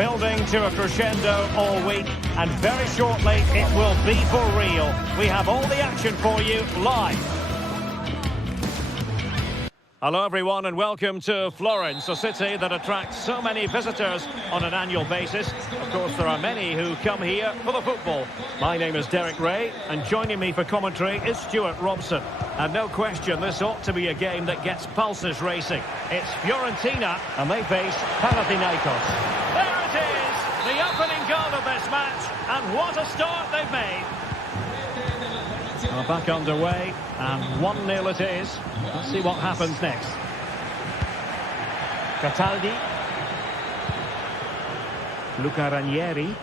Building to a crescendo all week, and very shortly it will be for real. We have all the action for you live. Hello everyone and welcome to Florence, a city that attracts so many visitors on an annual basis. Of course there are many who come here for the football. My name is Derek Ray and joining me for commentary is Stuart Robson. And no question this ought to be a game that gets pulses racing. It's Fiorentina and they face Panathinaikos. There it is, the opening goal of this match, and what a start they've made. Back underway, and 1-0 it is. Let's see what happens next. Cataldi. Luca Ranieri.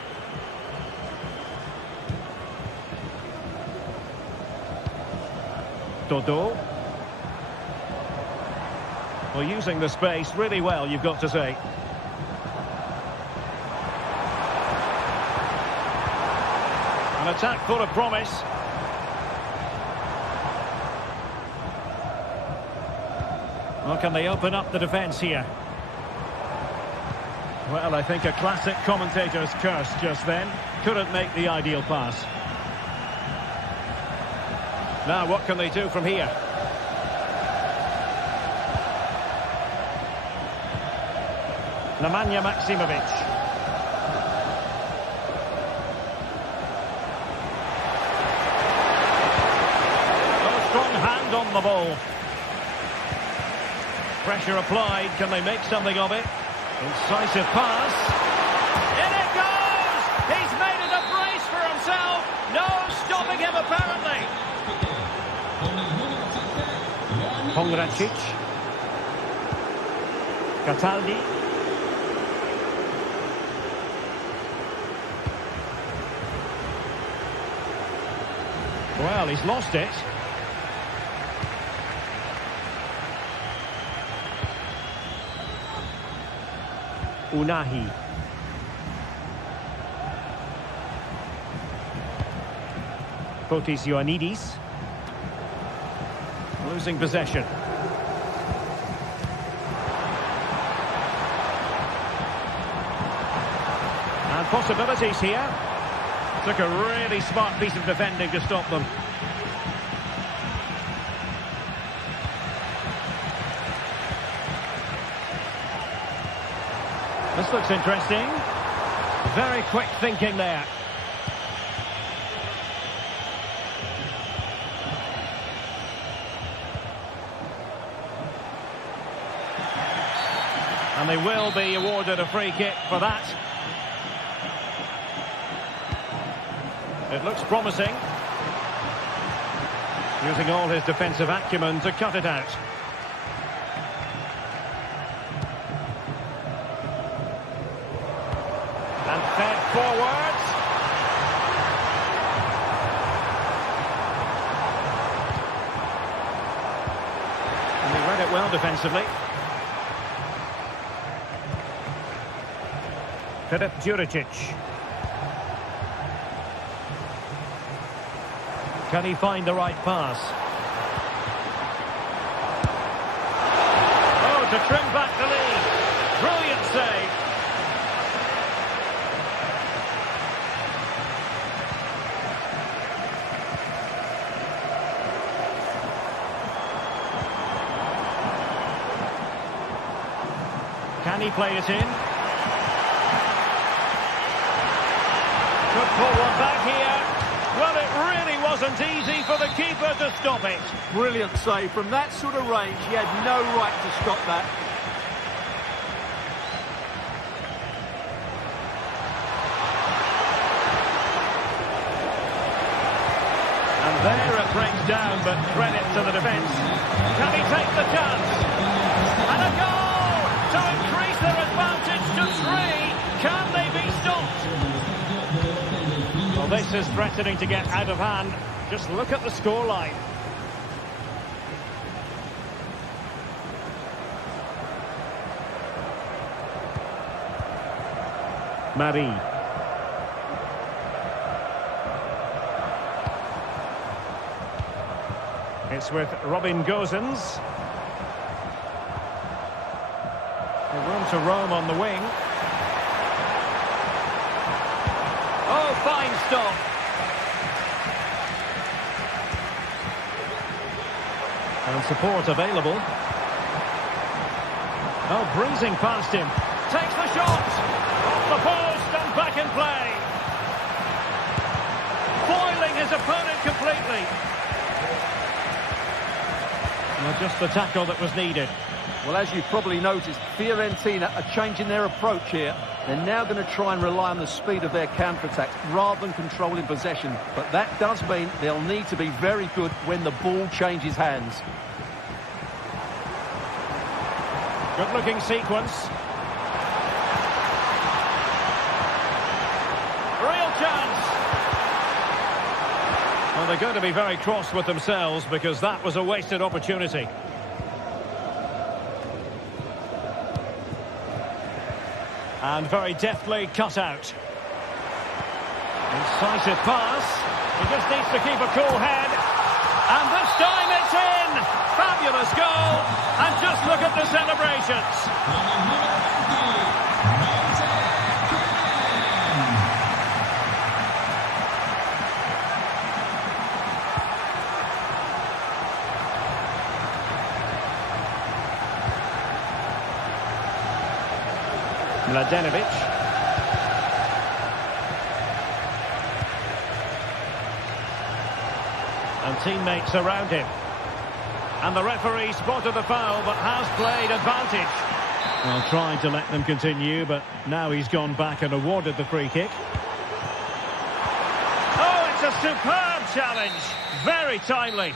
Dodo. Well, using the space really well, you've got to say. An attack full of promise. Well, can they open up the defence here? Well, I think a classic commentator's curse just then. Couldn't make the ideal pass. Now, what can they do from here? Nemanja Maksimovic. Oh, strong hand on the ball. Pressure applied. Can they make something of it? Incisive pass. In it goes! He's made it a brace for himself. No stopping him, apparently. Pongracic. Cataldi. Well, he's lost it. Unahi. Fotis Ioannidis. Losing possession. And possibilities here. Took a really smart piece of defending to stop them. This looks interesting. Very quick thinking there. And they will be awarded a free kick for that. It looks promising. Using all his defensive acumen to cut it out. And fed forwards. And he read it well defensively. Filip Juricic. Can he find the right pass? Oh, to trim back the lead. Brilliant save. Can he play it in? Could pull one back here. Well, it really wasn't easy for the keeper to stop it. Brilliant save. From that sort of range, he had no right to stop that. And there it breaks down, but credit to the defence. Can he take the chance? And a goal to increase their advantage to 3. Can they be stopped? Well, this is threatening to get out of hand. Just look at the scoreline. Marie. It's with Robin Gosens. Room to roam on the wing. Oh, fine stop. And support available. Oh, breezing past him. Takes the shot. Off the post and back in play. Foiling his opponent completely. Well, just the tackle that was needed. Well, as you've probably noticed, Fiorentina are changing their approach here. They're now going to try and rely on the speed of their counter-attacks rather than controlling possession. But that does mean they'll need to be very good when the ball changes hands. Good-looking sequence. Real chance. Well, they're going to be very cross with themselves because that was a wasted opportunity. And very deftly cut out. Incisive pass. He just needs to keep a cool head. And this time it's in! Fabulous goal! And just look at the celebrations. Mladenovic. And teammates around him. And the referee spotted the foul, but has played advantage. Well, trying to let them continue, but now he's gone back and awarded the free kick. Oh, it's a superb challenge. Very timely.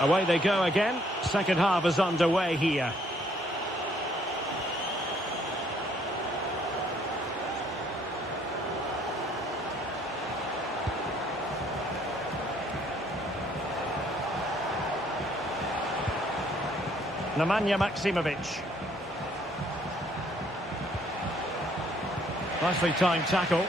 Away they go again. Second half is underway here. Nemanja Maksimovic. Nicely timed tackle.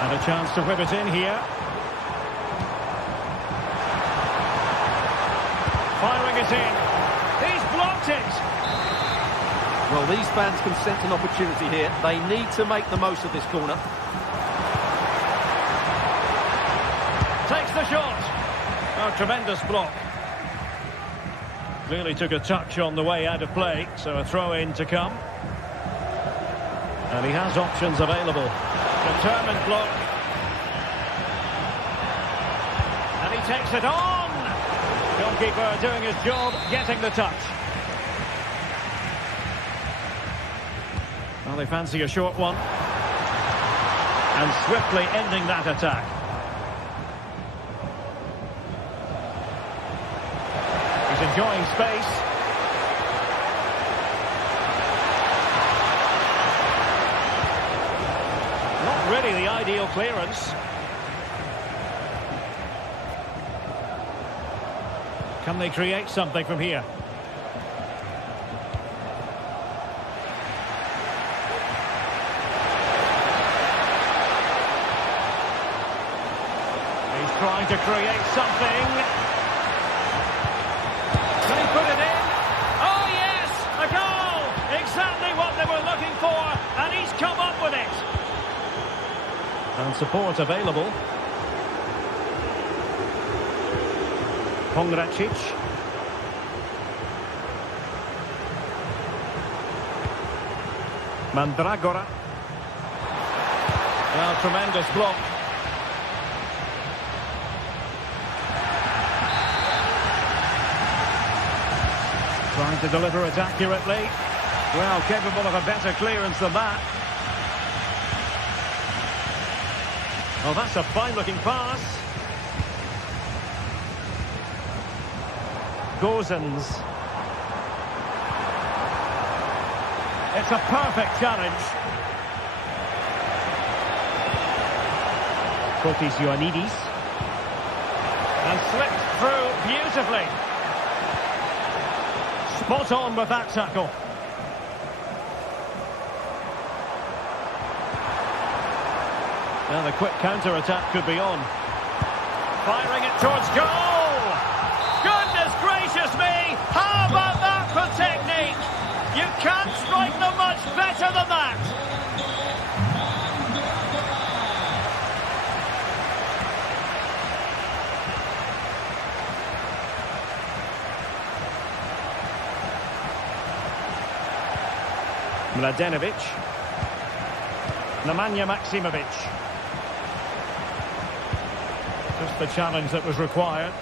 And a chance to whip it in here. Firing it in. He's blocked it. Well, these fans can sense an opportunity here. They need to make the most of this corner. Takes the shot. Oh, tremendous block. Clearly took a touch on the way out of play, so a throw-in to come. And he has options available. Determined block. And he takes it on. Goalkeeper doing his job, getting the touch. Well, they fancy a short one. And swiftly ending that attack. He's enjoying space. Not really the ideal clearance. Can they create something from here? He's trying to create something. Can he put it in? Oh yes, a goal! Exactly what they were looking for, and he's come up with it. And support available. Pongracic. Mandragora. Well, tremendous block. Trying to deliver it accurately. Well, capable of a better clearance than that. Well, that's a fine-looking pass. Gozens. It's a perfect challenge. Kotis Ioannidis. And slipped through beautifully. Spot on with that tackle. Now the quick counter-attack could be on. Firing it towards goal! Goodness gracious me! How about that for technique? You can't strike them much better than that! Mladenovic. Nemanja Maksimovic. Just the challenge that was required.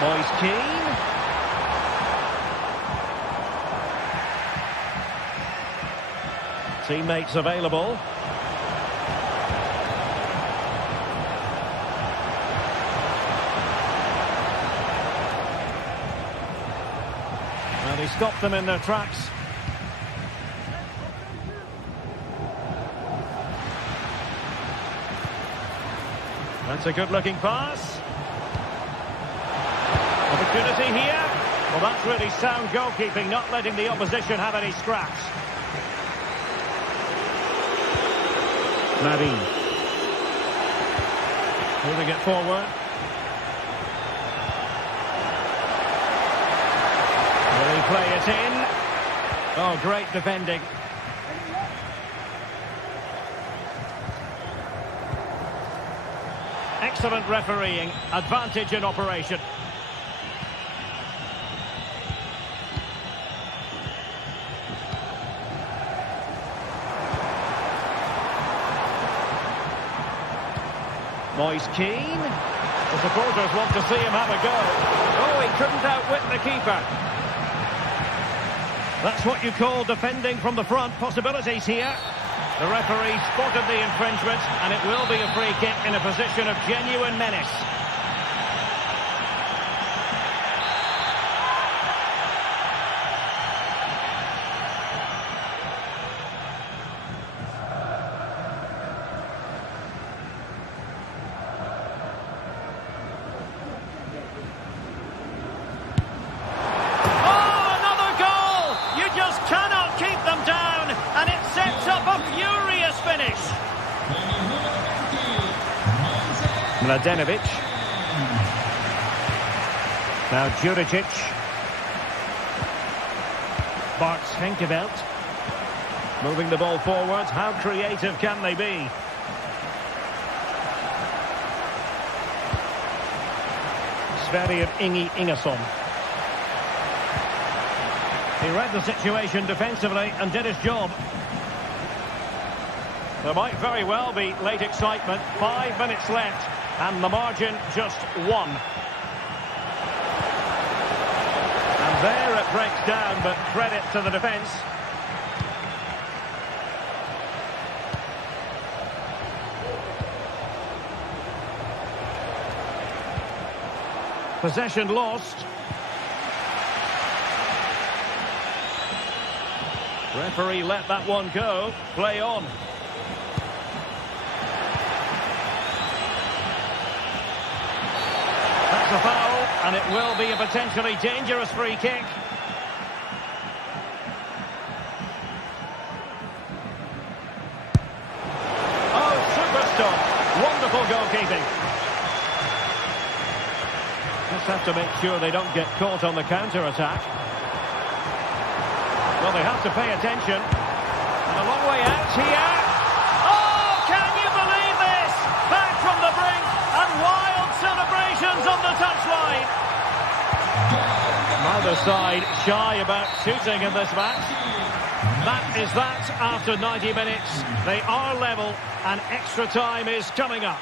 Moise Keane. Teammates available. And he stopped them in their tracks. That's a good-looking pass. Opportunity here. Well, that's really sound goalkeeping, not letting the opposition have any scraps. Marin. Moving it forward. Will he play it in? Oh, great defending. Excellent refereeing. Advantage in operation. Moise Keane. The supporters want to see him have a go. Oh, he couldn't outwit the keeper. That's what you call defending from the front. Possibilities here. The referee spotted the infringement, and it will be a free kick in a position of genuine menace. Mladenovic. Now Juricic. Bart Schenkeveld. Moving the ball forward. How creative can they be? Sverrir Ingi Ingesson. He read the situation defensively and did his job. There might very well be late excitement. 5 minutes left. And the margin just 1. And there it breaks down, but credit to the defence. Possession lost. Referee let that one go. Play on. A foul, and it will be a potentially dangerous free kick. Oh, super stop. Wonderful goalkeeping. Just have to make sure they don't get caught on the counter-attack. Well, they have to pay attention. And a long way out here. Oh, can you believe this? Back from the brink, and wild celebrations on the touchline. Neither side shy about shooting in this match. That is that after 90 minutes. They are level, and extra time is coming up.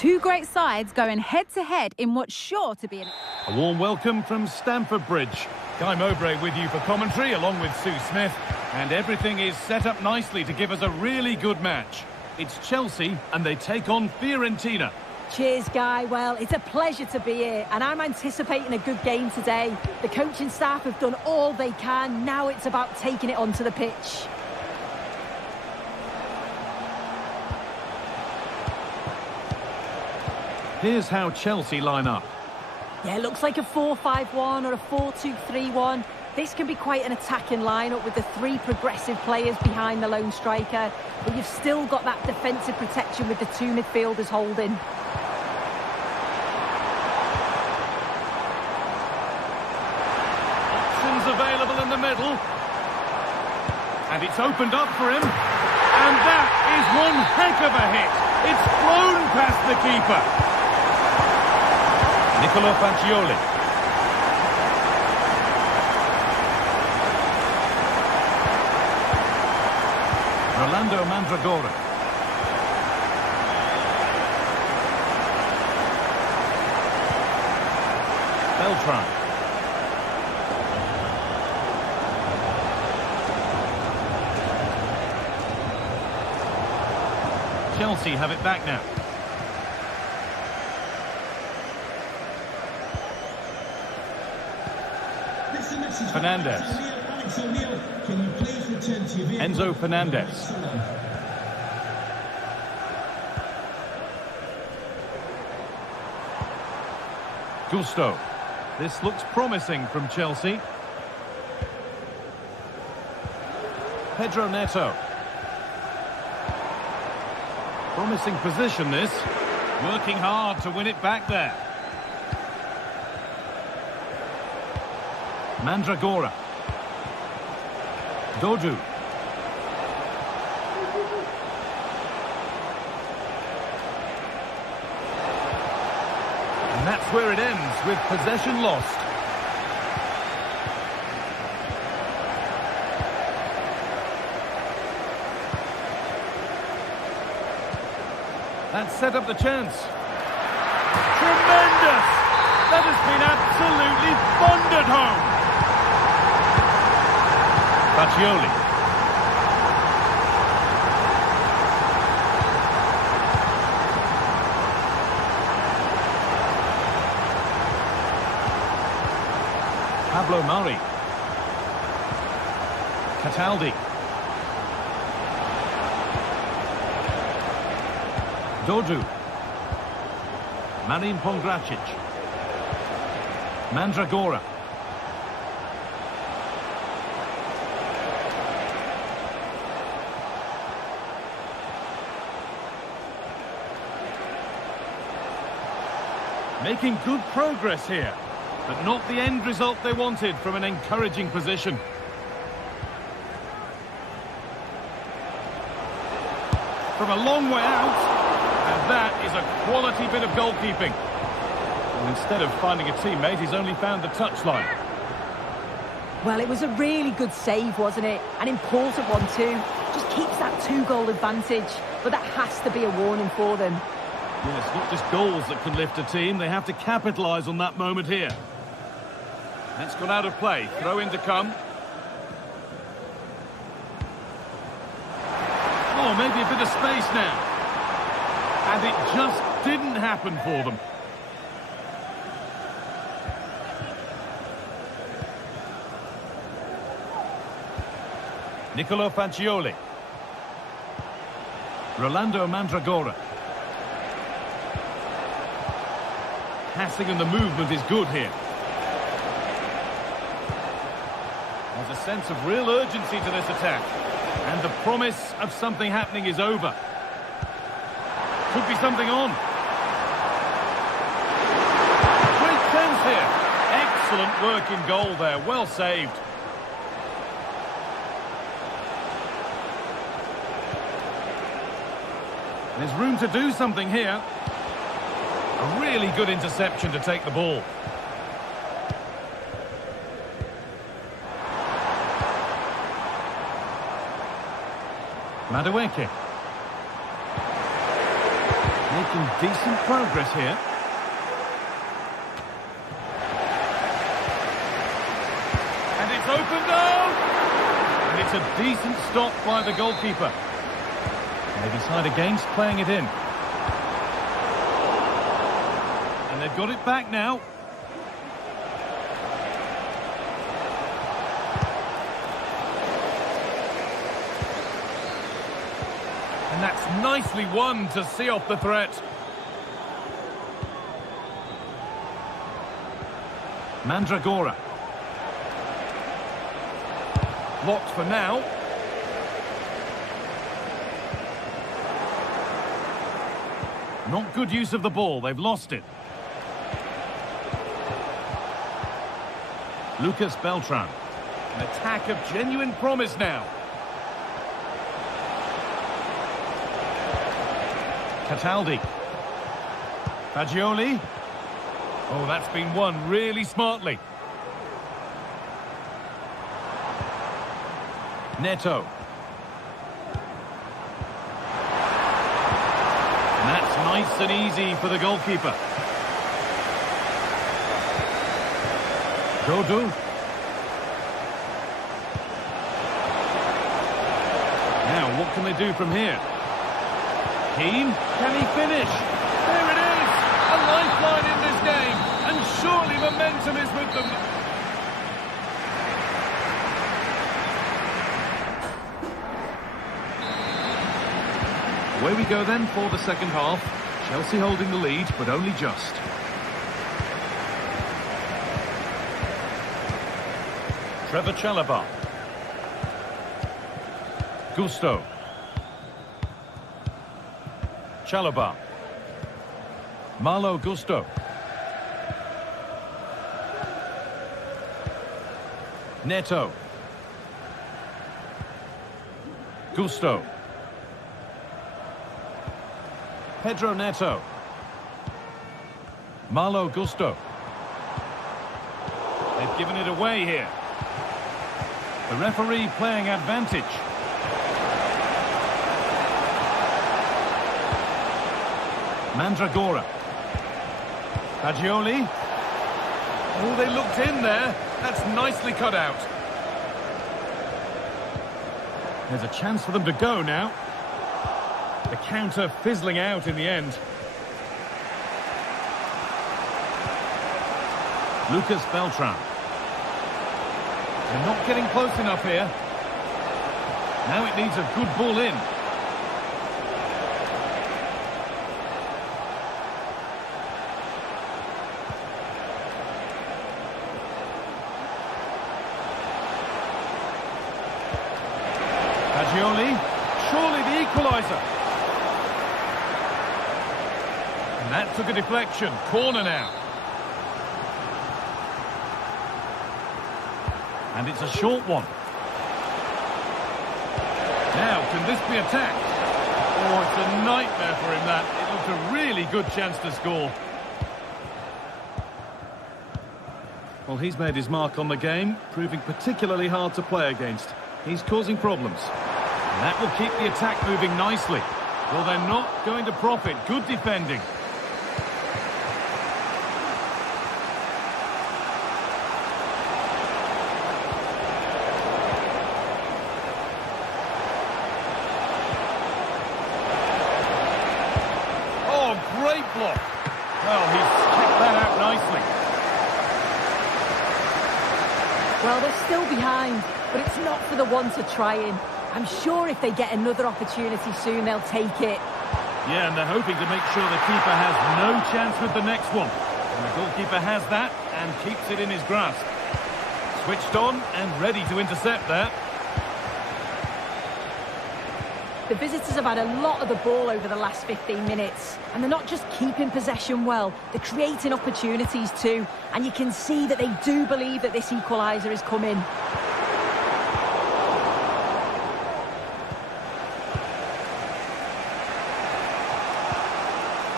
Two great sides going head-to-head in what's sure to be A warm welcome from Stamford Bridge. Guy Mowbray with you for commentary, along with Sue Smith. And everything is set up nicely to give us a really good match. It's Chelsea, and they take on Fiorentina. Cheers, Guy. Well, it's a pleasure to be here, and I'm anticipating a good game today. The coaching staff have done all they can. Now it's about taking it onto the pitch. Here's how Chelsea line up. Yeah, it looks like a 4-5-1 or a 4-2-3-1. This can be quite an attacking lineup with the three progressive players behind the lone striker, but you've still got that defensive protection with the two midfielders holding. Options available in the middle. And it's opened up for him. And that is one heck of a hit. It's flown past the keeper. Nicola Fagioli. Rolando Mandragora. Beltran. Chelsea have it back now. Fernandez. Enzo Fernandez. Gusto. This looks promising from Chelsea. Pedro Neto. Promising position this. Working hard to win it back there. Mandragora. Dodu. And that's where it ends, with possession lost. That set up the chance. Tremendous! That has been absolutely thundered home. Fagioli. Pablo Mari. Cataldi. Dodu. Marin Pongracic. Mandragora. Making good progress here, but not the end result they wanted from an encouraging position. From a long way out, and that is a quality bit of goalkeeping. And instead of finding a teammate, he's only found the touchline. Well, it was a really good save, wasn't it? An important one too. Just keeps that 2-goal advantage, but that has to be a warning for them. Yes, not just goals that can lift a team, they have to capitalise on that moment here. That's gone out of play, throw in to come. Oh, maybe a bit of space now. And it just didn't happen for them. Nicola Fagioli. Rolando Mandragora. Passing and the movement is good here. There's a sense of real urgency to this attack. And the promise of something happening is over. Could be something on. Great chance here. Excellent work in goal there. Well saved. There's room to do something here. A really good interception to take the ball. Madueke. Making decent progress here. And it's opened up! And it's a decent stop by the goalkeeper. They decide against playing it in. And they've got it back now. And that's nicely won to see off the threat. Mandragora. Blocked for now. Not good use of the ball, they've lost it. Lucas Beltran. An attack of genuine promise now. Cataldi. Fagioli. Oh, that's been won really smartly. Neto. And that's nice and easy for the goalkeeper. Dodu. Now, what can they do from here? Keane, can he finish? There it is! A lifeline in this game, and surely momentum is with them. Away we go then for the second half. Chelsea holding the lead, but only just. Trevor Chalobah. Gusto. Chalobah. Malo Gusto. Neto. Gusto. Pedro Neto. Malo Gusto. They've given it away here. The referee playing advantage. Mandragora. Fagioli. Oh, they looked in there. That's nicely cut out. There's a chance for them to go now. The counter fizzling out in the end. Lucas Beltran. They're not getting close enough here. Now it needs a good ball in. Fagioli, surely the equaliser. And that took a deflection. Corner now. And it's a short one. Now, can this be attacked? Oh, it's a nightmare for him, that. It looked a really good chance to score. Well, he's made his mark on the game, proving particularly hard to play against. He's causing problems. And that will keep the attack moving nicely. Well, they're not going to profit. Good defending. Great block. Well, he's checked that out nicely. Well, they're still behind, but it's not for the want of trying. I'm sure if they get another opportunity soon, they'll take it. Yeah, and they're hoping to make sure the keeper has no chance with the next one. And the goalkeeper has that and keeps it in his grasp. Switched on and ready to intercept there. The visitors have had a lot of the ball over the last 15 minutes, and they're not just keeping possession well, they're creating opportunities too, and you can see that they do believe that this equaliser is coming.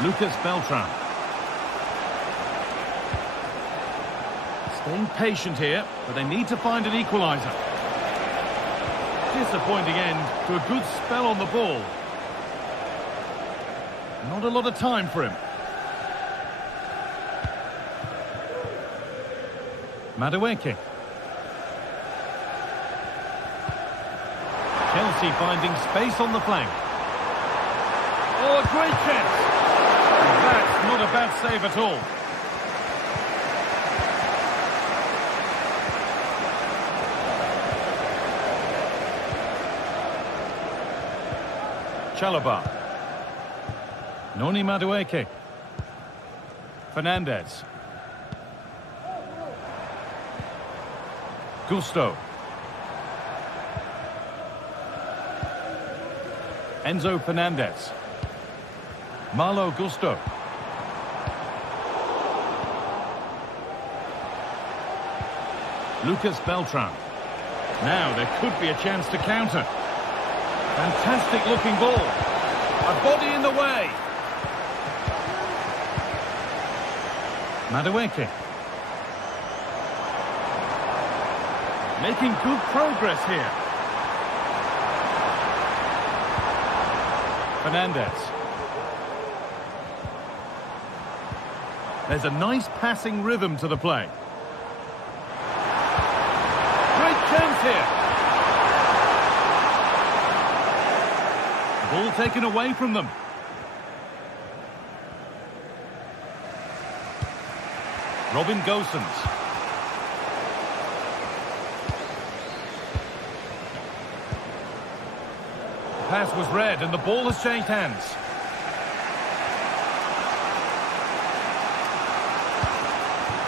Lucas Beltran. Staying patient here, but they need to find an equaliser. Disappointing end to a good spell on the ball. Not a lot of time for him. Madueke. Chelsea finding space on the flank. Oh, a great chance. That's not a bad save at all. Chalobah. Noni Madueke. Fernandez. Gusto. Enzo Fernandez. Malo Gusto. Lucas Beltran. Now there could be a chance to counter. Fantastic looking ball. A body in the way. Madueke. Making good progress here. Fernandez. There's a nice passing rhythm to the play. Great chance here. Ball taken away from them. Robin Gosens. The pass was read and the ball has changed hands.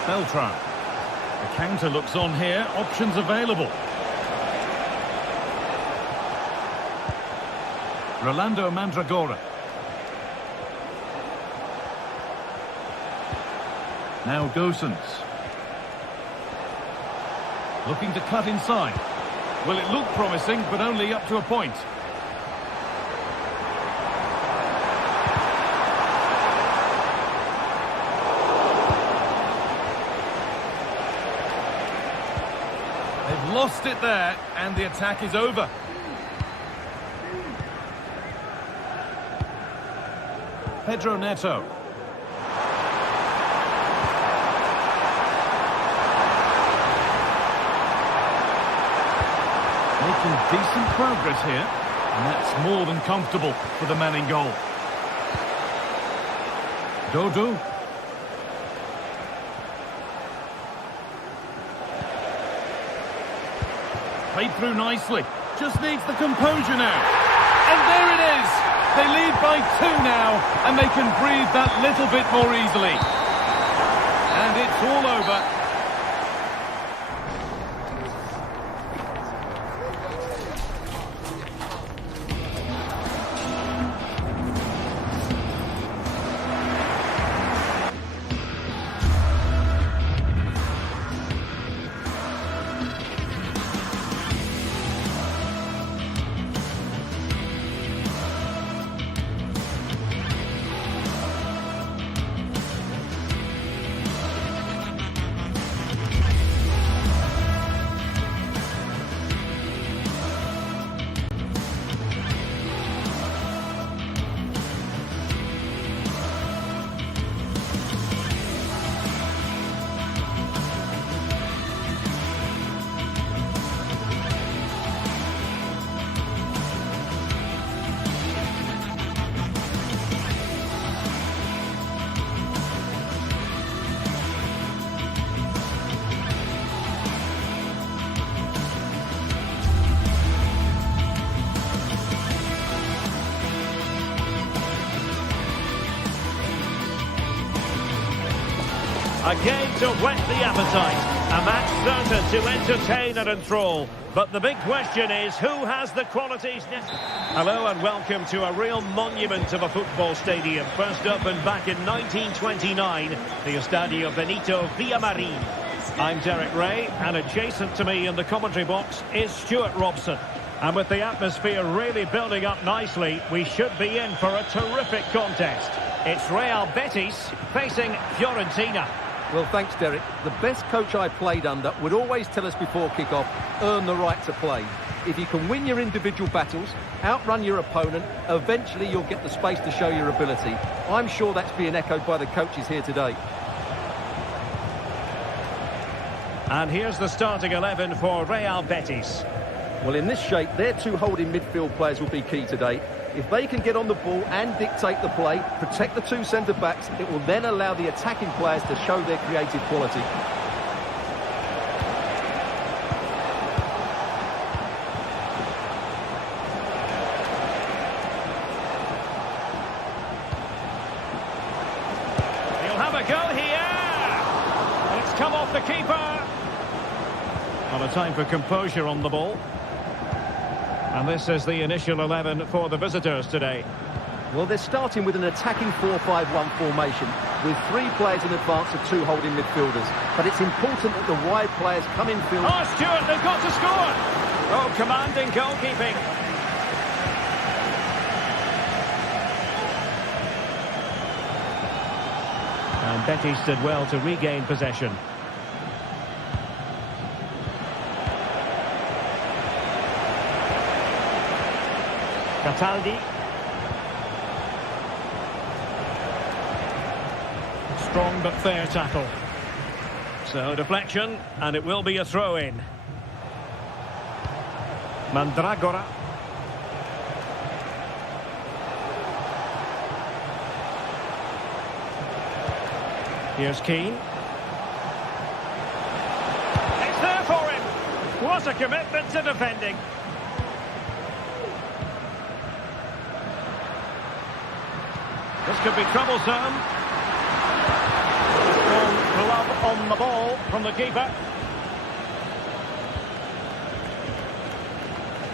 Beltran. The counter looks on here. Options available. Rolando Mandragora. Now Gosens. Looking to cut inside. Well, it looked promising, but only up to a point. They've lost it there, and the attack is over. Pedro Neto. Making decent progress here, and that's more than comfortable for the man in goal. Dodo. Played through nicely. Just needs the composure now. And there it is. They lead by 2 now, and they can breathe that little bit more easily. And it's all over. A game to whet the appetite. A match certain to entertain and enthrall. But the big question is, who has the qualities necessary? Hello and welcome to a real monument of a football stadium. First opened back in 1929, the Estadio Benito Villamarín. I'm Derek Ray, and adjacent to me in the commentary box is Stuart Robson. And with the atmosphere really building up nicely, we should be in for a terrific contest. It's Real Betis facing Fiorentina. Well, thanks, Derek. The best coach I played under would always tell us before kick-off, earn the right to play. If you can win your individual battles, outrun your opponent, eventually you'll get the space to show your ability. I'm sure that's being echoed by the coaches here today. And here's the starting 11 for Real Betis. Well, in this shape, their two holding midfield players will be key today. If they can get on the ball and dictate the play, protect the two centre-backs, it will then allow the attacking players to show their creative quality. He'll have a go here. It's come off the keeper. Well, a time for composure on the ball. And this is the initial 11 for the visitors today. Well, they're starting with an attacking 4-5-1 formation, with 3 players in advance of 2 holding midfielders. But it's important that the wide players come in field. Oh, Stewart, they've got to score! Oh, commanding goalkeeping. And Betis did well to regain possession. Cataldi. Strong but fair tackle. So deflection, and it will be a throw-in. Mandragora. Here's Keane. It's there for him. What a commitment to defending. This could be troublesome. Strong glove on the ball from the keeper.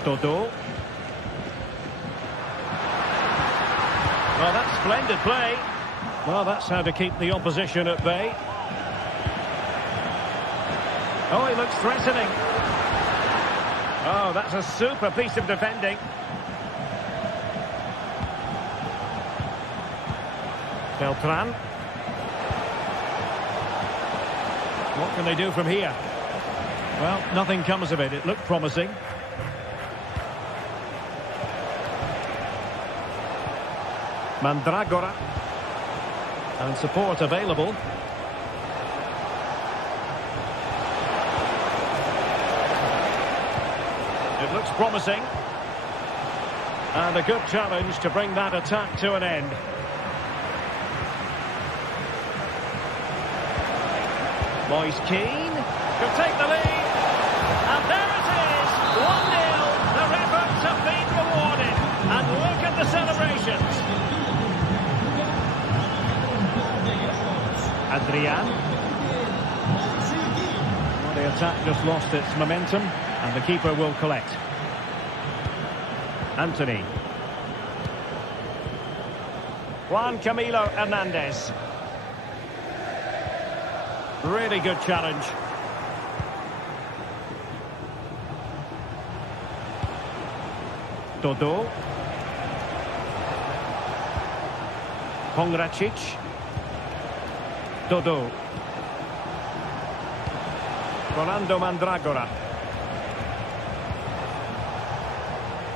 Dodo. Well, that's splendid play. Well, that's how to keep the opposition at bay. Oh, he looks threatening. Oh, that's a super piece of defending. Beltran. What can they do from here? Well, nothing comes of it. It looked promising. Mandragora. And support available. It looks promising. And a good challenge to bring that attack to an end. Moise Keane could take the lead. And there it is, 1-0. Their efforts have been rewarded. And look at the celebrations. Adrian. Well, the attack just lost its momentum, and the keeper will collect. Anthony. Juan Camilo Hernandez. Really good challenge. Dodo. Pongracic. Dodo. Rolando Mandragora.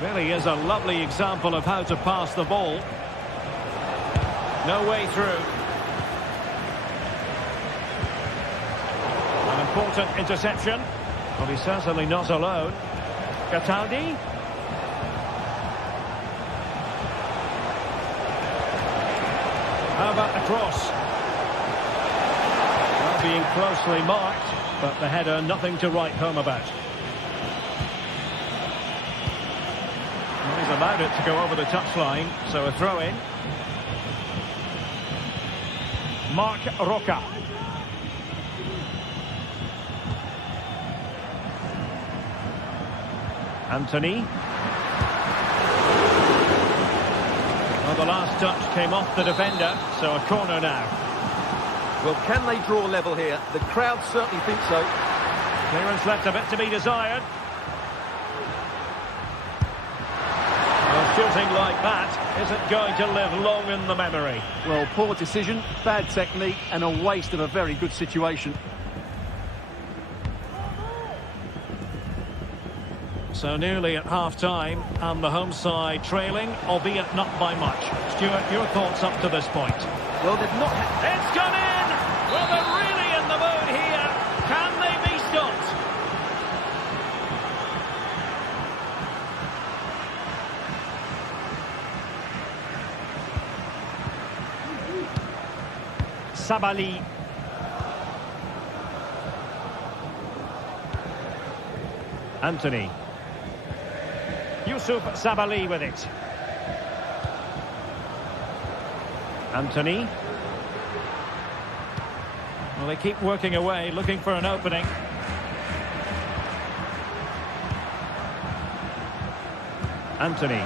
Really is a lovely example of how to pass the ball. No way through. An important interception. Well, he's certainly not alone. Cataldi. How about the cross? Well, being closely marked, but the header nothing to write home about. Well, he's allowed it to go over the touchline, so a throw-in. Marc Roca. Anthony. Well, the last touch came off the defender, so a corner now. Well, can they draw level here? The crowd certainly think so. Clearance left a bit to be desired. Well, shooting like that isn't going to live long in the memory. Well, poor decision, bad technique, and a waste of a very good situation. So nearly at half-time, and the home side trailing, albeit not by much. Stuart, your thoughts up to this point? Well, they've not... It's gone in! Well, they're really in the mood here. Can they be stopped? Sabali. Anthony. Yusuf Sabali with it. Anthony. Well, they keep working away, looking for an opening. Anthony.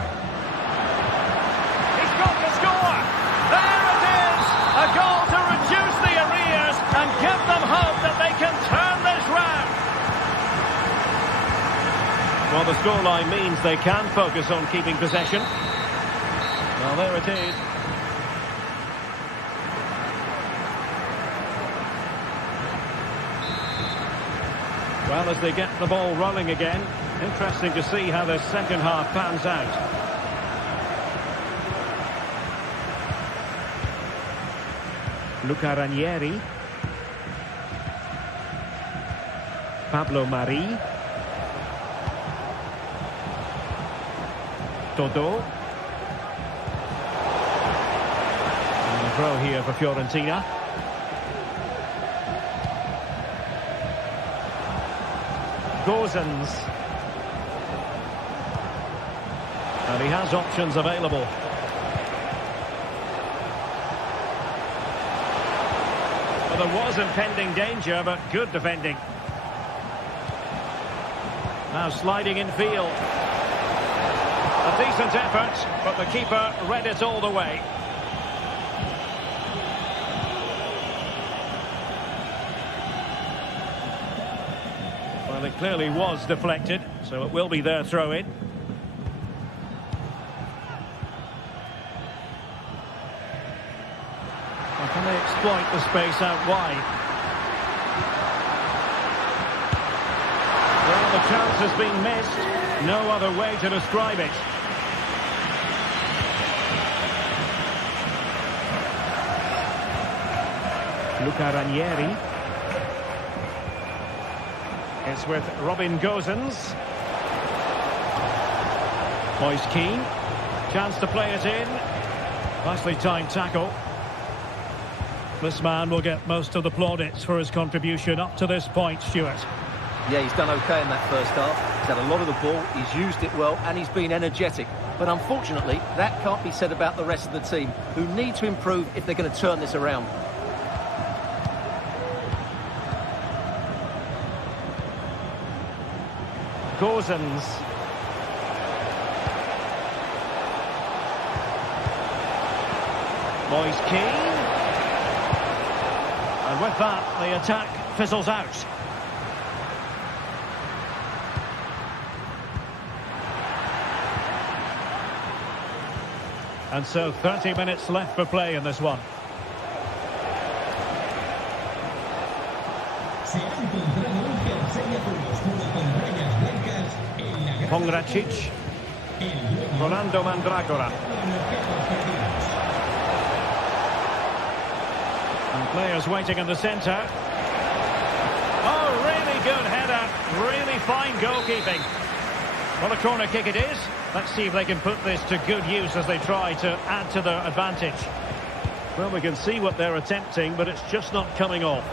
He's got to score! There it is! A goal to reduce the arrears and give them hope that they can turn this round. Well, the scoreline means they can focus on keeping possession. Well, there it is. Well, as they get the ball rolling again, interesting to see how the second half pans out. Luca Ranieri. Pablo Mari. Todo. And a throw here for Fiorentina. Gozens. And he has options available. Well, there was impending danger, but good defending. Now sliding in field. A decent effort, but the keeper read it all the way. Well, it clearly was deflected, so it will be their throw-in. Well, can they exploit the space out wide? Well, the chance has been missed. No other way to describe it. Luca Ranieri. It's with Robin Gozens. Moise Keane. Chance to play it in. Nicely timed tackle. This man will get most of the plaudits for his contribution up to this point, Stuart. Yeah, he's done okay in that first half. He's had a lot of the ball, he's used it well, and he's been energetic. But unfortunately, that can't be said about the rest of the team, who need to improve if they're going to turn this around. Gozens. Moise Keane. And with that, the attack fizzles out. And so 30 minutes left for play in this one. Pongracic. Rolando Mandragora. And players waiting in the centre. Oh, really good header. Really fine goalkeeping. Well, a corner kick it is. Let's see if they can put this to good use as they try to add to their advantage. Well, we can see what they're attempting, but it's just not coming off.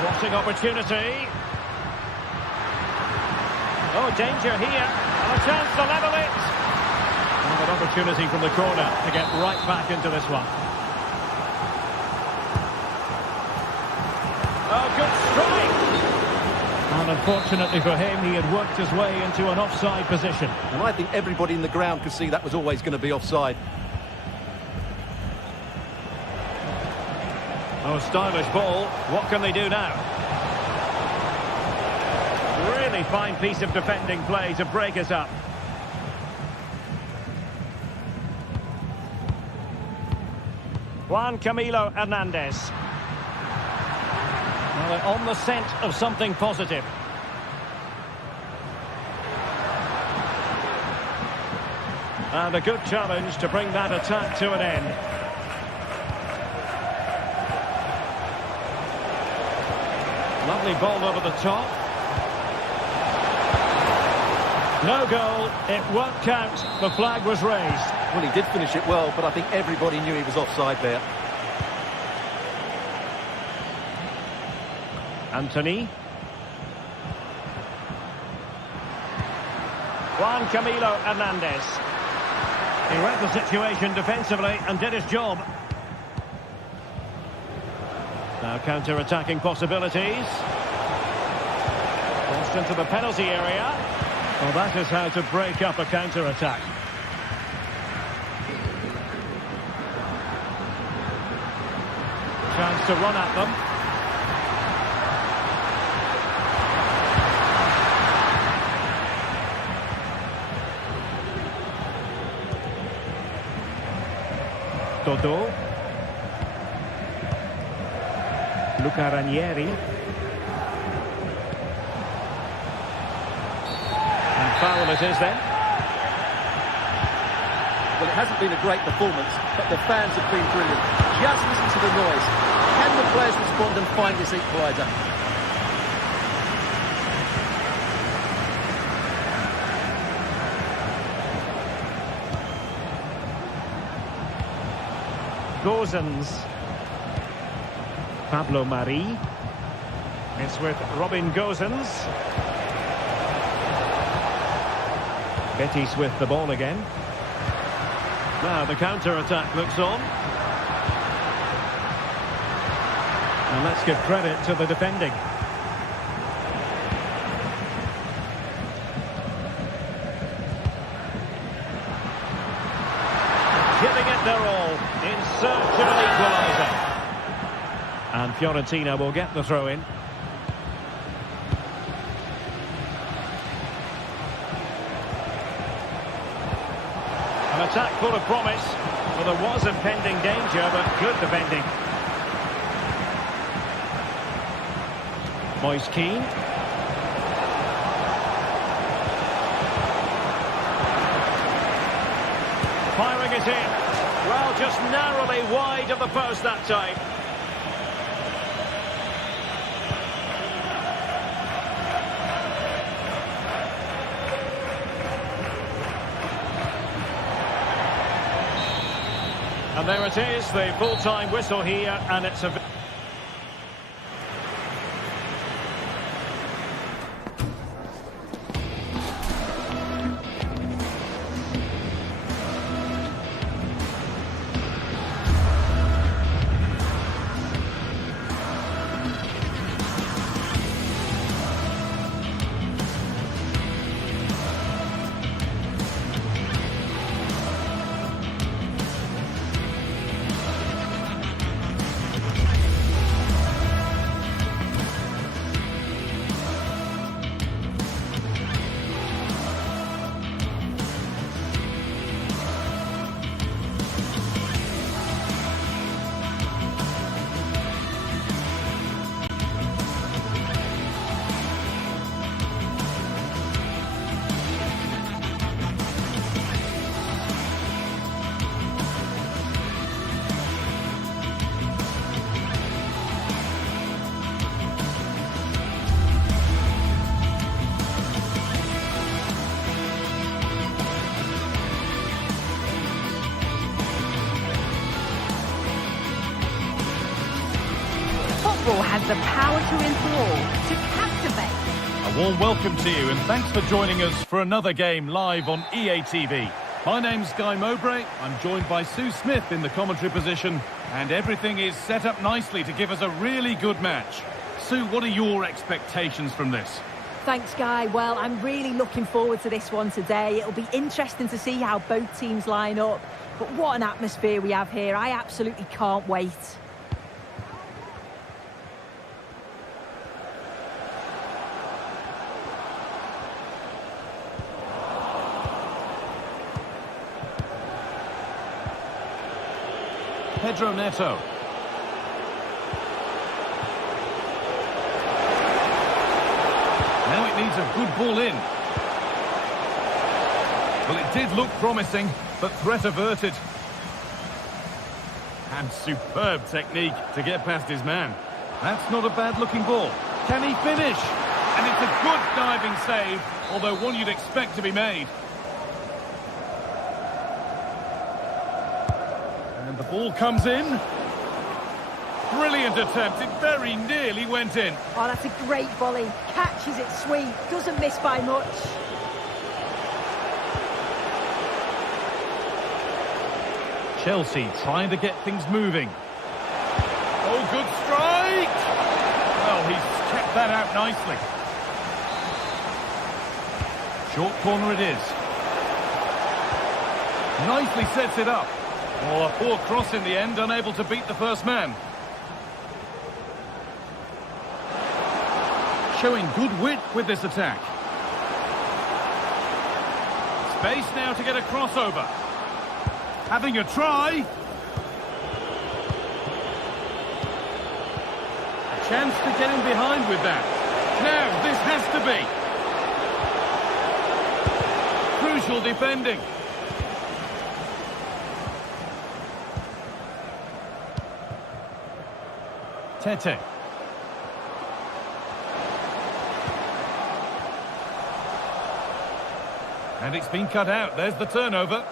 Crossing opportunity. Oh, danger here. And a chance to level it. An opportunity from the corner to get right back into this one. Oh, good strike! And unfortunately for him, he had worked his way into an offside position. And I think everybody in the ground could see that was always going to be offside. Oh, stylish ball. What can they do now? Really fine piece of defending play to break us up. Juan Camilo Hernandez. Well, they're on the scent of something positive. And a good challenge to bring that attack to an end. Lovely ball over the top. No goal. It won't count. The flag was raised. Well, he did finish it well, but I think everybody knew he was offside there. Anthony. Juan Camilo Hernandez. He read the situation defensively and did his job. Now counter-attacking possibilities. Crossed into the penalty area. Well, that is how to break up a counter-attack. Chance to run at them. Toto. Luca Ranieri. And foul it is then. Well, it hasn't been a great performance, but the fans have been brilliant. Just listen to the noise. Can the players respond and find this equaliser? Gozens. Pablo Mari. It's with Robin Gozens. Betis with the ball again. Now the counter-attack looks on. And let's give credit to the defending. Giving it their all in search of an equaliser. And Fiorentina will get the throw-in. An attack full of promise. Well, there was impending danger, but good defending. Moise Keane. Firing it in. Well, just narrowly wide of the post that time. And there it is, the full-time whistle here, and it's a... Football has the power to enthrall, to captivate. A warm welcome to you and thanks for joining us for another game live on EA TV. My name's Guy Mowbray, I'm joined by Sue Smith in the commentary position, and everything is set up nicely to give us a really good match. Sue, what are your expectations from this? Thanks, Guy. Well, I'm really looking forward to this one today. It'll be interesting to see how both teams line up. But what an atmosphere we have here. I absolutely can't wait. Pedro Neto. Now it needs a good ball in. Well, it did look promising, but threat averted. And superb technique to get past his man. That's not a bad-looking ball. Can he finish? And it's a good diving save, although one you'd expect to be made. And the ball comes in. Brilliant attempt. It very nearly went in. Oh, that's a great volley. Catches it sweet. Doesn't miss by much. Chelsea trying to get things moving. Oh, good strike! Well, he's kept that out nicely. Short corner it is. Nicely sets it up. Oh, a poor cross in the end, unable to beat the first man. Showing good width with this attack. Space now to get a crossover. Having a try. A chance to get in behind with that. Now, this has to be. Crucial defending. Tete. And it's been cut out. There's the turnover.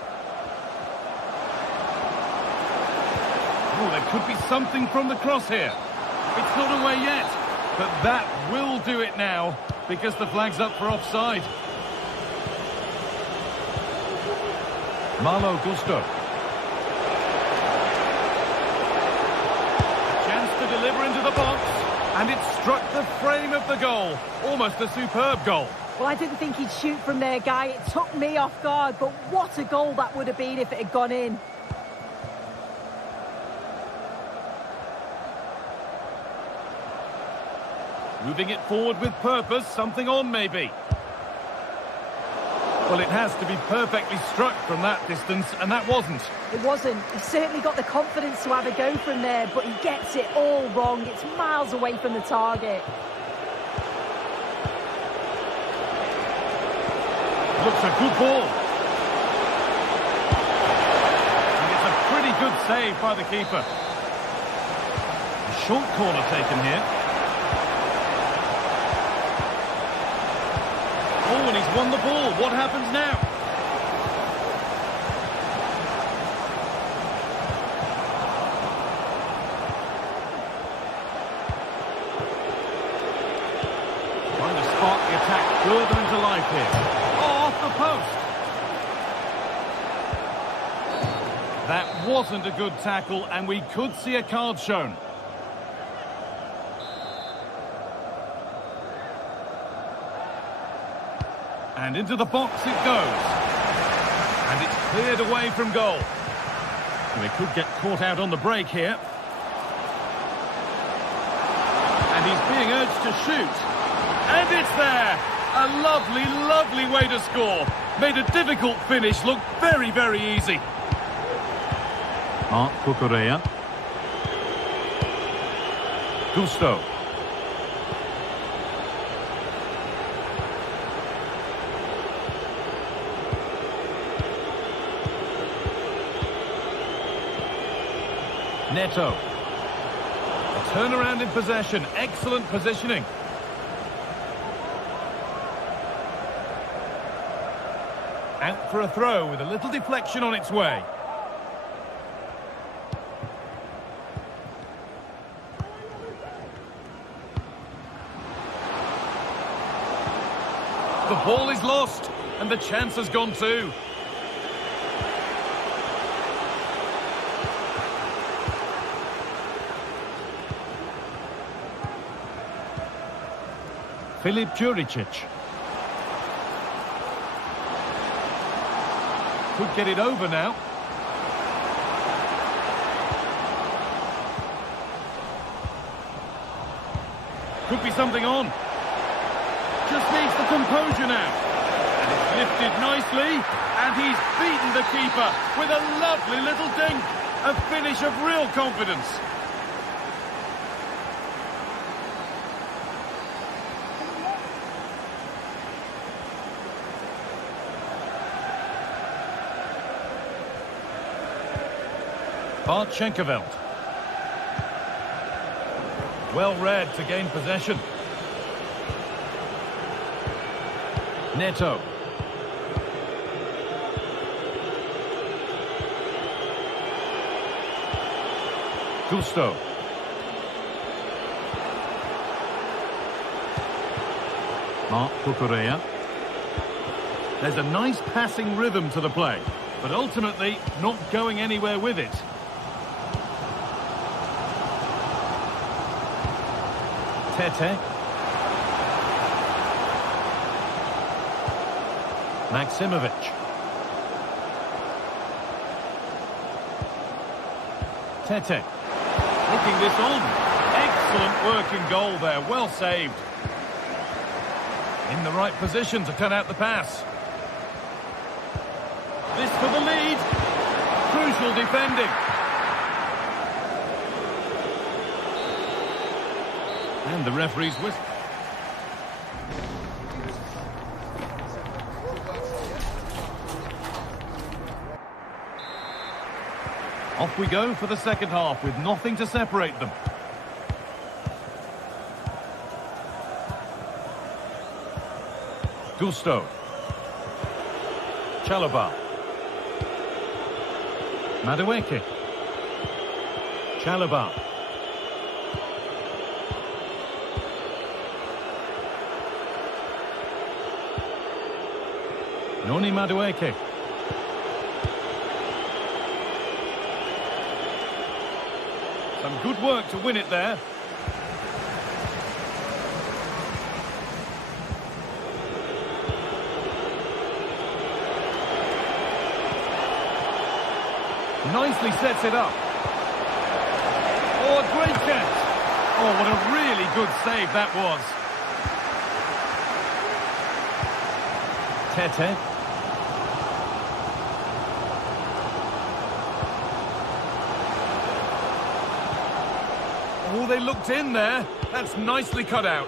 Oh, there could be something from the cross here. It's not away yet. But that will do it now, because the flag's up for offside. Malo Gusto. Chance to deliver into the box. And it struck the frame of the goal. Almost a superb goal. Well, I didn't think he'd shoot from there, Guy. It took me off guard, but what a goal that would have been if it had gone in. Moving it forward with purpose, something on maybe. Well, it has to be perfectly struck from that distance, and that wasn't. It wasn't. He's certainly got the confidence to have a go from there, but he gets it all wrong. It's miles away from the target. Looks a good ball. And it's a pretty good save by the keeper. A short corner taken here. Oh, and he's won the ball. What happens now? Trying to spark the attack further into life here. Off the post. That wasn't a good tackle, and we could see a card shown. And into the box it goes. And it's cleared away from goal. And they could get caught out on the break here. And he's being urged to shoot. And it's there! A lovely, lovely way to score. Made a difficult finish look very, very easy. Marc Cucurella. Gusto. Neto. A turnaround in possession. Excellent positioning. Out for a throw with a little deflection on its way. The ball is lost, and the chance has gone too. Filip Juricic. Could get it over now. Could be something on. Just needs the composure now. And it's lifted nicely. And he's beaten the keeper with a lovely little dink. A finish of real confidence. Bartschenkeveld. Well read to gain possession. Neto. Gusto. Marc Cucurella. There's a nice passing rhythm to the play, but ultimately not going anywhere with it. Tete. Maximovic. Tete. Looking this on. Excellent working goal there. Well saved. In the right position to cut out the pass. This for the lead. Crucial defending. And the referee's whistle. Off we go for the second half with nothing to separate them. Gusto. Chalobah. Madueke. Chalobah. Noni Madueke. Some good work to win it there. Nicely sets it up. Oh, a great catch. Oh, what a really good save that was. Tete. Oh, they looked in there. That's nicely cut out.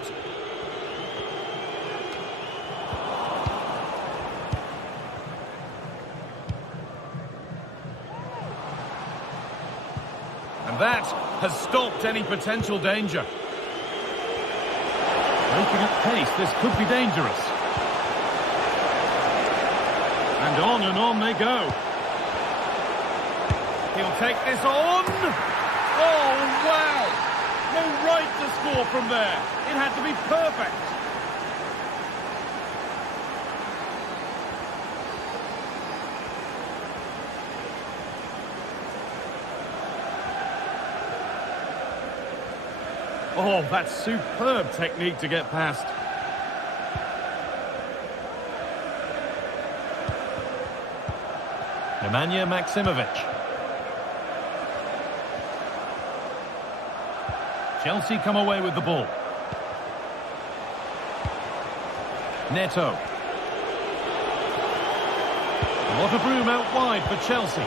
And that has stopped any potential danger. Breaking at pace, this could be dangerous. And on they go. He'll take this on. Oh, wow! No right to score from there. It had to be perfect. Oh, that's superb technique to get past. Nemanja Maximovic. Chelsea come away with the ball. Neto. A lot of room out wide for Chelsea.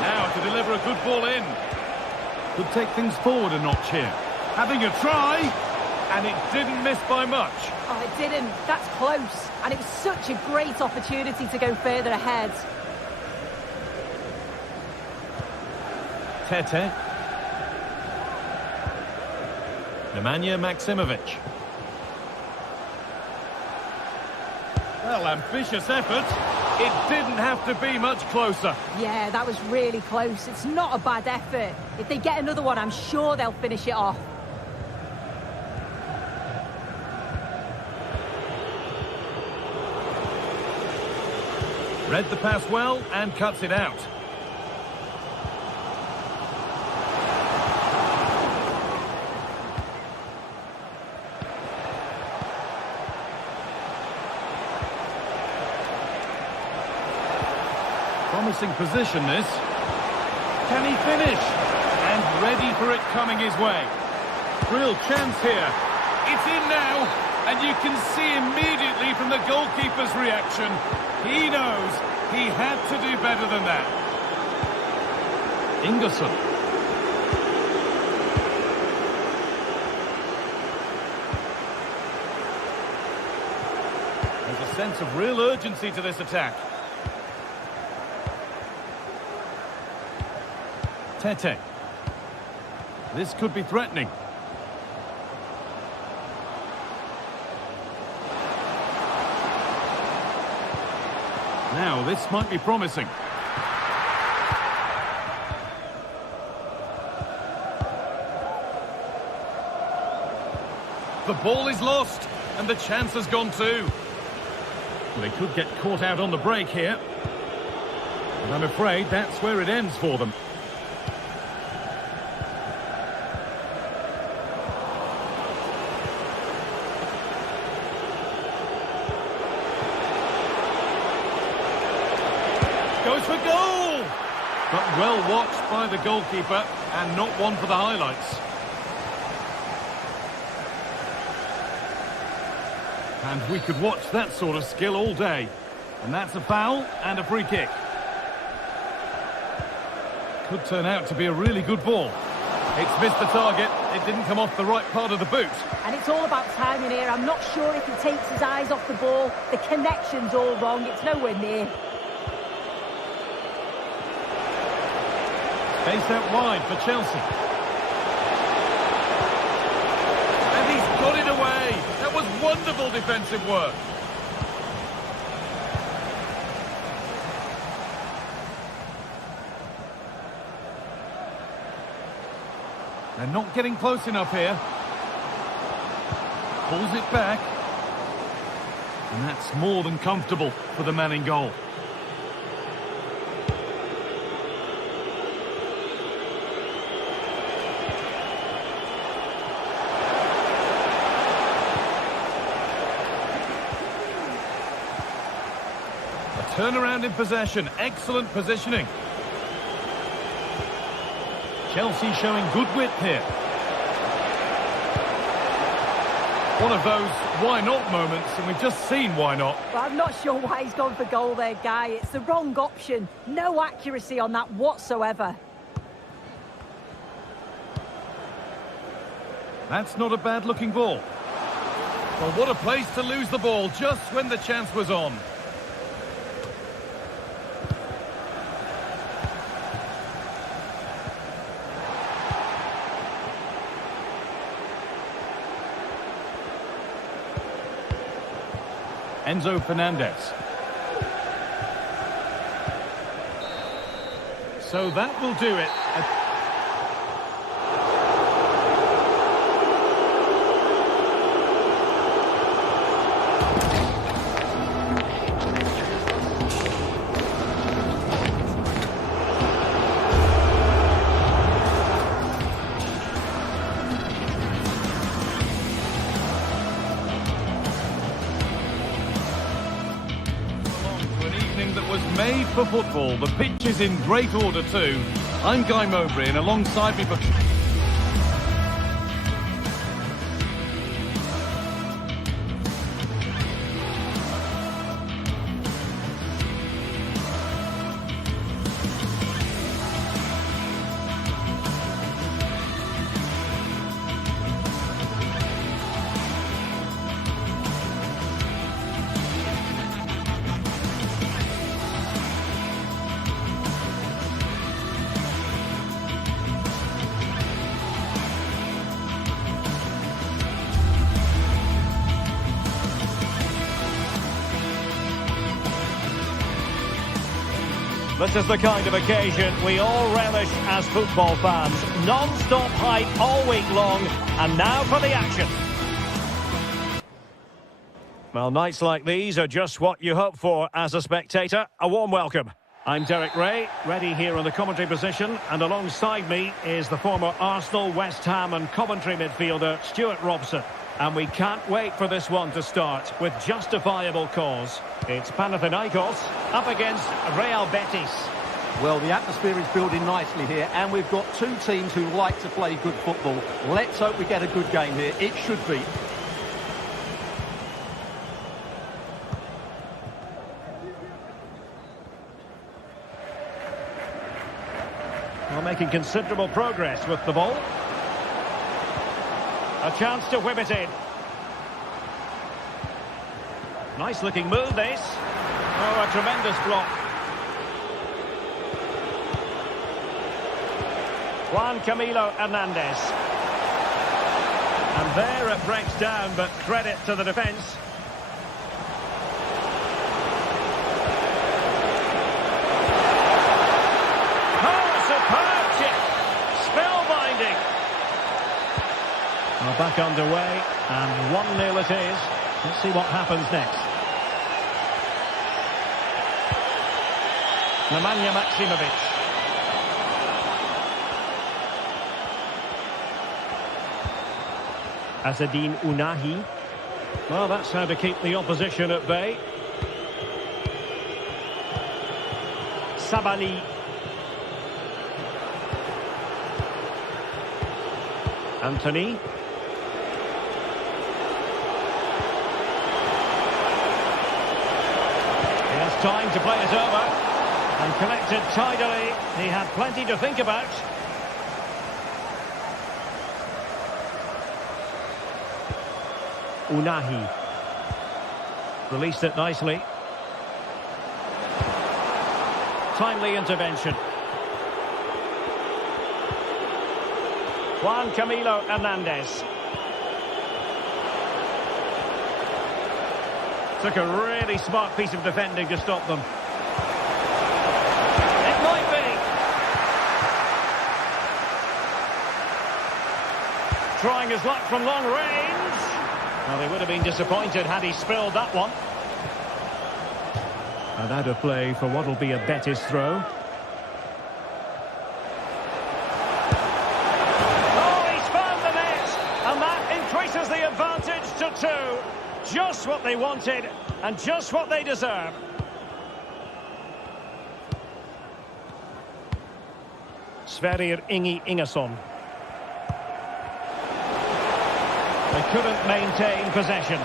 Now to deliver a good ball in. Could take things forward a notch here. Having a try, and it didn't miss by much. Oh, it didn't. That's close. And it was such a great opportunity to go further ahead. Tete. Nemanja Maximovic. Well, ambitious effort. It didn't have to be much closer. Yeah, that was really close. It's not a bad effort. If they get another one, I'm sure they'll finish it off. Read the pass well and cuts it out. Promising position, this. Can he finish? And ready for it coming his way. Real chance here. It's in now. And you can see immediately from the goalkeeper's reaction, he knows he had to do better than that. Ingerson. There's a sense of real urgency to this attack. Tete. This could be threatening. Now, this might be promising. The ball is lost, and the chance has gone too. They could get caught out on the break here. But I'm afraid that's where it ends for them. Goes for goal! But well watched by the goalkeeper, and not one for the highlights. And we could watch that sort of skill all day. And that's a foul and a free kick. Could turn out to be a really good ball. It's missed the target. It didn't come off the right part of the boot. And it's all about timing here. I'm not sure if he takes his eyes off the ball. The connection's all wrong. It's nowhere near. Space out wide for Chelsea. And he's got it away. That was wonderful defensive work. They're not getting close enough here. Pulls it back. And that's more than comfortable for the man in goal. Turnaround in possession, excellent positioning. Chelsea showing good width here. One of those why not moments, and we've just seen why not. Well, I'm not sure why he's gone for goal there, Guy. It's the wrong option. No accuracy on that whatsoever. That's not a bad looking ball. Well, what a place to lose the ball just when the chance was on. Enzo Fernandez. So that will do it. That was made for football. The pitch is in great order too. I'm Guy Mowbray, and alongside me for... This is the kind of occasion we all relish as football fans. Non-stop hype all week long, and now for the action. Well, nights like these are just what you hope for as a spectator. A warm welcome. I'm Derek Ray, ready here on the commentary position, and alongside me is the former Arsenal, West Ham and Coventry midfielder Stuart Robson. And we can't wait for this one to start with justifiable cause. It's Panathinaikos up against Real Betis. Well, the atmosphere is building nicely here, and we've got two teams who like to play good football. Let's hope we get a good game here. It should be. Well, making considerable progress with the ball. A chance to whip it in. Nice looking move, this. Oh, a tremendous block. Juan Camilo Hernandez. And there it breaks down, but credit to the defence. Well, back underway, and 1-0 it is. Let's see what happens next. Nemanja Maksimovic. Azzedine Ounahi. Well, that's how to keep the opposition at bay. Sabali. Anthony. Time to play it over and collected tidily. He had plenty to think about. Ounahi released it nicely. Timely intervention. Juan Camilo Hernandez. Took a really smart piece of defending to stop them. It might be. Trying his luck from long range. Well, they would have been disappointed had he spilled that one. And out of play for what will be a Betis throw. Oh, he's found the net. And that increases the advantage to 2. Just what they wanted, and just what they deserve. Sverrir Ingi Ingesson. They couldn't maintain possession.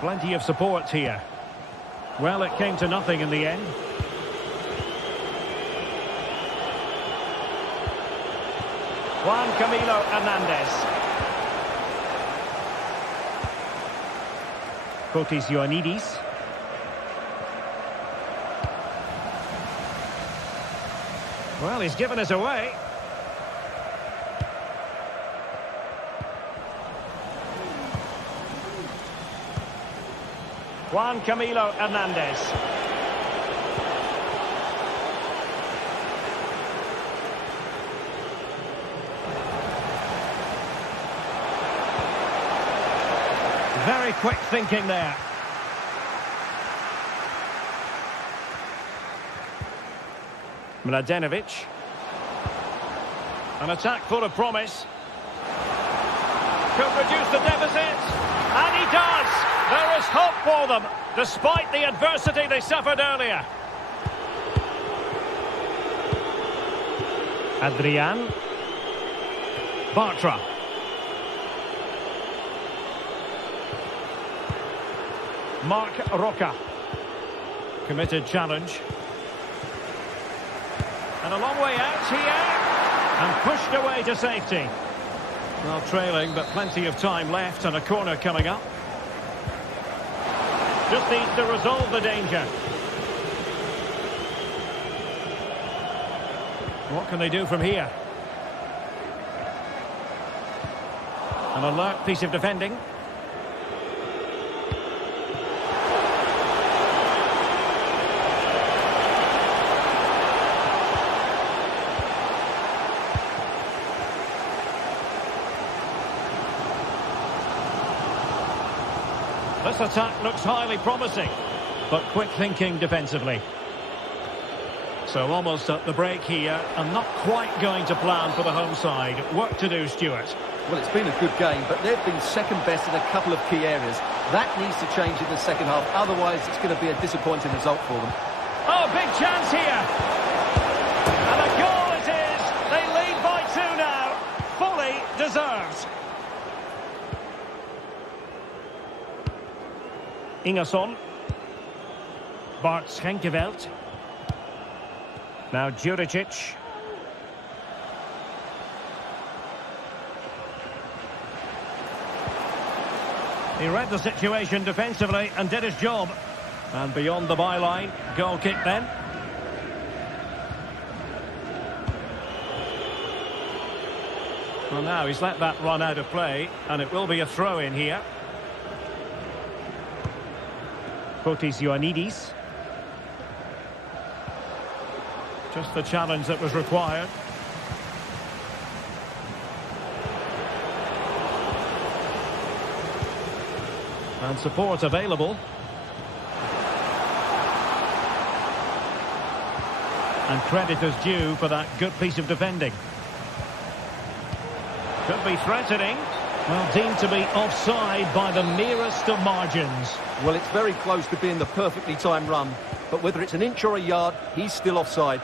Plenty of support here. Well, it came to nothing in the end. Juan Camilo Hernandez. Kotis Ioannidis. Well, he's given us away. Juan Camilo Hernandez. Very quick thinking there. Mladenovic. An attack full of promise. Could reduce the deficit. And he does! There is hope for them, despite the adversity they suffered earlier. Adrian. Bartra. Mark Roca. Committed challenge. And a long way out here. And pushed away to safety. Well, trailing, but plenty of time left and a corner coming up. Just needs to resolve the danger. What can they do from here? An alert piece of defending. This attack looks highly promising, but quick thinking defensively. So almost at the break here, and not quite going to plan for the home side. Work to do, Stuart. Well, it's been a good game, but they've been second best in a couple of key areas. That needs to change in the second half, otherwise it's going to be a disappointing result for them. Oh, big chance here! And a goal it is! They lead by 2 now. Fully deserved. Ingerson. Bart Schenkeveld. Now Juricic. He read the situation defensively and did his job. And beyond the byline, goal kick then. Well, now he's let that run out of play, and it will be a throw-in here. Fotis Ioannidis. Just the challenge that was required. And support available. And credit is due for that good piece of defending. Could be threatening. Well, deemed to be offside by the merest of margins. Well, it's very close to being the perfectly timed run. But whether it's an inch or a yard, he's still offside.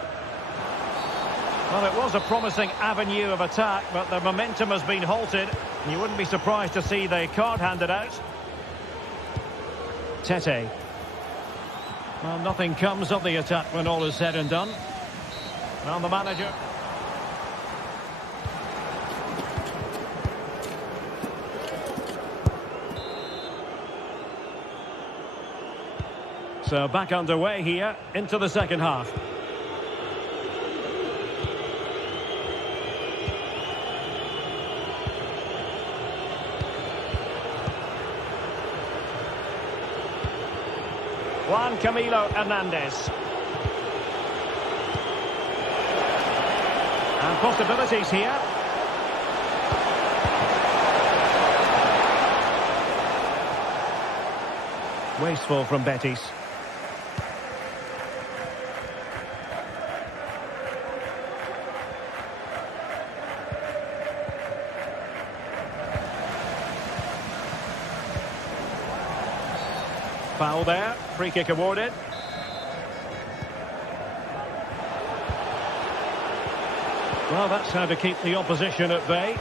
Well, it was a promising avenue of attack, but the momentum has been halted. You wouldn't be surprised to see the card handed out. Tete. Well, nothing comes of the attack when all is said and done. Well, the manager. So back underway here into the second half. Juan Camilo Hernandez. And possibilities here. Wasteful from Betis. Foul there, free kick awarded. Well, that's how to keep the opposition at bay.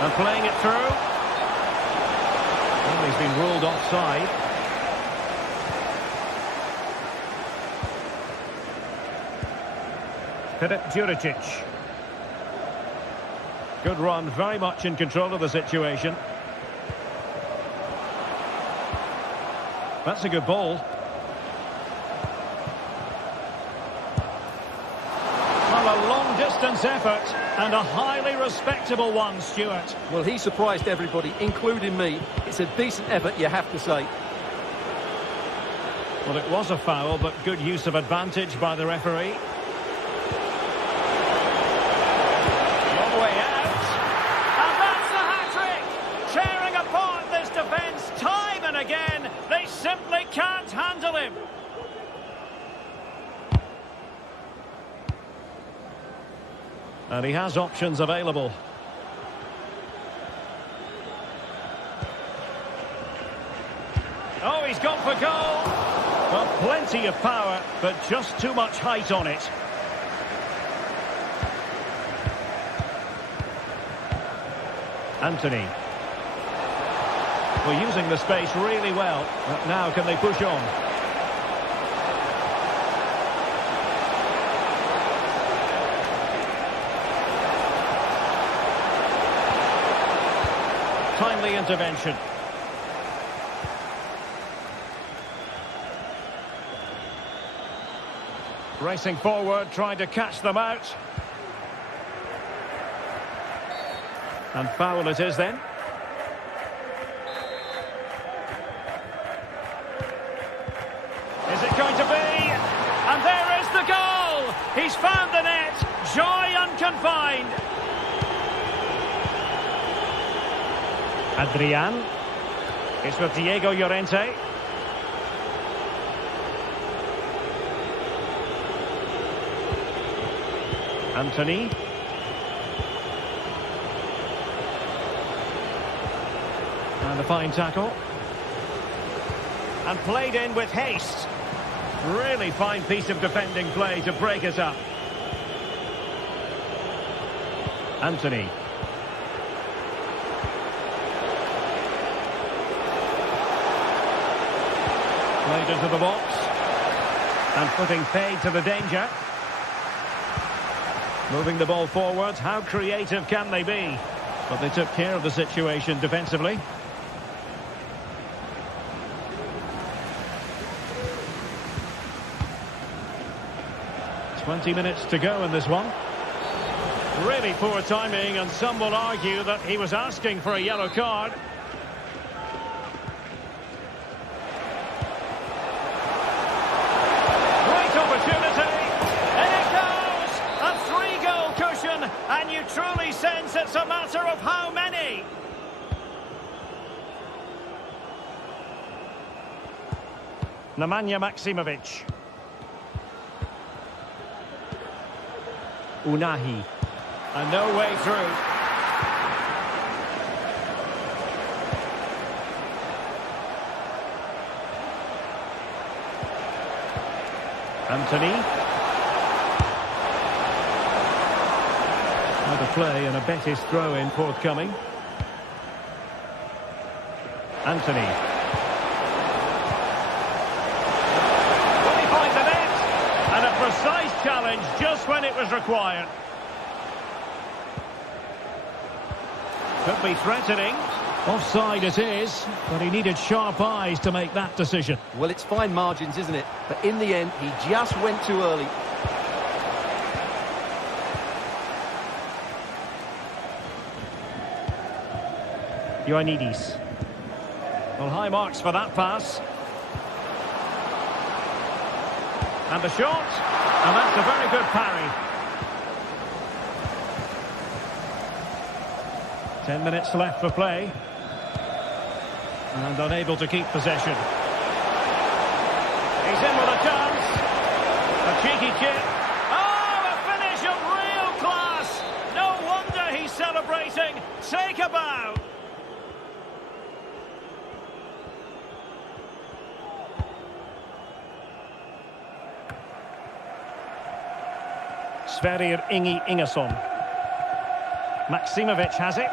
And playing it through. Well, he's been ruled offside. Filip Juricic. Good run, very much in control of the situation. That's a good ball. Well, a long-distance effort and a highly respectable one, Stuart. Well, he surprised everybody, including me. It's a decent effort, you have to say. Well, it was a foul, but good use of advantage by the referee. Long way out. And that's the hat-trick! Tearing apart this defence time and again. They simply can't handle him. And he has options available. Oh, he's gone for goal. Well, plenty of power, but just too much height on it. Anthony. Well, using the space really well. But now can they push on? Timely intervention. Racing forward, trying to catch them out. And foul it is then. Is it going to be? And there is the goal! He's found the net. Joy unconfined. Adrian. It's with Diego Llorente. Anthony. And a fine tackle. And played in with haste. Really fine piece of defending play to break us up. Anthony. Played into the box. And putting paid to the danger. Moving the ball forward. How creative can they be? But they took care of the situation defensively. "20 minutes to go in this one." Really poor timing, and some will argue that he was asking for a yellow card. Great opportunity, and it goes! A 3-goal cushion, and you truly sense it's a matter of how many. Nemanja Maksimovic. Unahi. And no way through. Anthony. Out of play and a Betis throw-in forthcoming. Anthony. Well, he finds the net. And a precise challenge just when it was required. Could be threatening. Offside it is, but he needed sharp eyes to make that decision. Well, it's fine margins, isn't it? But in the end, he just went too early. Ioannidis. Well, high marks for that pass. And the shot. And that's a very good parry. 10 minutes left for play. And unable to keep possession. He's in with a chance. A cheeky chip. Oh, a finish of real class. No wonder he's celebrating. Take a bow. Sverrir Ingi Ingesson. Maksimovic has it.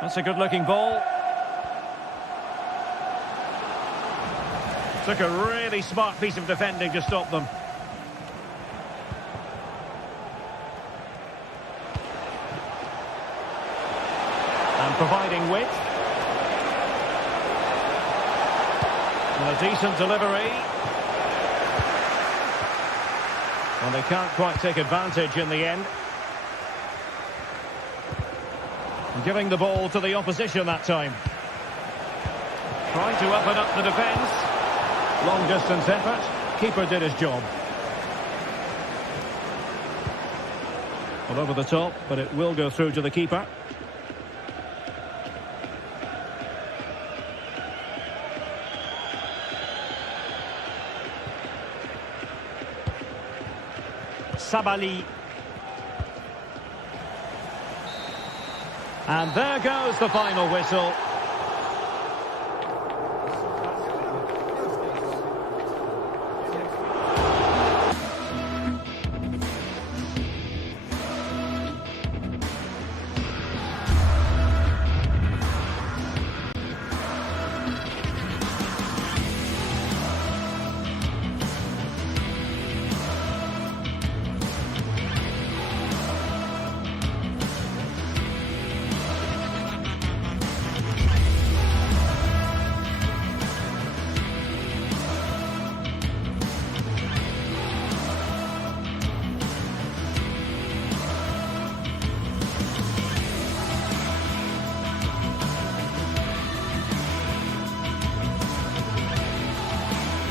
That's a good-looking ball. Took a really smart piece of defending to stop them. And providing width. And a decent delivery. And they can't quite take advantage in the end. Giving the ball to the opposition that time. Trying to open up the defence. Long distance effort. Keeper did his job. Well, over the top, but it will go through to the keeper. Sabali. And there goes the final whistle.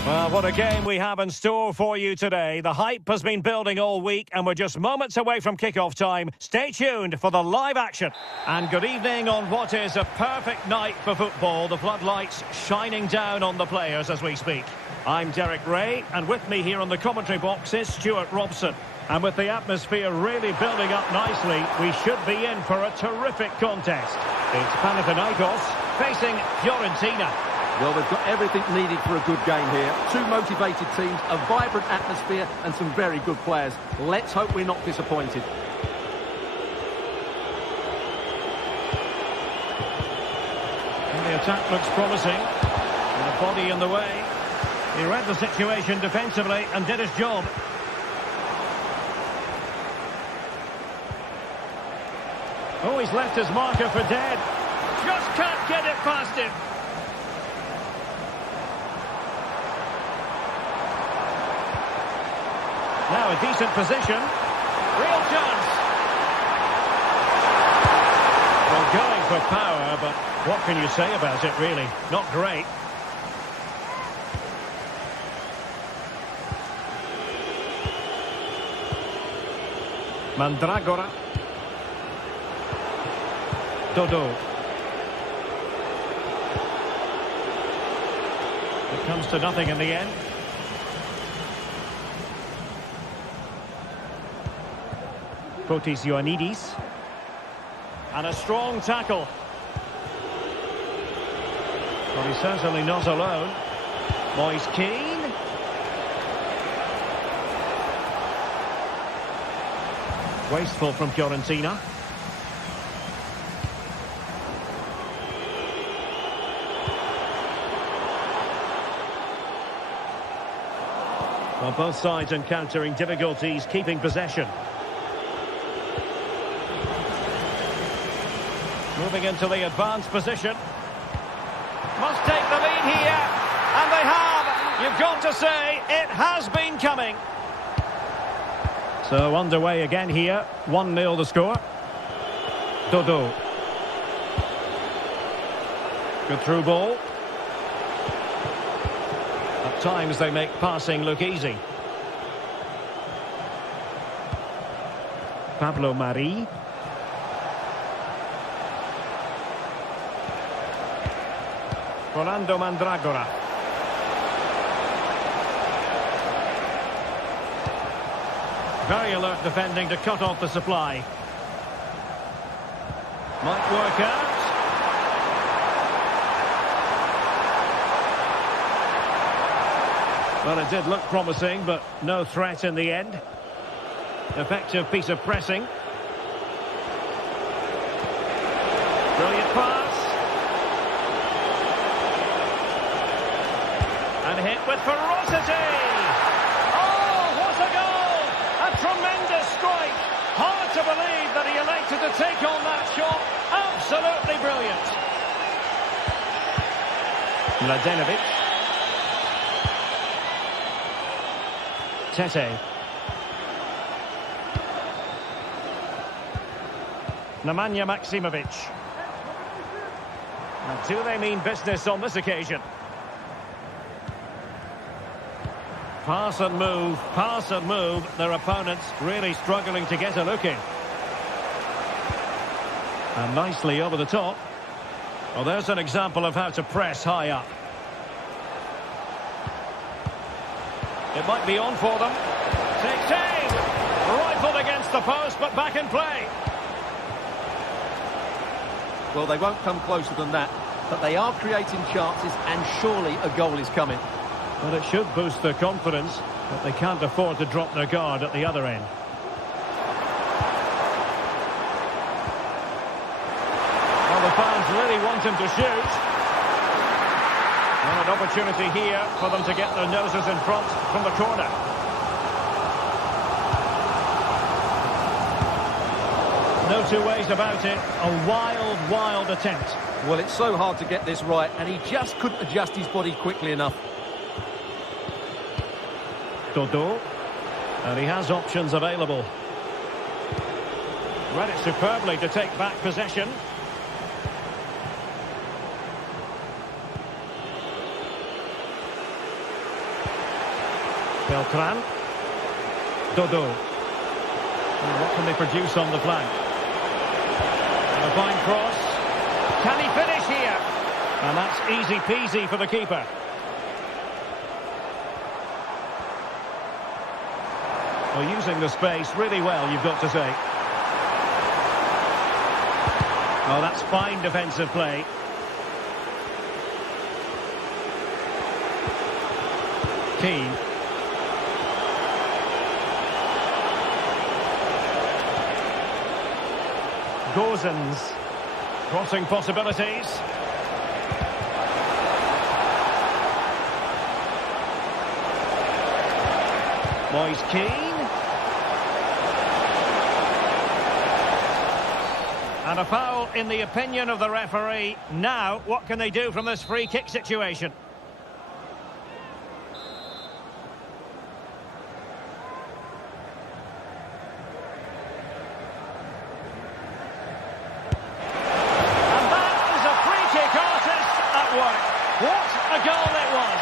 Well, what a game we have in store for you today. The hype has been building all week and we're just moments away from kick-off time. Stay tuned for the live action. And good evening on what is a perfect night for football. The floodlights shining down on the players as we speak. I'm Derek Ray, and with me here on the commentary box is Stuart Robson. And with the atmosphere really building up nicely, we should be in for a terrific contest. It's Panathinaikos facing Fiorentina. Well, they've got everything needed for a good game here. Two motivated teams, a vibrant atmosphere and some very good players. Let's hope we're not disappointed. attack looks promising. With a body in the way. He read the situation defensively and did his job. Oh, he's left his marker for dead. Just can't get it past him. Now a decent position. Real chance. Well, going for power, but what can you say about it, really? Not great. Mandragora. Dodo. It comes to nothing in the end. Fotis Ioannidis. And a strong tackle. Well, he's certainly not alone. Moise Keane. Wasteful from Fiorentina. Well, both sides encountering difficulties keeping possession. Moving into the advanced position. Must take the lead here. And they have. You've got to say, it has been coming. So underway again here. 1-0 the score. Dodo. Good through ball. At times they make passing look easy. Pablo Mari. Rolando Mandragora. Very alert defending to cut off the supply. Might work out. Well, it did look promising, but no threat in the end. Effective piece of pressing. Brilliant pass. And hit with ferocity. Oh, what a goal! A tremendous strike. Hard to believe that he elected to take on that shot. Absolutely brilliant. Mladenovic. Tete. Nemanja Maksimovic. And do they mean business on this occasion? Pass and move, their opponents really struggling to get a look in. And nicely over the top. Well, there's an example of how to press high up. It might be on for them. Takes aim! Rifled against the post, but back in play. Well, they won't come closer than that, but they are creating chances, and surely a goal is coming. Well, it should boost their confidence, but they can't afford to drop their guard at the other end. Well, the fans really want him to shoot. And an opportunity here for them to get their noses in front from the corner. No two ways about it. A wild, wild attempt. Well, it's so hard to get this right, and he just couldn't adjust his body quickly enough. Dodo, and he has options available. Read it superbly to take back possession. Beltran. Dodo. And what can they produce on the flank? And a fine cross. Can he finish here? And that's easy peasy for the keeper. Well, using the space really well, you've got to say. Oh, that's fine defensive play. Keane. Gozens. Crossing possibilities. Moise Keane. And a foul in the opinion of the referee. Now, what can they do from this free kick situation? And that is a free kick artist at work. What a goal it was!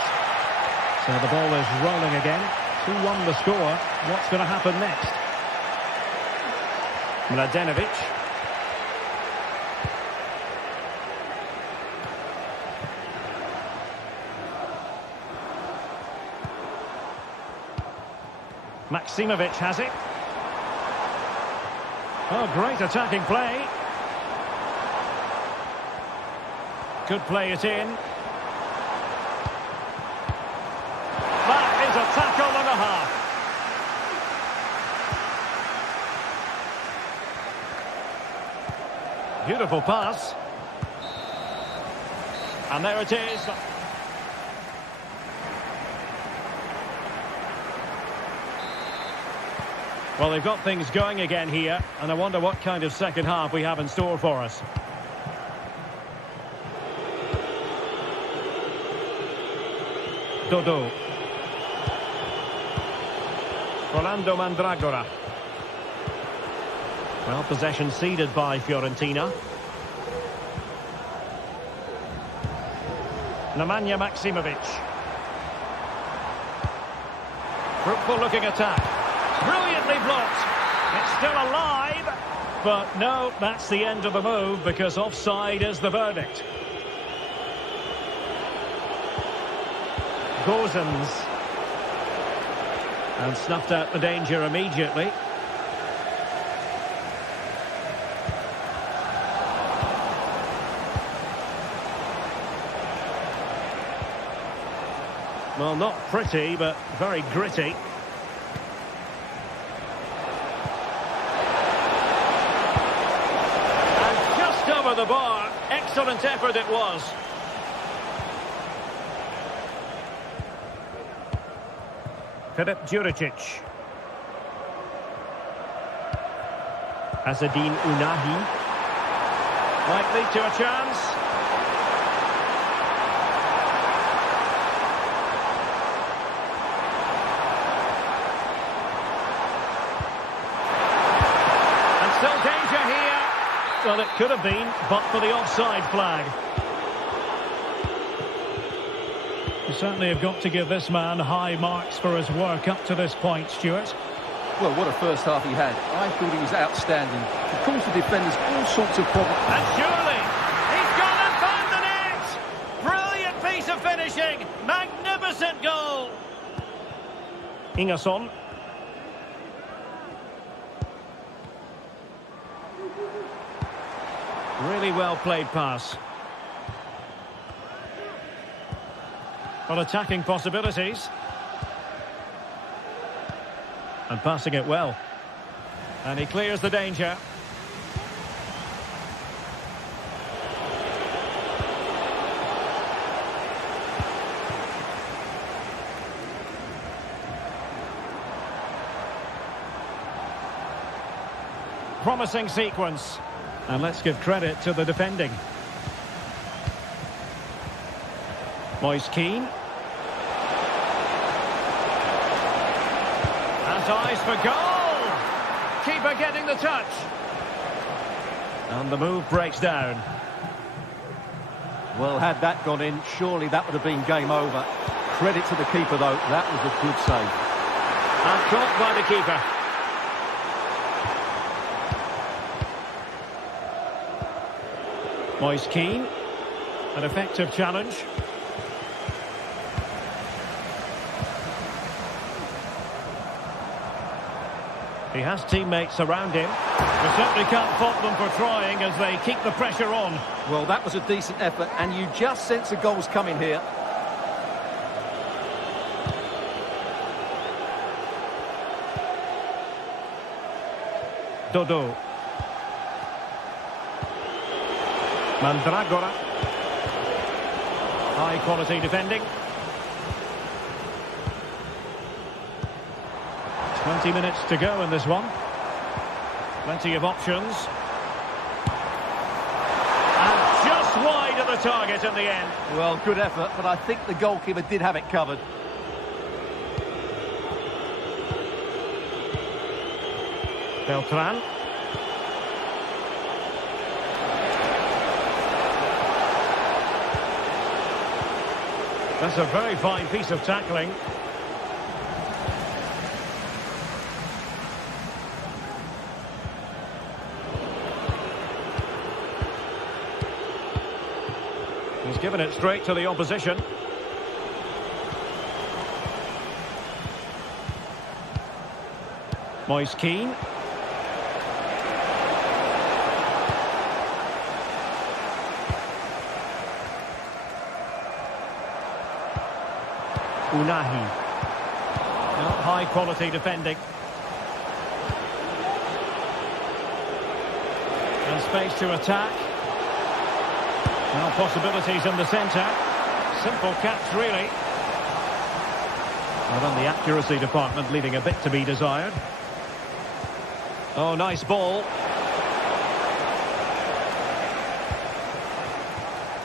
So the ball is rolling again. 2-1 the score. What's going to happen next? Mladenovic. Maksimovic has it. Oh, great attacking play. Could play it in. That is a tackle and a half. Beautiful pass. And there it is. Well, they've got things going again here, and I wonder what kind of second half we have in store for us. Dodo. Rolando Mandragora. Well, possession ceded by Fiorentina. Nemanja Maksimovic. Fruitful looking attack. Brilliantly blocked. It's still alive. But no, that's the end of the move because offside is the verdict. Gozens. And snuffed out the danger immediately. Well, not pretty, but very gritty. Over the bar. Excellent effort it was. Filip Juricic. Azzedine Ounahi. Might lead to a chance. And still danger here. Well, it could have been, but for the offside flag. You certainly have got to give this man high marks for his work up to this point, Stuart. Well, what a first half he had. I thought he was outstanding. He caused the defenders all sorts of problems. And surely, he's gone and found the net! Brilliant piece of finishing! Magnificent goal! Ingerson. Really well played pass. Well, attacking possibilities. And passing it well. And he clears the danger. Promising sequence. And let's give credit to the defending. Moise Keane. And eyes for goal! Keeper getting the touch. And the move breaks down. Well, had that gone in, surely that would have been game over. Credit to the keeper, though. That was a good save. And caught by the keeper. Moise Keane, an effective challenge. He has teammates around him. We certainly can't fault them for trying as they keep the pressure on. Well, that was a decent effort, and you just sense the goals coming here. Dodo. Mandragora. High quality defending. 20 minutes to go in this one. Plenty of options. And just wide of the target in the end. Well, good effort, but I think the goalkeeper did have it covered. Beltran. That's a very fine piece of tackling. He's given it straight to the opposition. Moise Keane. Unahi. Not high quality defending. And space to attack. Now possibilities in the centre. Simple catch really. Well, on the accuracy department, leaving a bit to be desired. Oh, nice ball.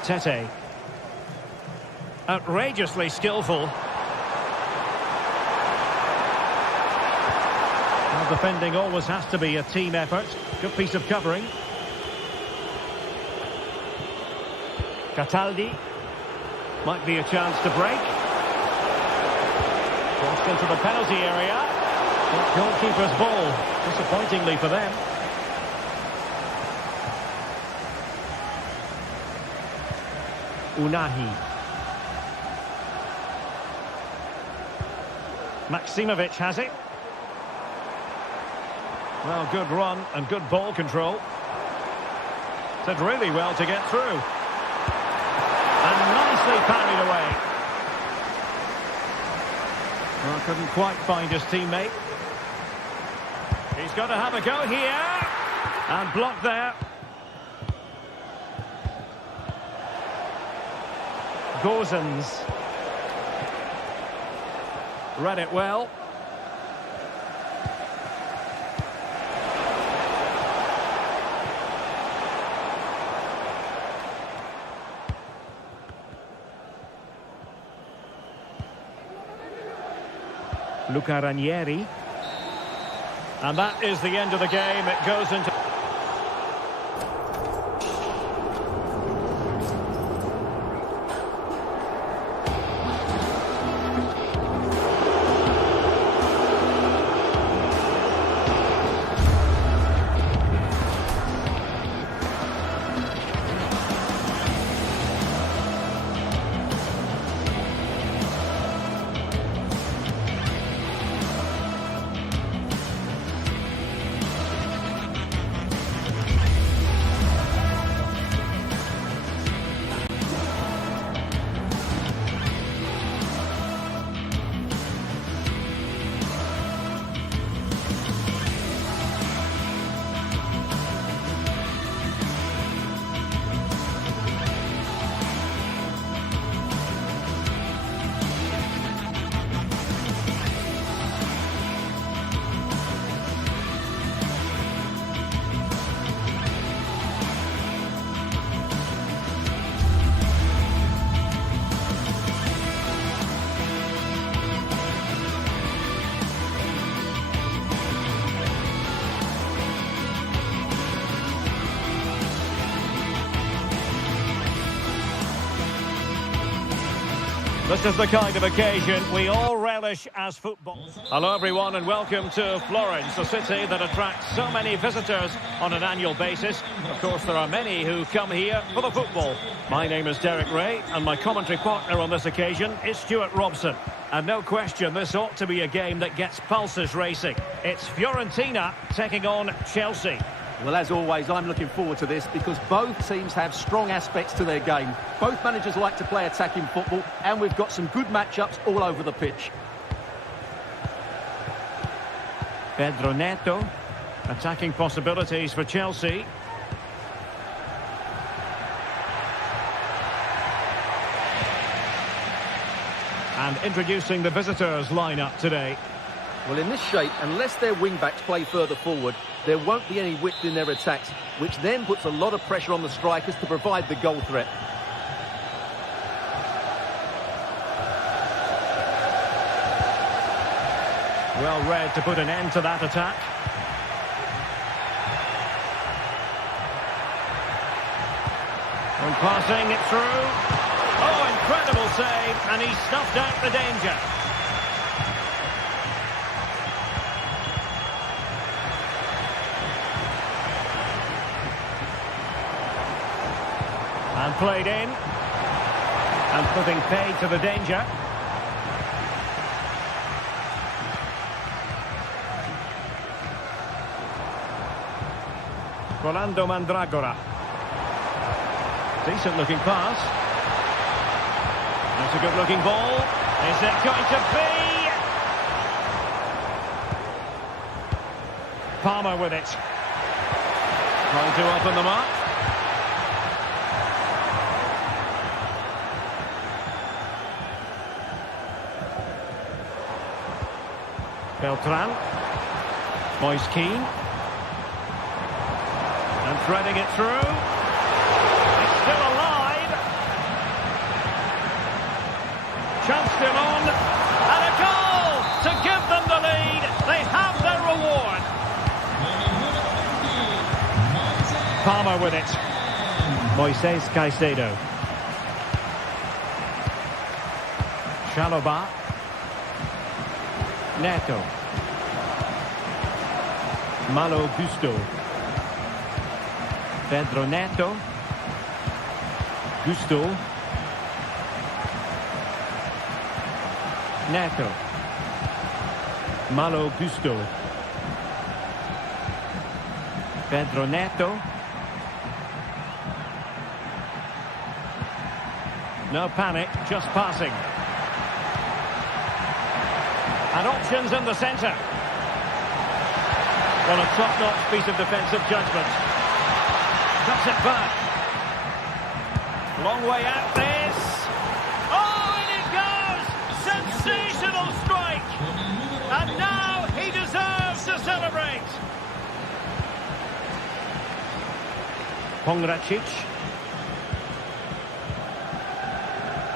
Tete. Outrageously skillful. Well, defending always has to be a team effort. Good piece of covering. Cataldi. Might be a chance to break. Crossed into the penalty area. But goalkeeper's ball. Disappointingly for them. Unahi. Maksimovic has it. Well, good run and good ball control. Did really well to get through. And nicely parried away. Well, couldn't quite find his teammate. He's got to have a go here. And blocked there. Gozens. Read it well. Luca Ranieri. And that is the end of the game. It goes into... This is the kind of occasion we all relish as football. Hello everyone and welcome to Florence, a city that attracts so many visitors on an annual basis. Of course, there are many who come here for the football. My name is Derek Ray and my commentary partner on this occasion is Stuart Robson. And no question, this ought to be a game that gets pulses racing. It's Fiorentina taking on Chelsea. Well, as always, I'm looking forward to this because both teams have strong aspects to their game. Both managers like to play attacking football, and we've got some good matchups all over the pitch. Pedro Neto, attacking possibilities for Chelsea. And introducing the visitors lineup today. Well, in this shape, unless their wing-backs play further forward, there won't be any width in their attacks, which then puts a lot of pressure on the strikers to provide the goal threat. Well read to put an end to that attack. And passing it through. Oh, incredible save, and he snuffed out the danger. And played in. And putting paid to the danger. Rolando Mandragora. Decent looking pass. That's a good looking ball. Is it going to be? Palmer with it. Trying to open them up. Beltran. Moise Keane. And threading it through. It's still alive. Chance still on. And a goal to give them the lead. They have their reward. Palmer with it. Moises Caicedo. Chalobah. Neto. Malo Gusto. Pedro Neto. Gusto. Neto. Malo Gusto. Pedro Neto. No panic, just passing. And options in the centre. Well, a top-notch piece of defensive judgment. Cuts it back. Long way out this. Oh, and it goes! Sensational strike! And now he deserves to celebrate. Pongracic.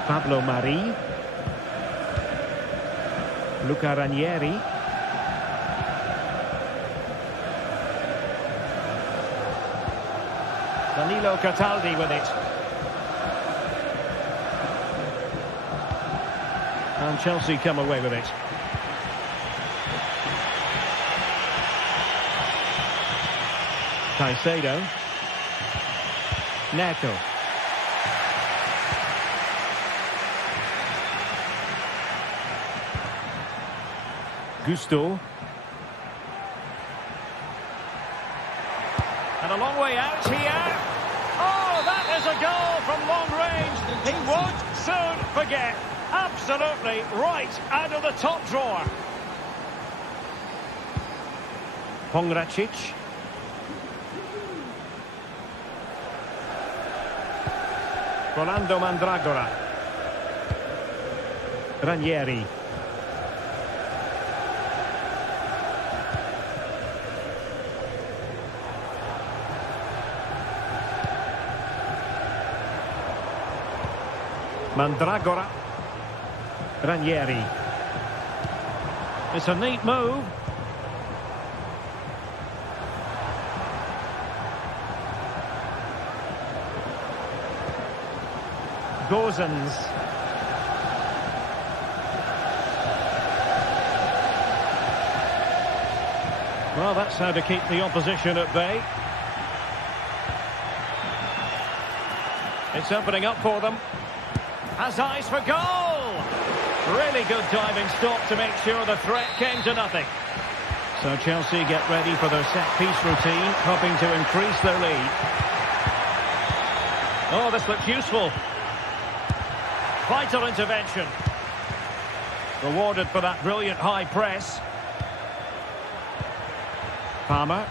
Pablo Mari. Luca Ranieri. Danilo Cataldi with it. And Chelsea come away with it. Caicedo. Neto. Gusto. And a long way out here. Oh, that is a goal from long range. He won't soon forget. Absolutely right out of the top drawer. Pongracic. Rolando Mandragora. Ranieri. Mandragora. Ranieri. It's a neat move. Gozens. Well, that's how to keep the opposition at bay. It's opening up for them. Has eyes for goal! Really good diving stop to make sure the threat came to nothing. So Chelsea get ready for their set-piece routine, hoping to increase their lead. Oh, this looks useful. Vital intervention. Rewarded for that brilliant high press. Palmer.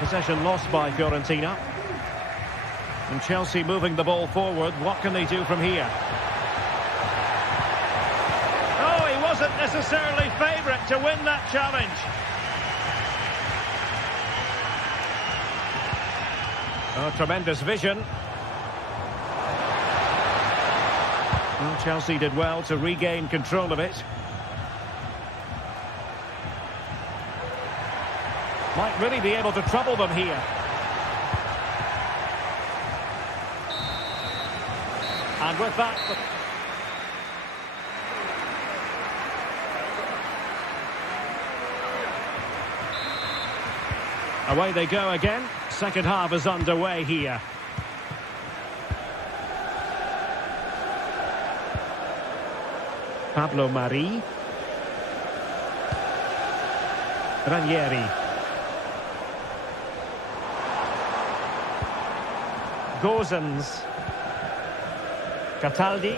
Possession lost by Fiorentina. And Chelsea moving the ball forward. What can they do from here? Oh, he wasn't necessarily favourite to win that challenge. Oh, tremendous vision. Well, Chelsea did well to regain control of it. Might really be able to trouble them here. And with that... away they go again. Second half is underway here. Pablo Mari. Ranieri. Gozens. Cataldi.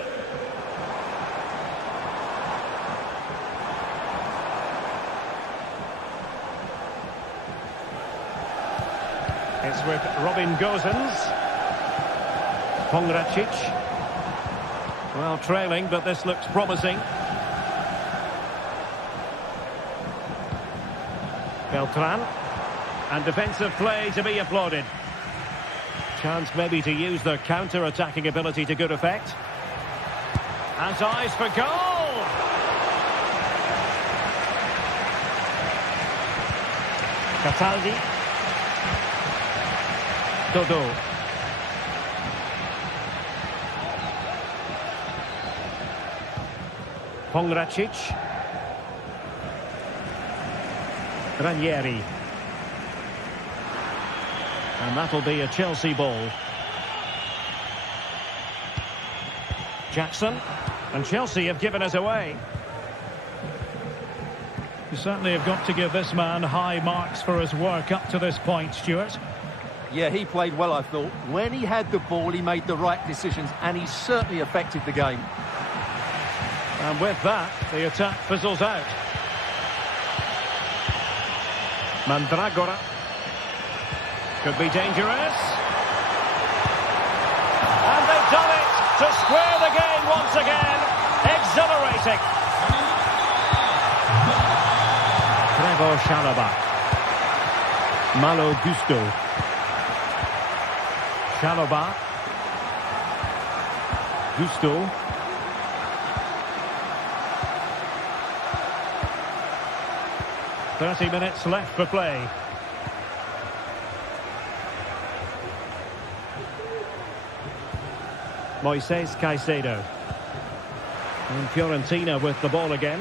It's with Robin Gozens. Pongracic. Well, trailing, but this looks promising. Beltran. And defensive play to be applauded. Chance maybe to use their counter-attacking ability to good effect. Has eyes for goal! Cataldi. Dodo. Pongracic. Ranieri. And that'll be a Chelsea ball. Jackson. And Chelsea have given us away. You certainly have got to give this man high marks for his work up to this point, Stuart. Yeah, he played well, I thought. When he had the ball, he made the right decisions, and he certainly affected the game. And with that, the attack fizzles out. Mandragora. Could be dangerous. And they've done it to square the game once again. Exhilarating. Trevoh Chalobah. Malo Gusto. Chalobah. Gusto. .30 minutes left for play. Moises Caicedo. And Fiorentina with the ball again.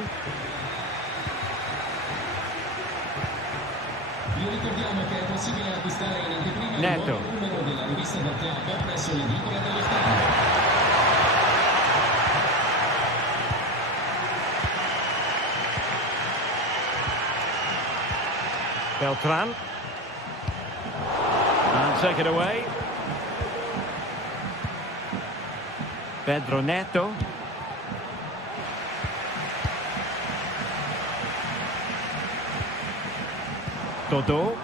Neto. Beltran. And take it away. Pedro Neto. Dodo.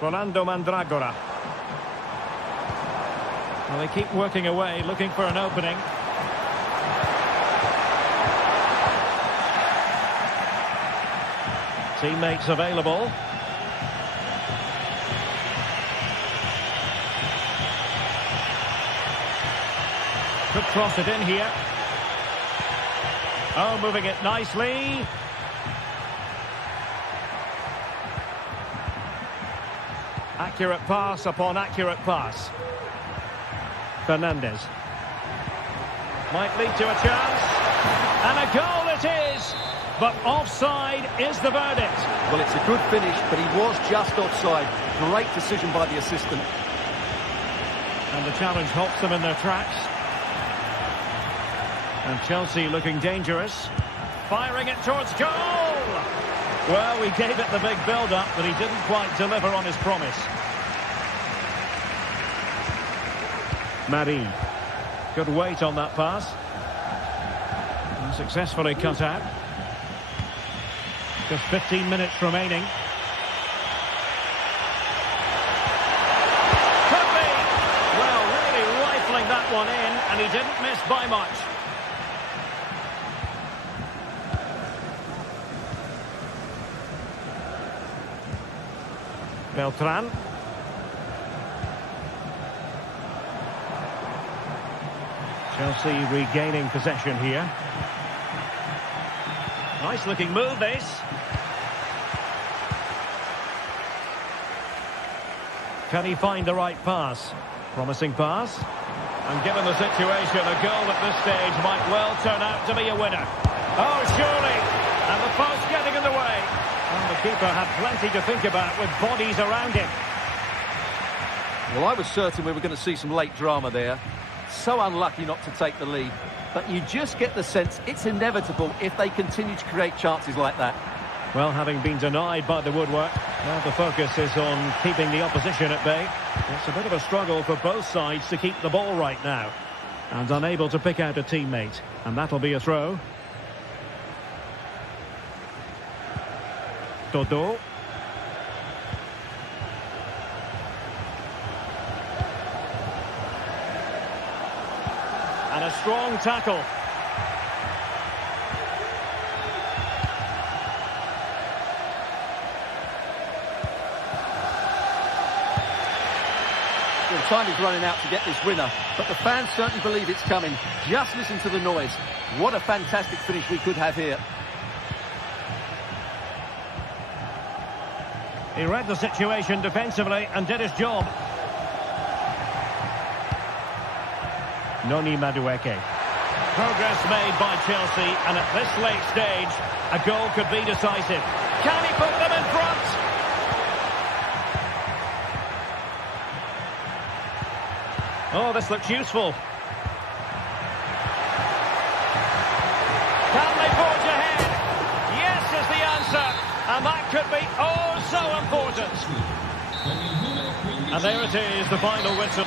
Rolando Mandragora. Well, they keep working away, looking for an opening. Teammates available. Could cross it in here. Oh, moving it nicely. Accurate pass upon accurate pass. Fernandez. Might lead to a chance. And a goal it is. But offside is the verdict. Well, it's a good finish, but he was just offside. Great decision by the assistant. And the challenge halts them in their tracks. And Chelsea looking dangerous. Firing it towards goal! Well, we gave it the big build-up, but he didn't quite deliver on his promise. Mari. Good weight on that pass. And successfully cut out. Just 15 minutes remaining. Could be! one in, and he didn't miss by much. Beltran. Chelsea regaining possession here. Nice looking move, this. Can he find the right pass? Promising pass. And given the situation, a goal at this stage might well turn out to be a winner. Oh, surely. And the post getting in the way. And the keeper had plenty to think about with bodies around him. Well, I was certain we were going to see some late drama there. So unlucky not to take the lead. But you just get the sense it's inevitable if they continue to create chances like that. Well, having been denied by the woodwork, now the focus is on keeping the opposition at bay. It's a bit of a struggle for both sides to keep the ball right now. And unable to pick out a teammate. And that'll be a throw. Dodo. And a strong tackle. Well, time is running out to get this winner, but the fans certainly believe it's coming. Just listen to the noise. What a fantastic finish we could have here. He read the situation defensively and did his job. Noni Madueke. Progress made by Chelsea, and at this late stage, a goal could be decisive. Can he put them in front? Oh, this looks useful. Can they forge ahead? Yes is the answer, and that could be oh so important. And there it is, the final whistle.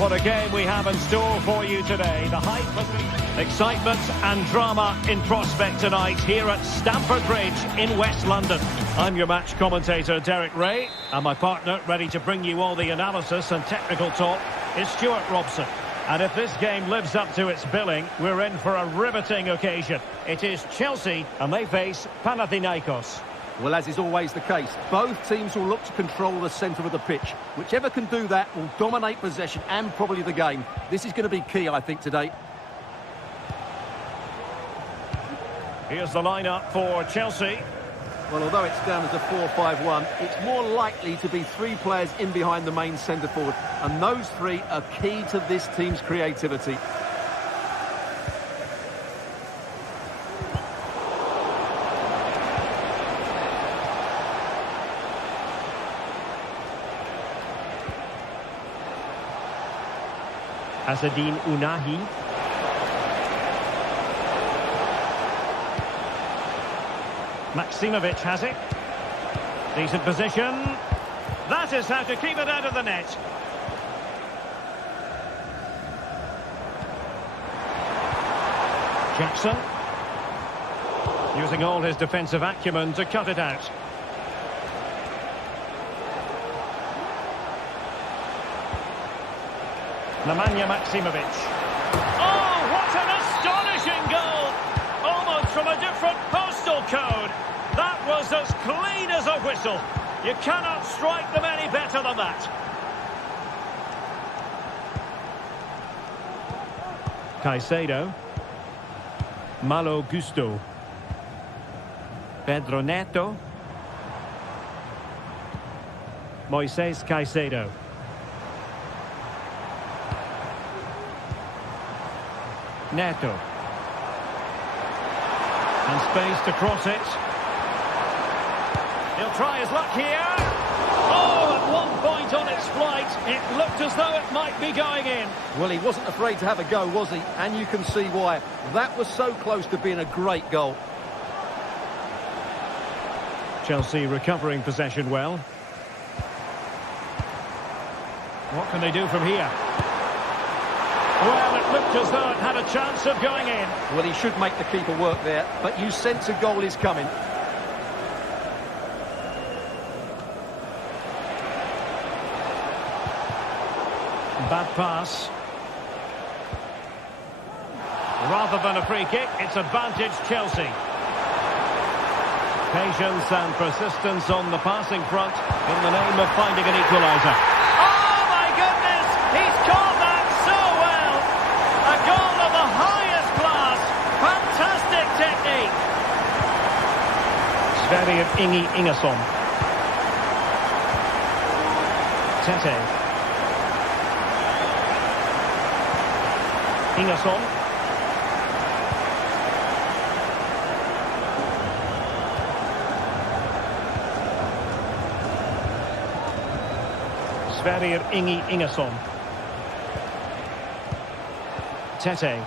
what a game we have in store for you today. The hype, excitement and drama in prospect tonight here at Stamford Bridge in West London. I'm your match commentator, Derek Ray, and my partner, ready to bring you all the analysis and technical talk, is Stuart Robson. And if this game lives up to its billing, we're in for a riveting occasion. It is Chelsea, and they face Panathinaikos. Well, as is always the case, both teams will look to control the centre of the pitch. Whichever can do that will dominate possession and probably the game. This is going to be key, I think, today. Here's the lineup for Chelsea. Well, although it's down as a 4-5-1, it's more likely to be three players in behind the main centre forward. And those three are key to this team's creativity. Azzedine Ounahi. Maksimovic has it. Decent position. That is how to keep it out of the net. Jackson. Using all his defensive acumen to cut it out. Nemanja Maksimovic. Oh, what an astonishing goal! Almost from a different postal code. That was as clean as a whistle. You cannot strike them any better than that. Caicedo. Malo Gusto. Pedro Neto. Moises Caicedo. Neto. And space to cross it. He'll try his luck here. Oh, at one point on its flight, it looked as though it might be going in. Well, he wasn't afraid to have a go, was he? And you can see why. That was so close to being a great goal. Chelsea recovering possession well. What can they do from here? Well, it looked as though it had a chance of going in. Well, he should make the keeper work there, but you sense a goal is coming. Bad pass. Rather than a free kick, it's advantage Chelsea. Patience and persistence on the passing front in the name of finding an equaliser. Oh, my goodness! He's caught that so well! A goal of the highest class. Fantastic technique. Sverrir Ingi Ingesson. Tete. Ingesson. Sverrir Ingi Ingesson. Tete.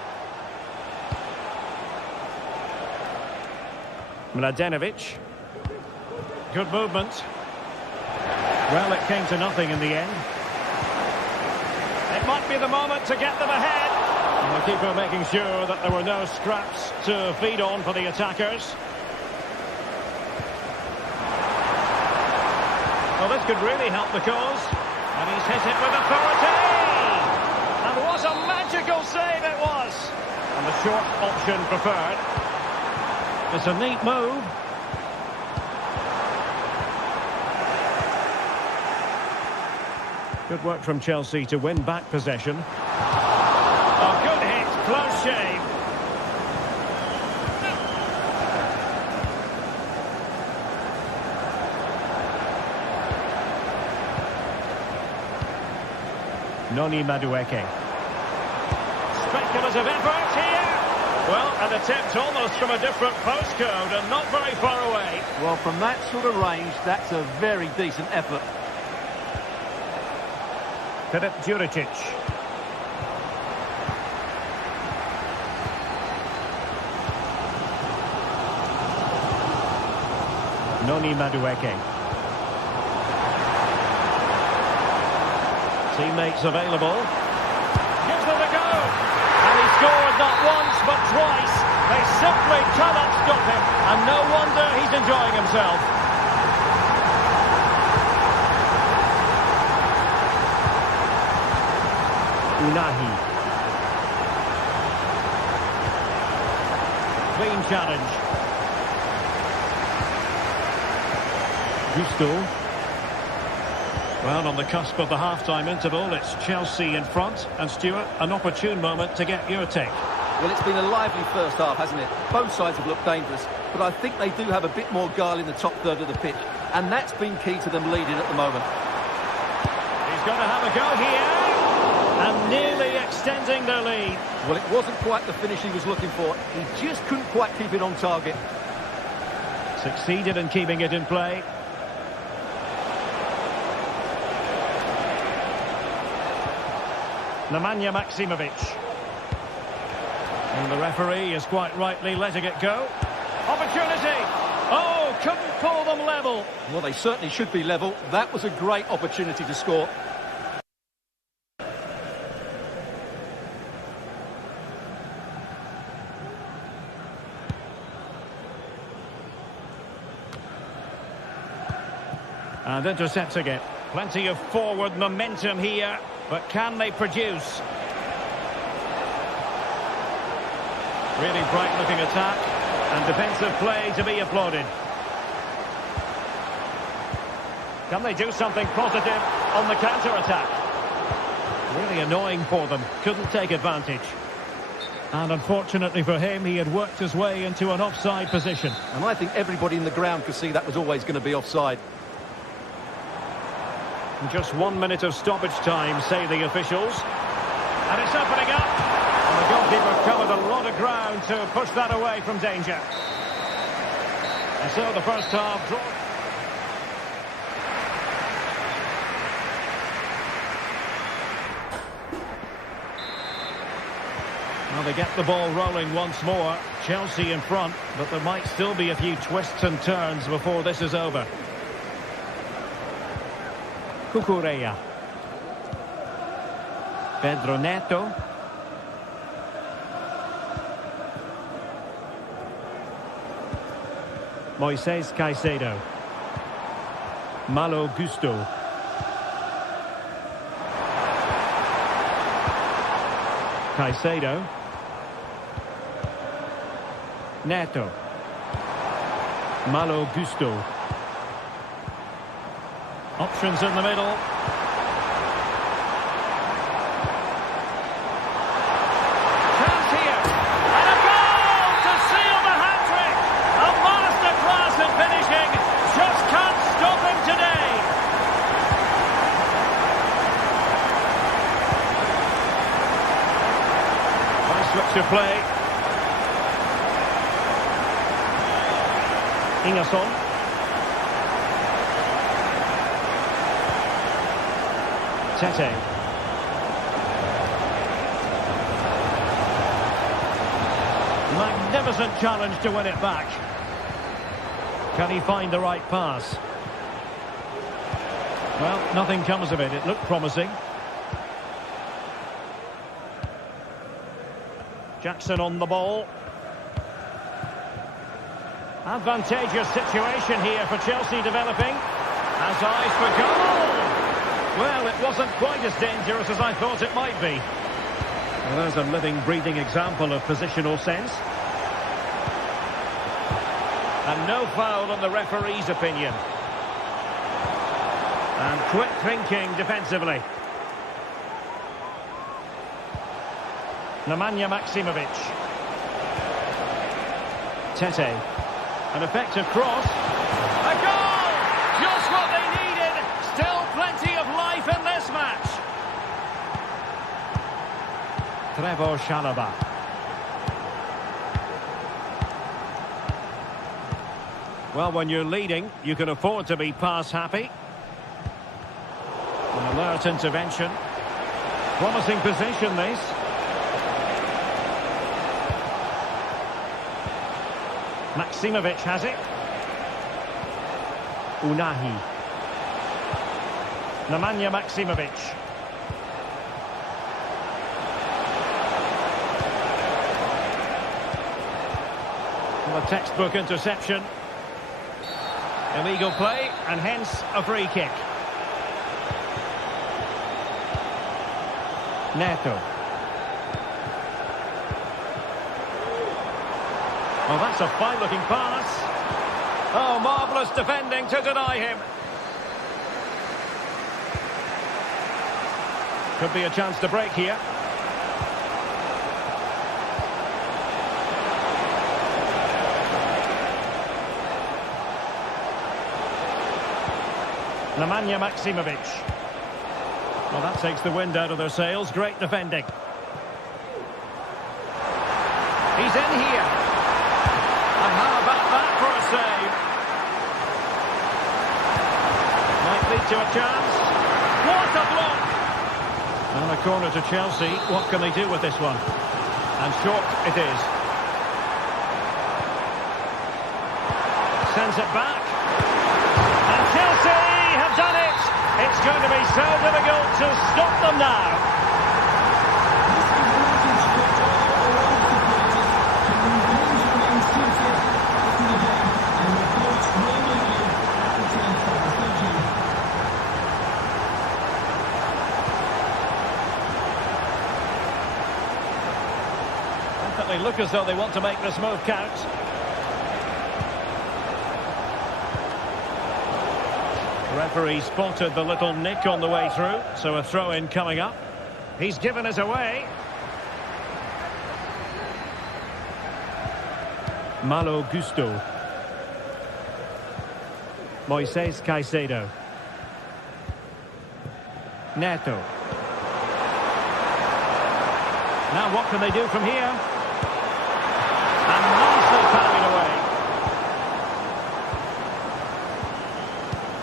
Mladenovic. Good movement. Well, it came to nothing in the end. It might be the moment to get them ahead. And the keeper making sure that there were no scraps to feed on for the attackers. Well, this could really help the cause. And he's hit it with authority. And what a magical save it was. And the short option preferred. It's a neat move. Good work from Chelsea to win back possession. Oh, good hit, close shave. Noni Madueke. Speculative effort here. Well, an attempt almost from a different postcode and not very far away. Well, from that sort of range, that's a very decent effort. Filip Juricic. Noni Madueke. Teammates available. scored not once but twice. They simply cannot stop him, and no wonder he's enjoying himself. Unahi. Clean challenge. Gusto. Well, on the cusp of the half-time interval, it's Chelsea in front. And Stuart, an opportune moment to get your take. Well, it's been a lively first half, hasn't it? Both sides have looked dangerous, but I think they do have a bit more guile in the top third of the pitch, and that's been key to them leading at the moment. He's going to have a go here, and nearly extending their lead. Well, it wasn't quite the finish he was looking for. He just couldn't quite keep it on target. Succeeded in keeping it in play. Nemanja Maksimovic. And the referee is quite rightly letting it go. Opportunity! Oh, couldn't pull them level. Well, they certainly should be level. That was a great opportunity to score. And intercepting it. Plenty of forward momentum here, but can they produce? Really bright-looking attack, and defensive play to be applauded. Can they do something positive on the counter-attack? Really annoying for them, couldn't take advantage. And unfortunately for him, he had worked his way into an offside position. And I think everybody in the ground could see that was always going to be offside. Just 1 minute of stoppage time, say the officials. And it's opening up. And the goalkeeper covered a lot of ground to push that away from danger. And so the first half draw. Well, they get the ball rolling once more. Chelsea in front, but there might still be a few twists and turns before this is over. Cucurella. Pedro Neto. Moises Caicedo. Malo Gusto. Caicedo. Neto. Malo Gusto. Options in the middle. Chance here. And a goal to seal the hat-trick. A masterclass in finishing. Just can't stop him today. Nice switch to play. Ingerson. Tete. Magnificent challenge to win it back. Can he find the right pass? Well, nothing comes of it. It looked promising. Jackson on the ball. Advantageous situation here for Chelsea developing. Has eyes for goal. Well, it wasn't quite as dangerous as I thought it might be. Well, there's a living, breathing example of positional sense. And no foul on the referee's opinion. And quick thinking defensively. Nemanja Maksimovic. Tete. An effective cross. A goal! Just what they needed. Still plenty of life in this match. Trevor Chalobah. Well, when you're leading, you can afford to be pass happy. An alert intervention. Promising position, this. Maksimovic has it. Unahi. Nemanja Maksimovic. Well, a textbook interception. Illegal play, and hence a free kick. Neto. Oh, that's a fine-looking pass. Oh, marvellous defending to deny him. Could be a chance to break here. Nemanja Maksimovic. Well, that takes the wind out of their sails. Great defending. He's in here. And how about that for a save? Might lead to a chance. What a block! And a corner to Chelsea. What can they do with this one? And short it is. Sends it back. And Chelsea have done it! It's going to be so difficult to stop them now. Definitely look as though they want to make this move count. Referee spotted the little nick on the way through, so a throw-in coming up. He's given us away. Malo Gusto. Moises Caicedo. Neto. Now what can they do from here? And nicely carried away.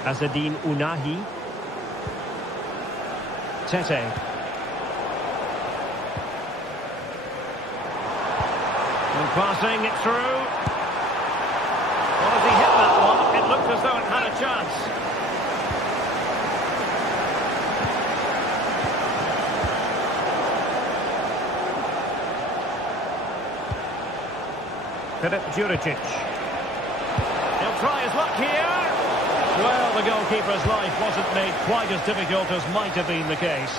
Azzedine Ounahi. Tete. And passing it through. Well, as he hit that one, it looked as though it had a chance. Filip Juricic. He'll try his luck here. Well, the goalkeeper's life wasn't made quite as difficult as might have been the case.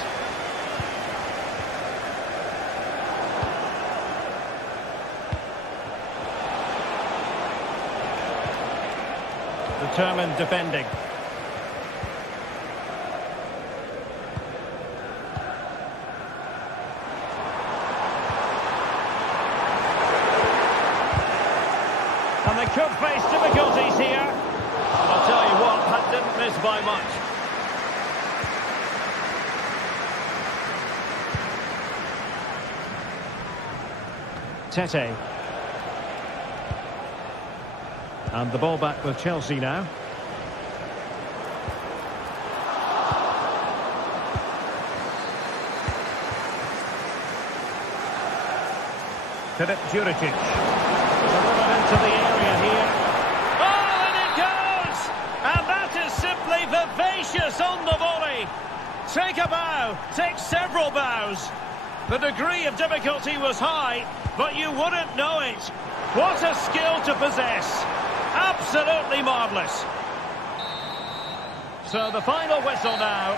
Determined defending. And they could face difficulties here. I'll tell you what, that didn't miss by much. Tete. And the ball back with Chelsea now. Filip Juricic. Delivered into the area here. Oh, and it goes! And that is simply vivacious on the volley. Take a bow, take several bows. The degree of difficulty was high, but you wouldn't know it. What a skill to possess. Absolutely marvellous. So the final whistle now.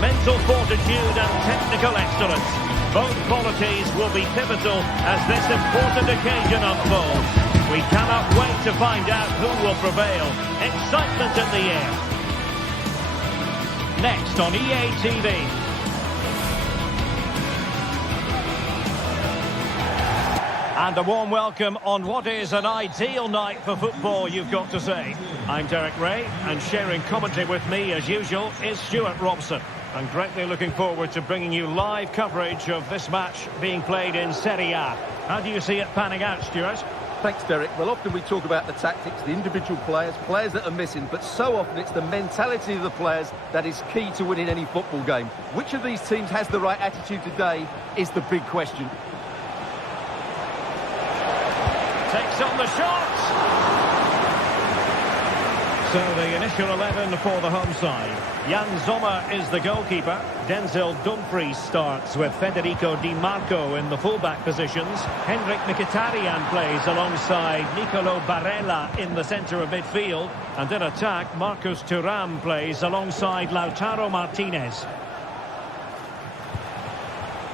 mental fortitude and technical excellence. Both qualities will be pivotal as this important occasion unfolds. We cannot wait to find out who will prevail. Excitement in the air. Next on EA TV. And a warm welcome on what is an ideal night for football, you've got to say. I'm Derek Ray, and sharing commentary with me, as usual, is Stuart Robson. I'm greatly looking forward to bringing you live coverage of this match being played in Serie A. How do you see it panning out, Stuart? Thanks, Derek. Well, often we talk about the tactics, the individual players that are missing, but so often it's the mentality of the players that is key to winning any football game. Which of these teams has the right attitude today is the big question. Takes on the shot. So the initial 11 for the home side. Jan Sommer is the goalkeeper. Denzel Dumfries starts with Federico Di Marco in the fullback positions. Henrik Mkhitaryan plays alongside Nicolo Barella in the centre of midfield. And in attack, Marcus Thuram plays alongside Lautaro Martinez.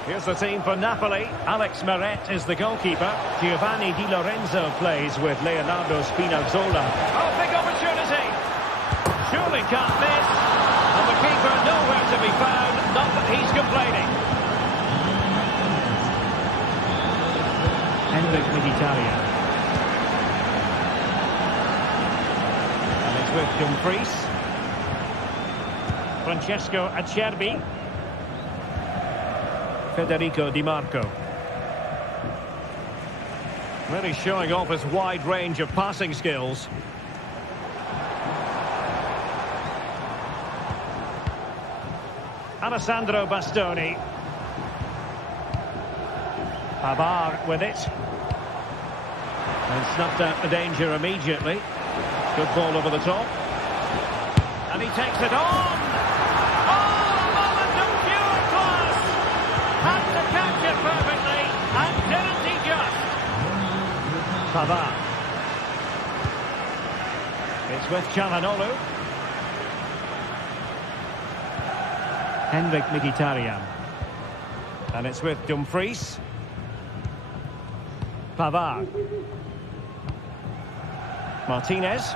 Here's the team for Napoli. Alex Meret is the goalkeeper. Giovanni Di Lorenzo plays with Leonardo Spinazzola. Oh, big opportunity! Surely can't miss. And the keeper nowhere to be found. Not that he's complaining. Henrik Mkhitaryan. And it's with Dumfries. Francesco Acerbi. Federico Di Marco. Really showing off his wide range of passing skills. Alessandro Bastoni. Pavard with it. And snuffed out the danger immediately. Good ball over the top. And he takes it on! Had to catch it perfectly, and didn't he just? Pavard. It's with Çalhanoğlu. Henrik Mkhitaryan. And it's with Dumfries. Pavard. Martinez.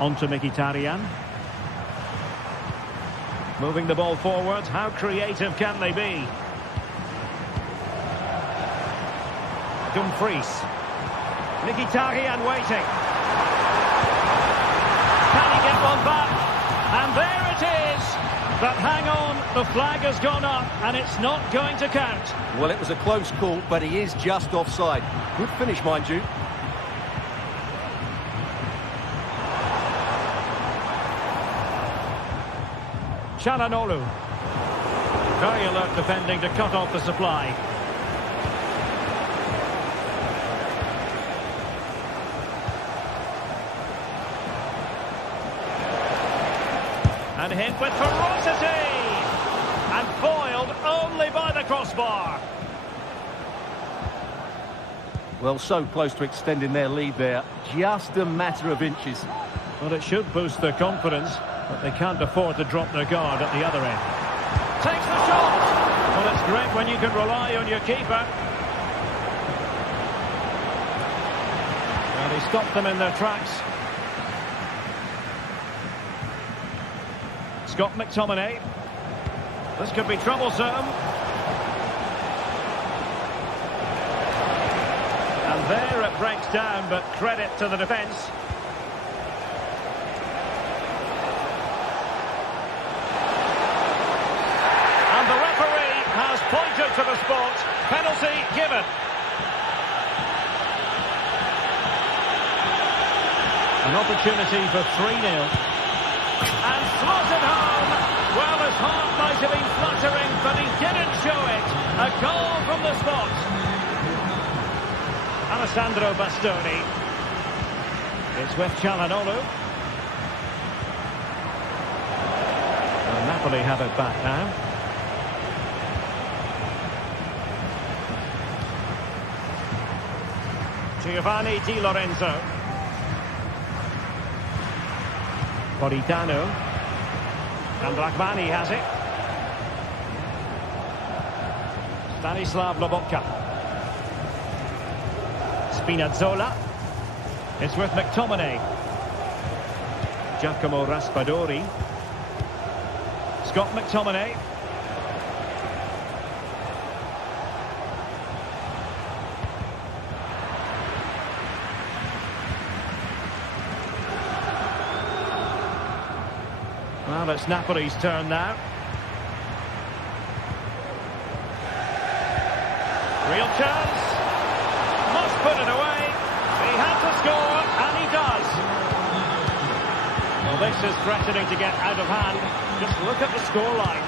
On to Mkhitaryan. Moving the ball forward, how creative can they be? Dumfries. Mkhitaryan waiting. Can he get one back? And there it is! But hang on, the flag has gone up and it's not going to count. Well, it was a close call, but he is just offside. Good finish, mind you. Çalhanoğlu. Very alert defending to cut off the supply. And hit with ferocity! And foiled only by the crossbar. Well, so close to extending their lead there. Just a matter of inches. Well, it should boost their confidence. But they can't afford to drop their guard at the other end. Takes the shot! Well, it's great when you can rely on your keeper. Well, he stopped them in their tracks. Scott McTominay. This could be troublesome. And there it breaks down, but credit to the defence. Pointed to the spot, penalty given. An opportunity for 3-0. And slotted home. Well, his heart might have been fluttering, but he didn't show it. A goal from the spot. Alessandro Bastoni. It's with Çalhanoğlu. Well, Napoli have it back now. Giovanni Di Lorenzo. Politano. And Rachmani has it. Stanislav Lobotka. Spinazzola. It's with McTominay. Giacomo Raspadori. Scott McTominay. Well, it's Napoli's turn now. Real chance. Must put it away. He had to score, and he does. Well, this is threatening to get out of hand. Just look at the scoreline.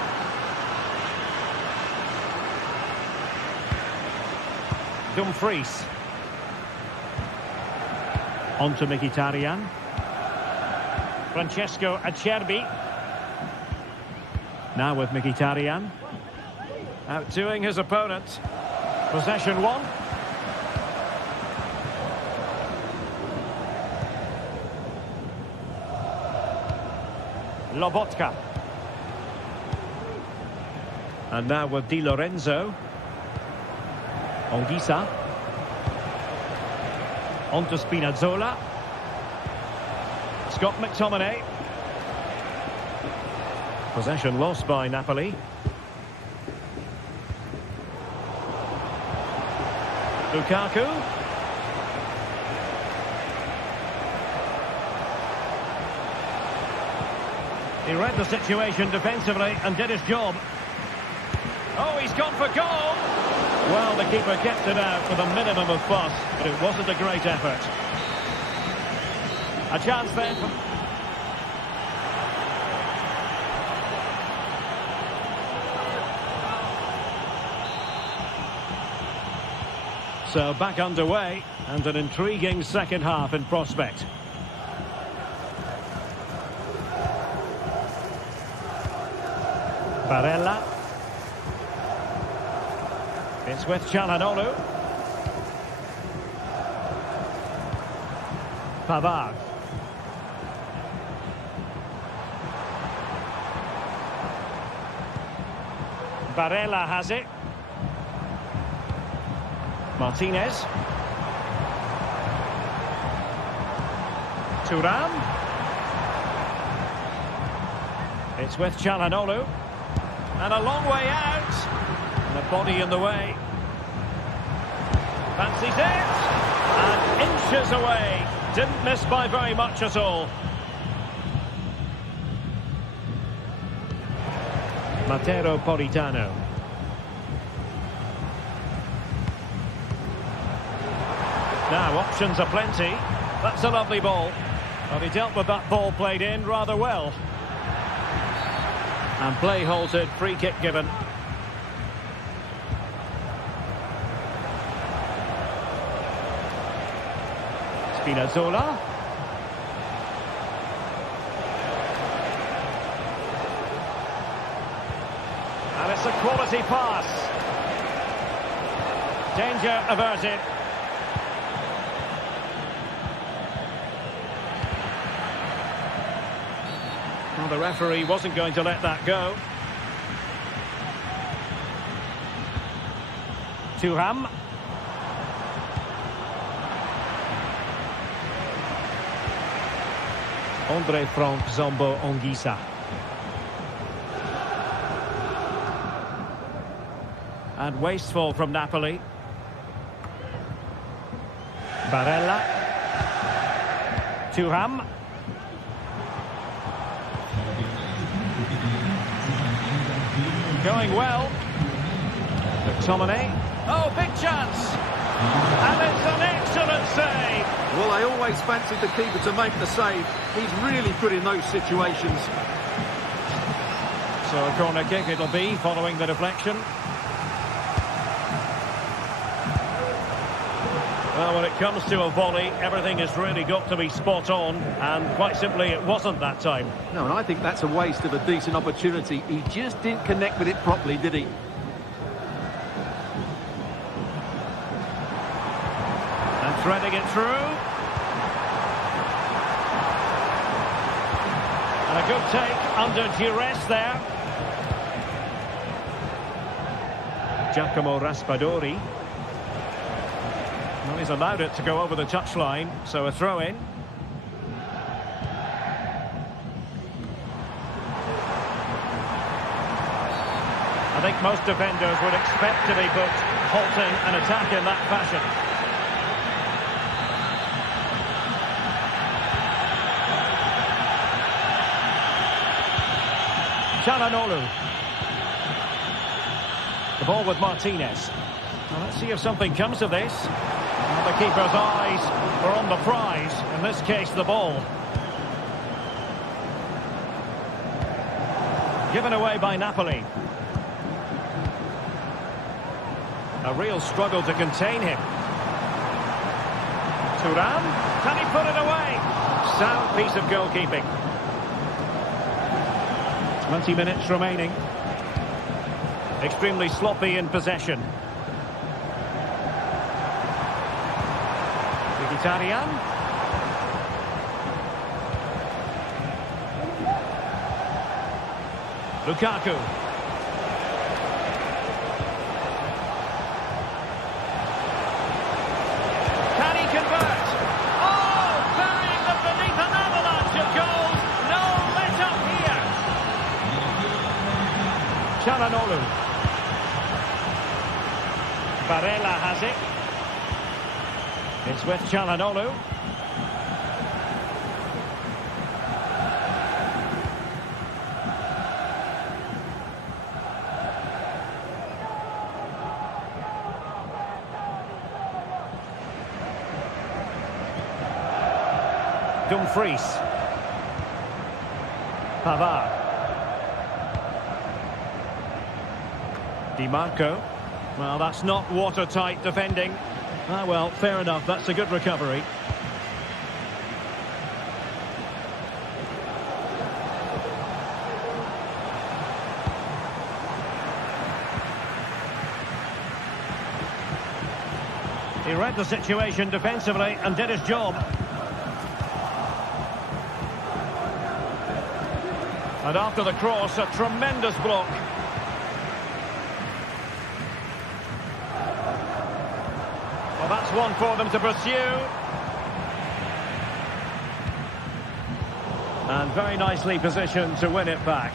Dumfries. On to Mkhitaryan. Francesco Acerbi. Now with Mkhitaryan. Outdoing his opponent. Possession one. Lobotka. And now with Di Lorenzo. Anguissa. On to Spinazzola. Scott McTominay. Possession lost by Napoli. Lukaku. He read the situation defensively and did his job. Oh, he's gone for goal! Well, the keeper kept it out with a minimum of fuss, but it wasn't a great effort. A chance then for... So back underway, and an intriguing second half in prospect. Barella. It's with Çalhanoğlu. Pavard. Barella has it. Martinez. Thuram. It's with Çalhanoğlu. And a long way out. And a body in the way. Fancies it. And inches away. Didn't miss by very much at all. Matteo Politano. Now, options are plenty. That's a lovely ball. Well, he dealt with that ball played in rather well. And play halted, free kick given. Spinazzola. And it's a quality pass. Danger averted. Well, the referee wasn't going to let that go. Thuram. Andre Frank Zombo Anguissa. And wasteful from Napoli. Barella. Thuram. Going well. McTominay. Oh, big chance. And it's an excellent save. Well, I always fancied the keeper to make the save. He's really good in those situations. So a corner kick it'll be following the deflection. Well, when it comes to a volley, everything has really got to be spot on, and quite simply it wasn't that time. No, and I think that's a waste of a decent opportunity. He just didn't connect with it properly, did he? And threading it through. And a good take under duress there. Giacomo Raspadori. Well, he's allowed it to go over the touchline, so a throw-in. I think most defenders would expect to be booked halting an attack in that fashion. Çalhanoğlu. The ball with Martinez. Well, let's see if something comes of this. Well, the keeper's eyes are on the prize, in this case the ball. Given away by Napoli. A real struggle to contain him. Thuram, can he put it away? Sound piece of goalkeeping. 20 minutes remaining. Extremely sloppy in possession. Mkhitaryan. Lukaku. Can he convert? Oh, burying them beneath an avalanche of goals. No let up here. Çalhanoğlu. Barella has it. It's with Çalhanoğlu. Dumfries. Pavard. Di Marco. Well, that's not watertight defending. Ah, well, fair enough. That's a good recovery. He read the situation defensively and did his job. And after the cross, a tremendous block. Well, that's one for them to pursue. And very nicely positioned to win it back.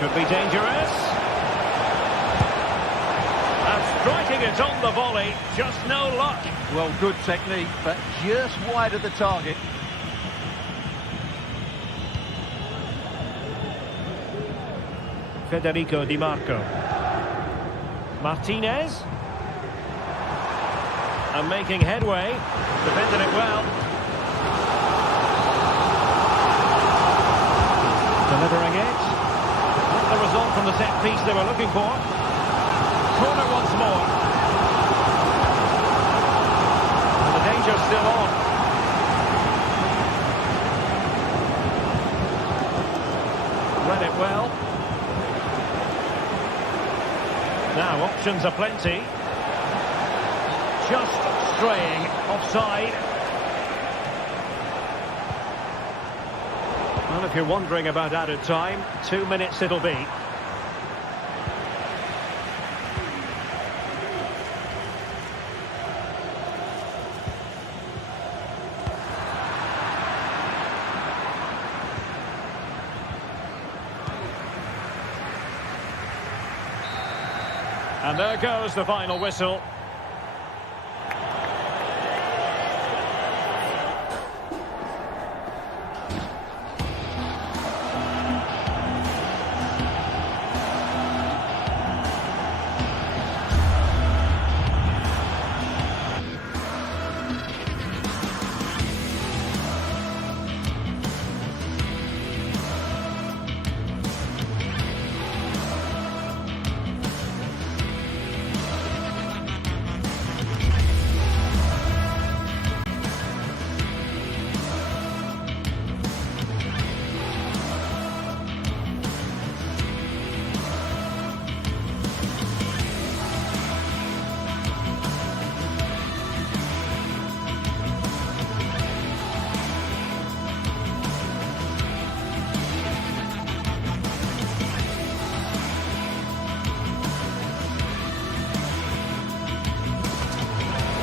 Could be dangerous. And striking it on the volley, just no luck. Well, good technique, but just wide of the target. Federico Di Marco. Martinez. And making headway. Defended it well. Delivering it. Not the result from the set piece they were looking for. Corner once more. And the danger's still on. Read it well. Now, options are plenty. Just straying offside. Well, if you're wondering about added time, 2 minutes it'll be. And there goes the final whistle.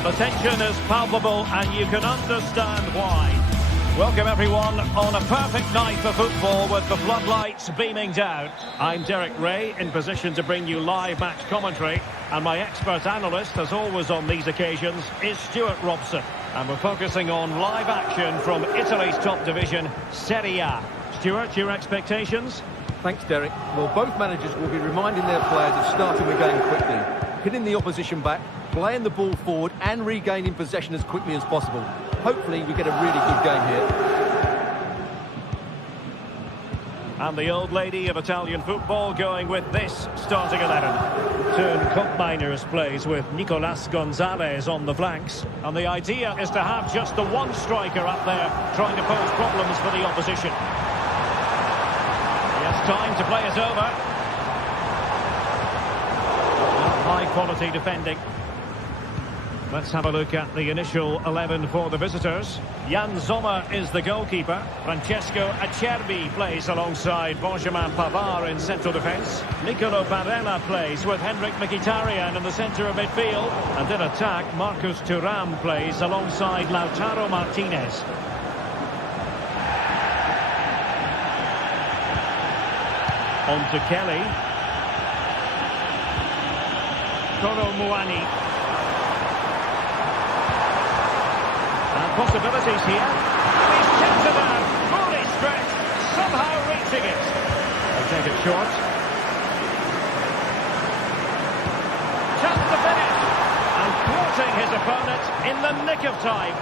The tension is palpable and you can understand why. Welcome everyone on a perfect night for football with the floodlights beaming down. I'm Derek Ray, in position to bring you live match commentary, and my expert analyst, as always on these occasions, is Stuart Robson. And we're focusing on live action from Italy's top division, Serie A. Stuart, your expectations? Thanks, Derek. Well, both managers will be reminding their players of starting the game quickly, hitting the opposition back, playing the ball forward and regaining possession as quickly as possible. Hopefully we get a really good game here. And the old lady of Italian football going with this starting 11. Turn Koopmeiners plays with Nicolas Gonzalez on the flanks. And the idea is to have just the one striker up there trying to pose problems for the opposition. He has time to play it over. High quality defending. Let's have a look at the initial 11 for the visitors. Jan Sommer is the goalkeeper. Francesco Acerbi plays alongside Benjamin Pavard in central defence. Nicolo Barella plays with Henrik Mkhitaryan in the centre of midfield. And in attack, Marcus Thuram plays alongside Lautaro Martinez. On to Kelly. Kolo Muani. Possibilities here, and he's centred out, fully stretched, somehow reaching it. They'll take it short. Chance to finish, and thwarting his opponent in the nick of time.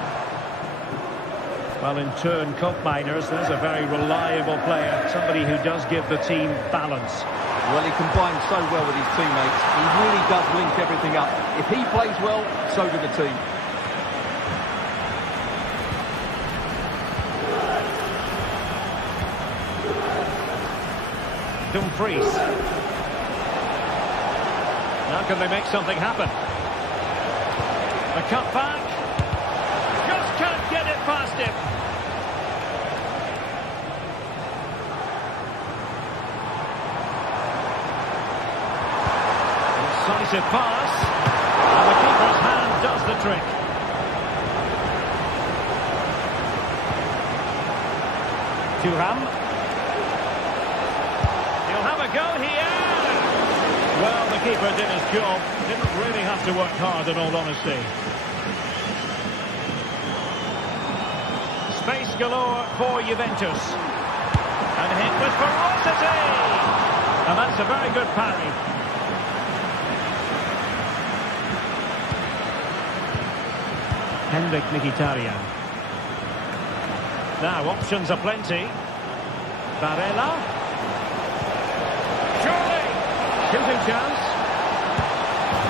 Well, in turn, Koopmeiners, there's a very reliable player, somebody who does give the team balance. Well, he combines so well with his teammates. He really does link everything up. If he plays well, so do the team. Dumfries. Now can they make something happen? A cut back. Just can't get it past him. Decisive pass. And the keeper's hand does the trick. Thuram. Go here! Well, the keeper did his job. Didn't really have to work hard, in all honesty. Space galore for Juventus. And hit with ferocity! And that's a very good parry. Henrik Mkhitaryan. Now, options are plenty. Barella. Shooting chance.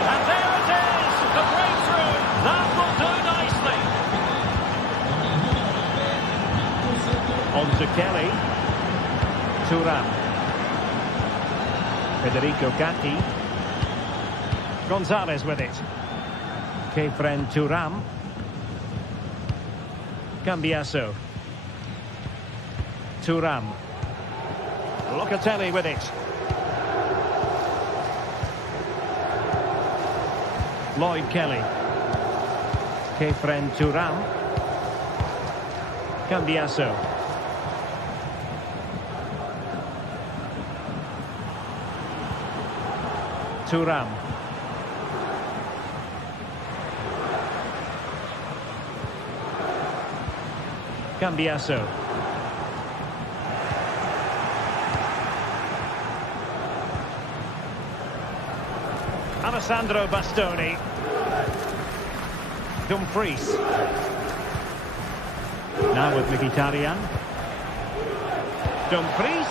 And there it is, the breakthrough. That will do nicely. On to Kelly. Thuram. Federico Gatti. Gonzalez with it. Kefren Thuram. Cambiasso. Thuram. Locatelli with it. Lloyd Kelly. Kefren Thuram. Cambiasso. Thuram. Cambiasso. Alessandro Bastoni. Dumfries. Now with Mkhitaryan. Dumfries.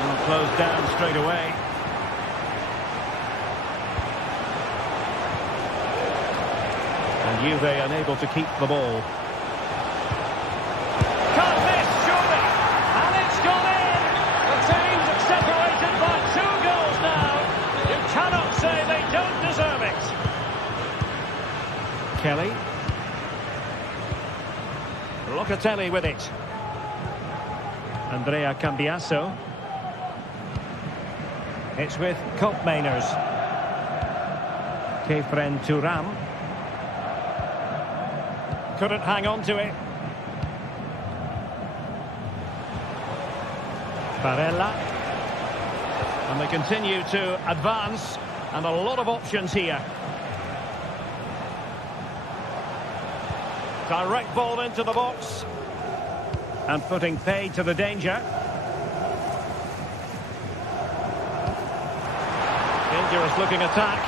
And closed down straight away. And Juve unable to keep the ball. Can't miss, surely! And it's gone in! The team's separated by 2 goals now. You cannot say they don't deserve it. Kelly. Locatelli with it. Andrea Cambiasso. It's with Koopmeiners. Kefren Turam. Couldn't hang on to it. Barella. And they continue to advance. And a lot of options here. Direct ball into the box. And putting paid to the danger. Dangerous looking attack.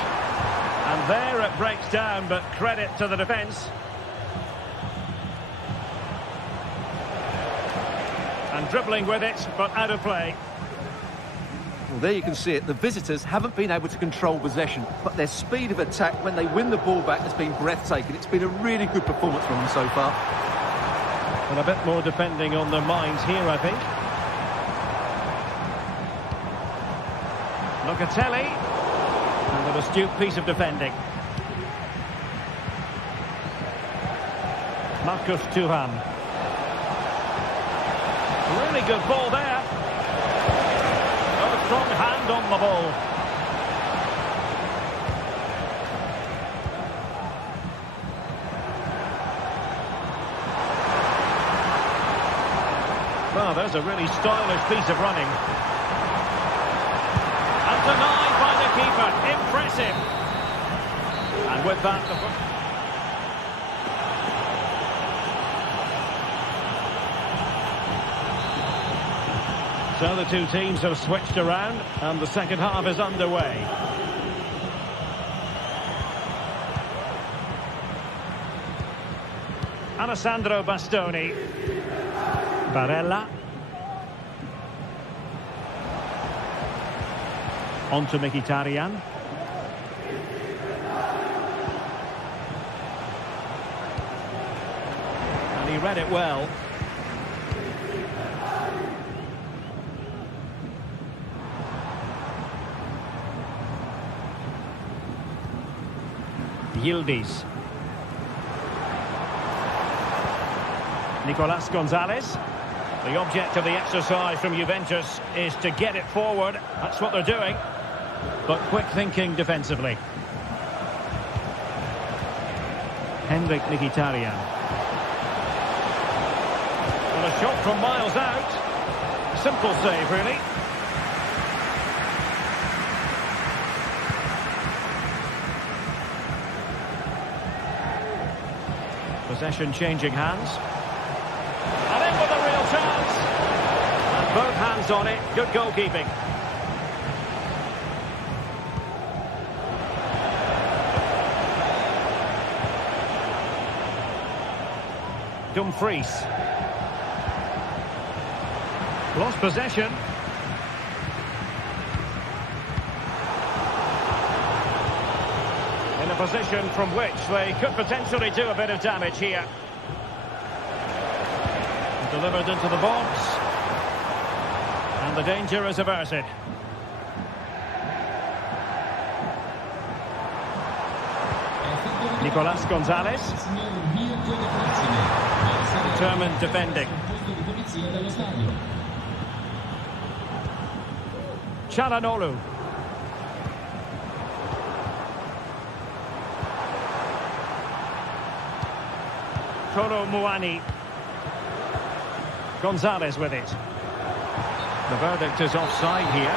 And there it breaks down, but credit to the defence. And dribbling with it, but out of play. Well, there you can see it. The visitors haven't been able to control possession, but their speed of attack when they win the ball back has been breathtaking. It's been a really good performance from them so far. And a bit more depending on their minds here, I think. Locatelli. And an astute piece of defending. Marcus Thuram. Really good ball there. A strong hand on the ball. Well, there's a really stylish piece of running. And denied by the keeper. Impressive. And with that, so the two teams have switched around, and the second half is underway. Alessandro Bastoni. Barella. On to Mkhitaryan. And he read it well. Yildiz. Nicolas Gonzalez. The object of the exercise from Juventus is to get it forward. That's what they're doing. But quick thinking defensively. Henrik Mkhitaryan. Well, a shot from miles out. Simple save, really. Possession changing hands. And in with a real chance. And both hands on it. Good goalkeeping. Dumfries. Lost possession. In a position from which they could potentially do a bit of damage here. Delivered into the box. And the danger is averted. Nicolas Gonzalez. Determined defending. Çalhanoğlu. Kolo Muani. Gonzalez with it. The verdict is offside here.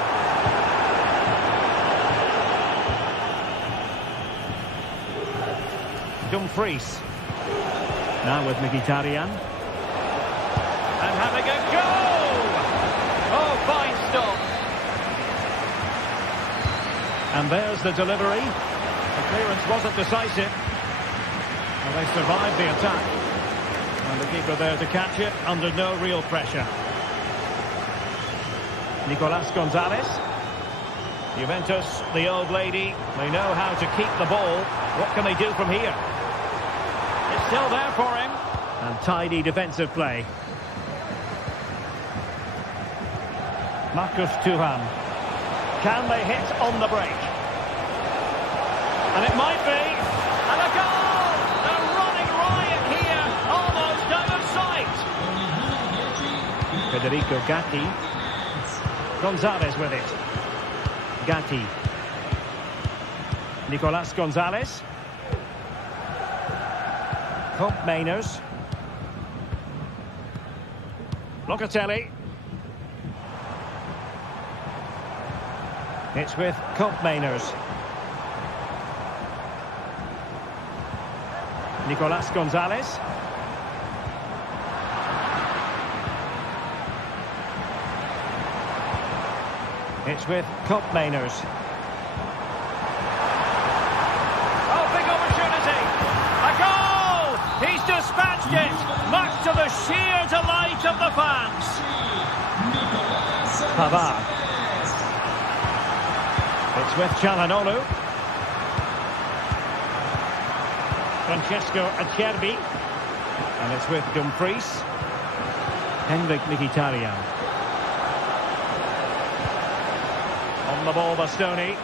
Dumfries. Now with Mkhitaryan. And having a go! Oh, fine stop. And there's the delivery. The clearance wasn't decisive. Well, they survived the attack. And the keeper there to catch it under no real pressure. Nicolas Gonzalez. Juventus, the old lady, they know how to keep the ball. What can they do from here? It's still there for him. And tidy defensive play. Marcus Thuram. Can they hit on the break? And it might be. And a goal! A running riot here. Almost out of sight. Federico Gatti. Gonzalez with it. Gatti. Nicolas Gonzalez. Mainers. Locatelli. It's with Mainers. Nicolas Gonzalez. It's with Mainers. Oh, big opportunity! A goal! He's dispatched it, much to the sheer delight of the fans. Pavard. It's with Çalhanoğlu. Francesco Acerbi. And it's with Dumfries. Henrik Mkhitaryan. On the ball, Bastoni.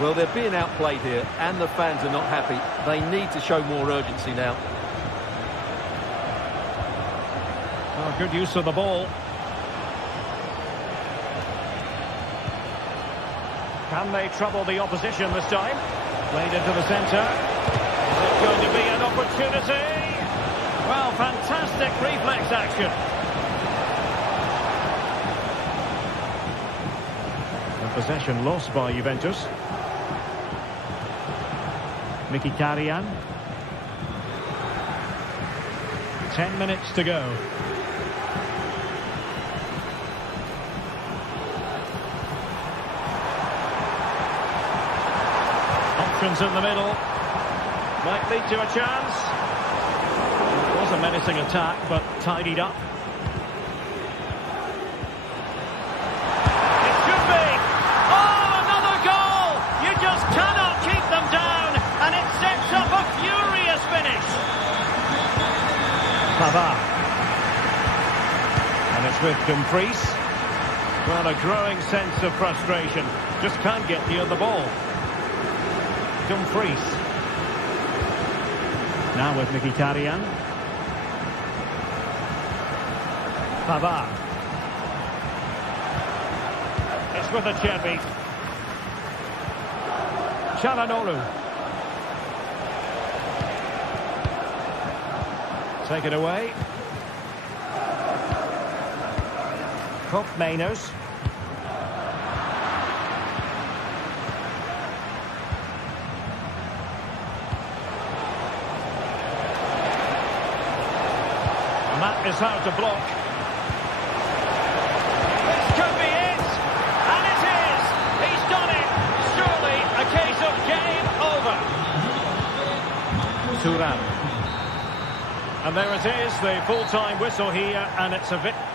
Well, they're being outplayed here, and the fans are not happy. They need to show more urgency now. Oh, good use of the ball. Can they trouble the opposition this time? Played into the centre. Is it going to be an opportunity? Well, fantastic reflex action. The possession lost by Juventus. Mkhitaryan. 10 minutes to go. Options in the middle. Might lead to a chance. It was a menacing attack, but tidied up. It should be. Oh, another goal! You just cannot keep them down, and it sets up a furious finish. Pavard. And it's with Dumfries. Well, a growing sense of frustration. Just can't get near the ball. Dumfries. Now with Mkhitaryan. Pavard. It's with Acerbi. Çalhanoğlu. Take it away. Mainers. That is hard to block. This could be it, and it is. He's done it. Surely a case of game over. Thuram. And there it is, the full-time whistle here, and it's a victory.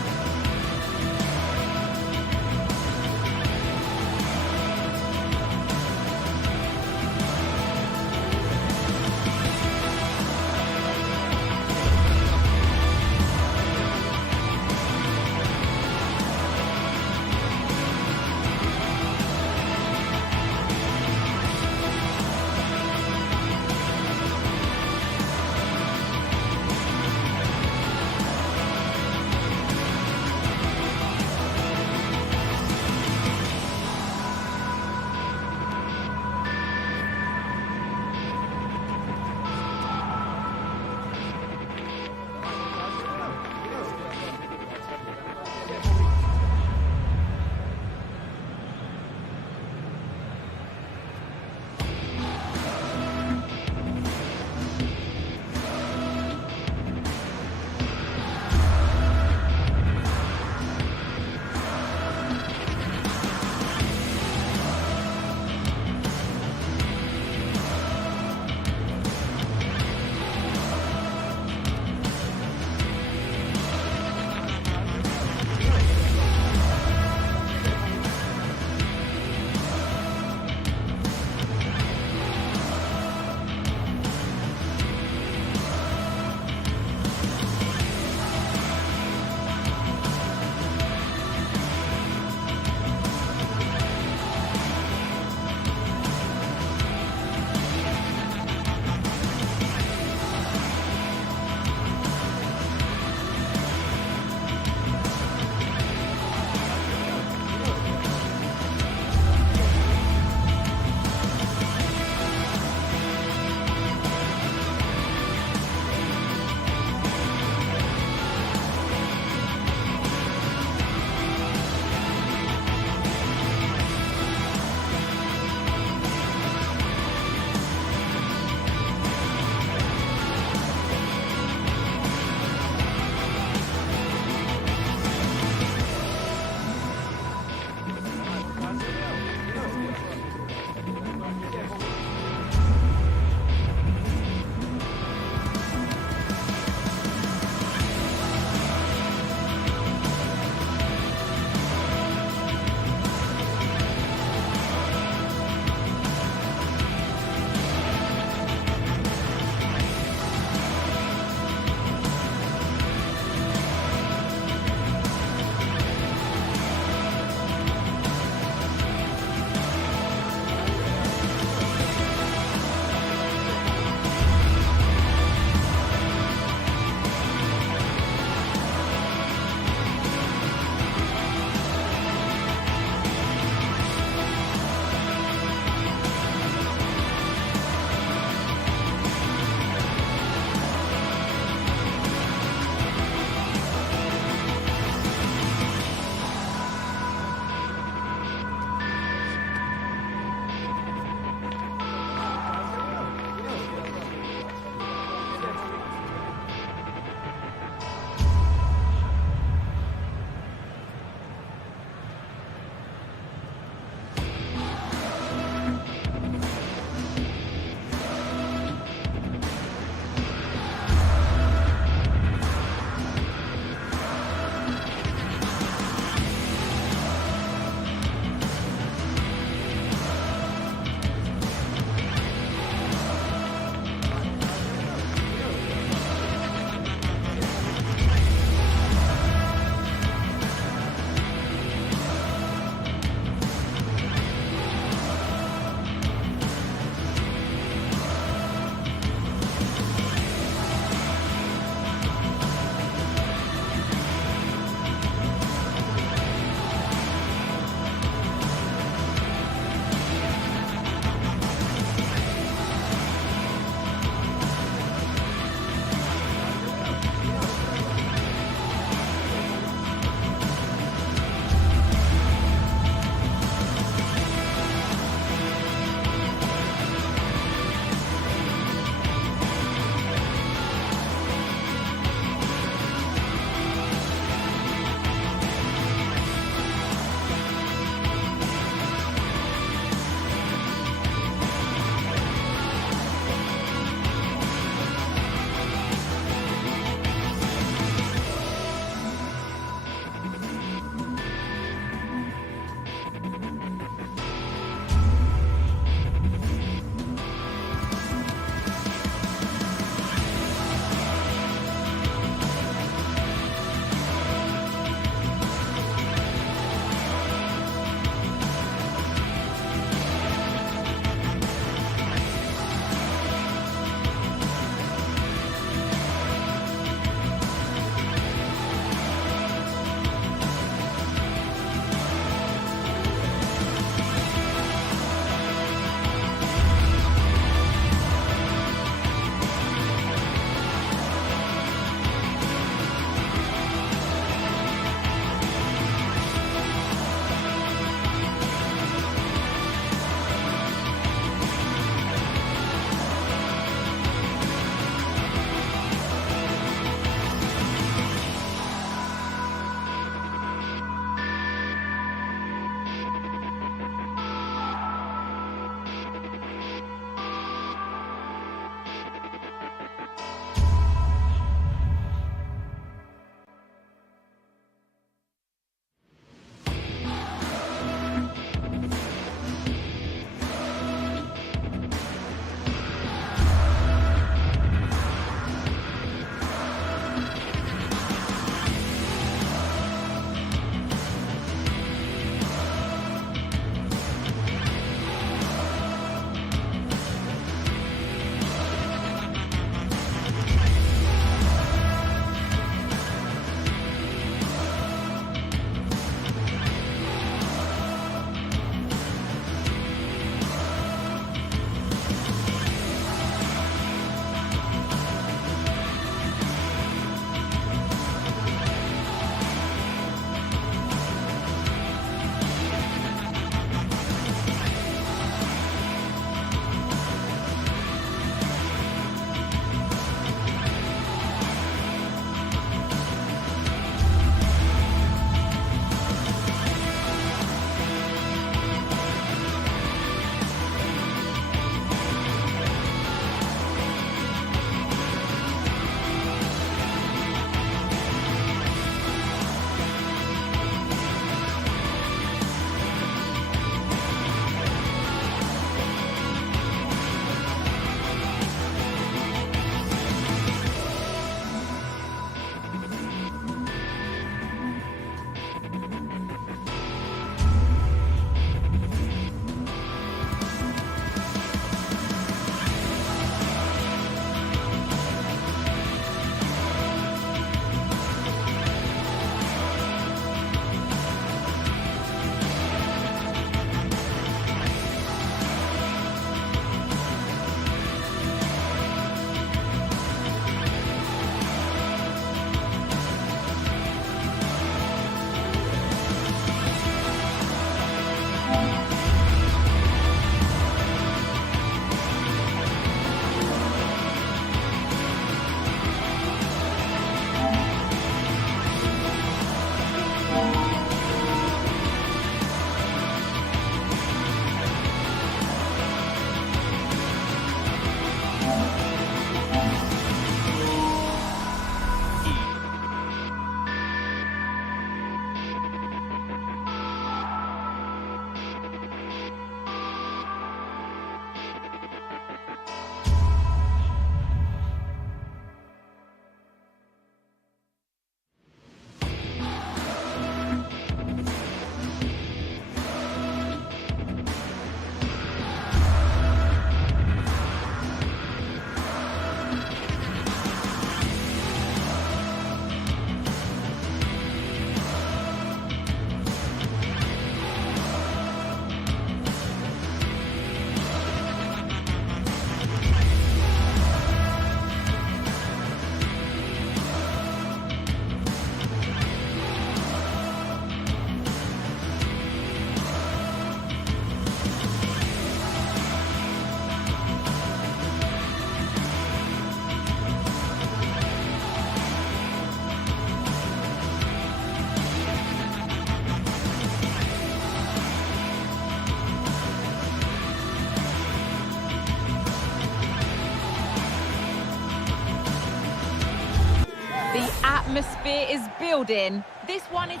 atmosphere is building. This one is...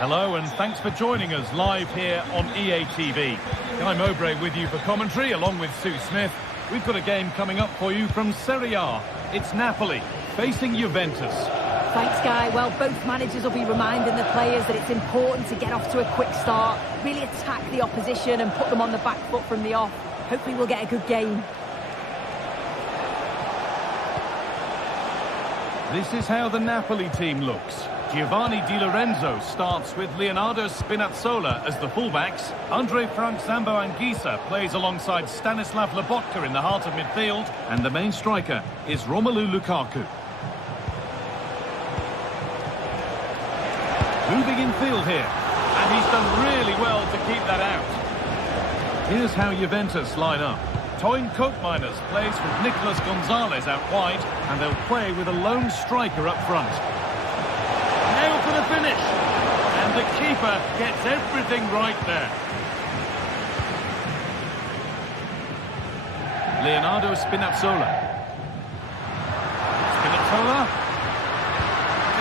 Hello and thanks for joining us live here on EA TV. Guy Mowbray with you for commentary along with Sue Smith. We've got a game coming up for you from Serie A. It's Napoli facing Juventus. Thanks, Guy. Well, both managers will be reminding the players that it's important to get off to a quick start, really attack the opposition and put them on the back foot from the off. Hopefully we'll get a good game. This is how the Napoli team looks. Giovanni Di Lorenzo starts with Leonardo Spinazzola as the fullbacks. Andre Frank Zambo Anguissa plays alongside Stanislav Lobotka in the heart of midfield. And the main striker is Romelu Lukaku. Moving in field here. And he's done really well to keep that out. Here's how Juventus line up. Toyn Koopmeiners plays with Nicolas Gonzalez out wide, and they'll play with a lone striker up front. Now for the finish, and the keeper gets everything right there. Leonardo Spinazzola.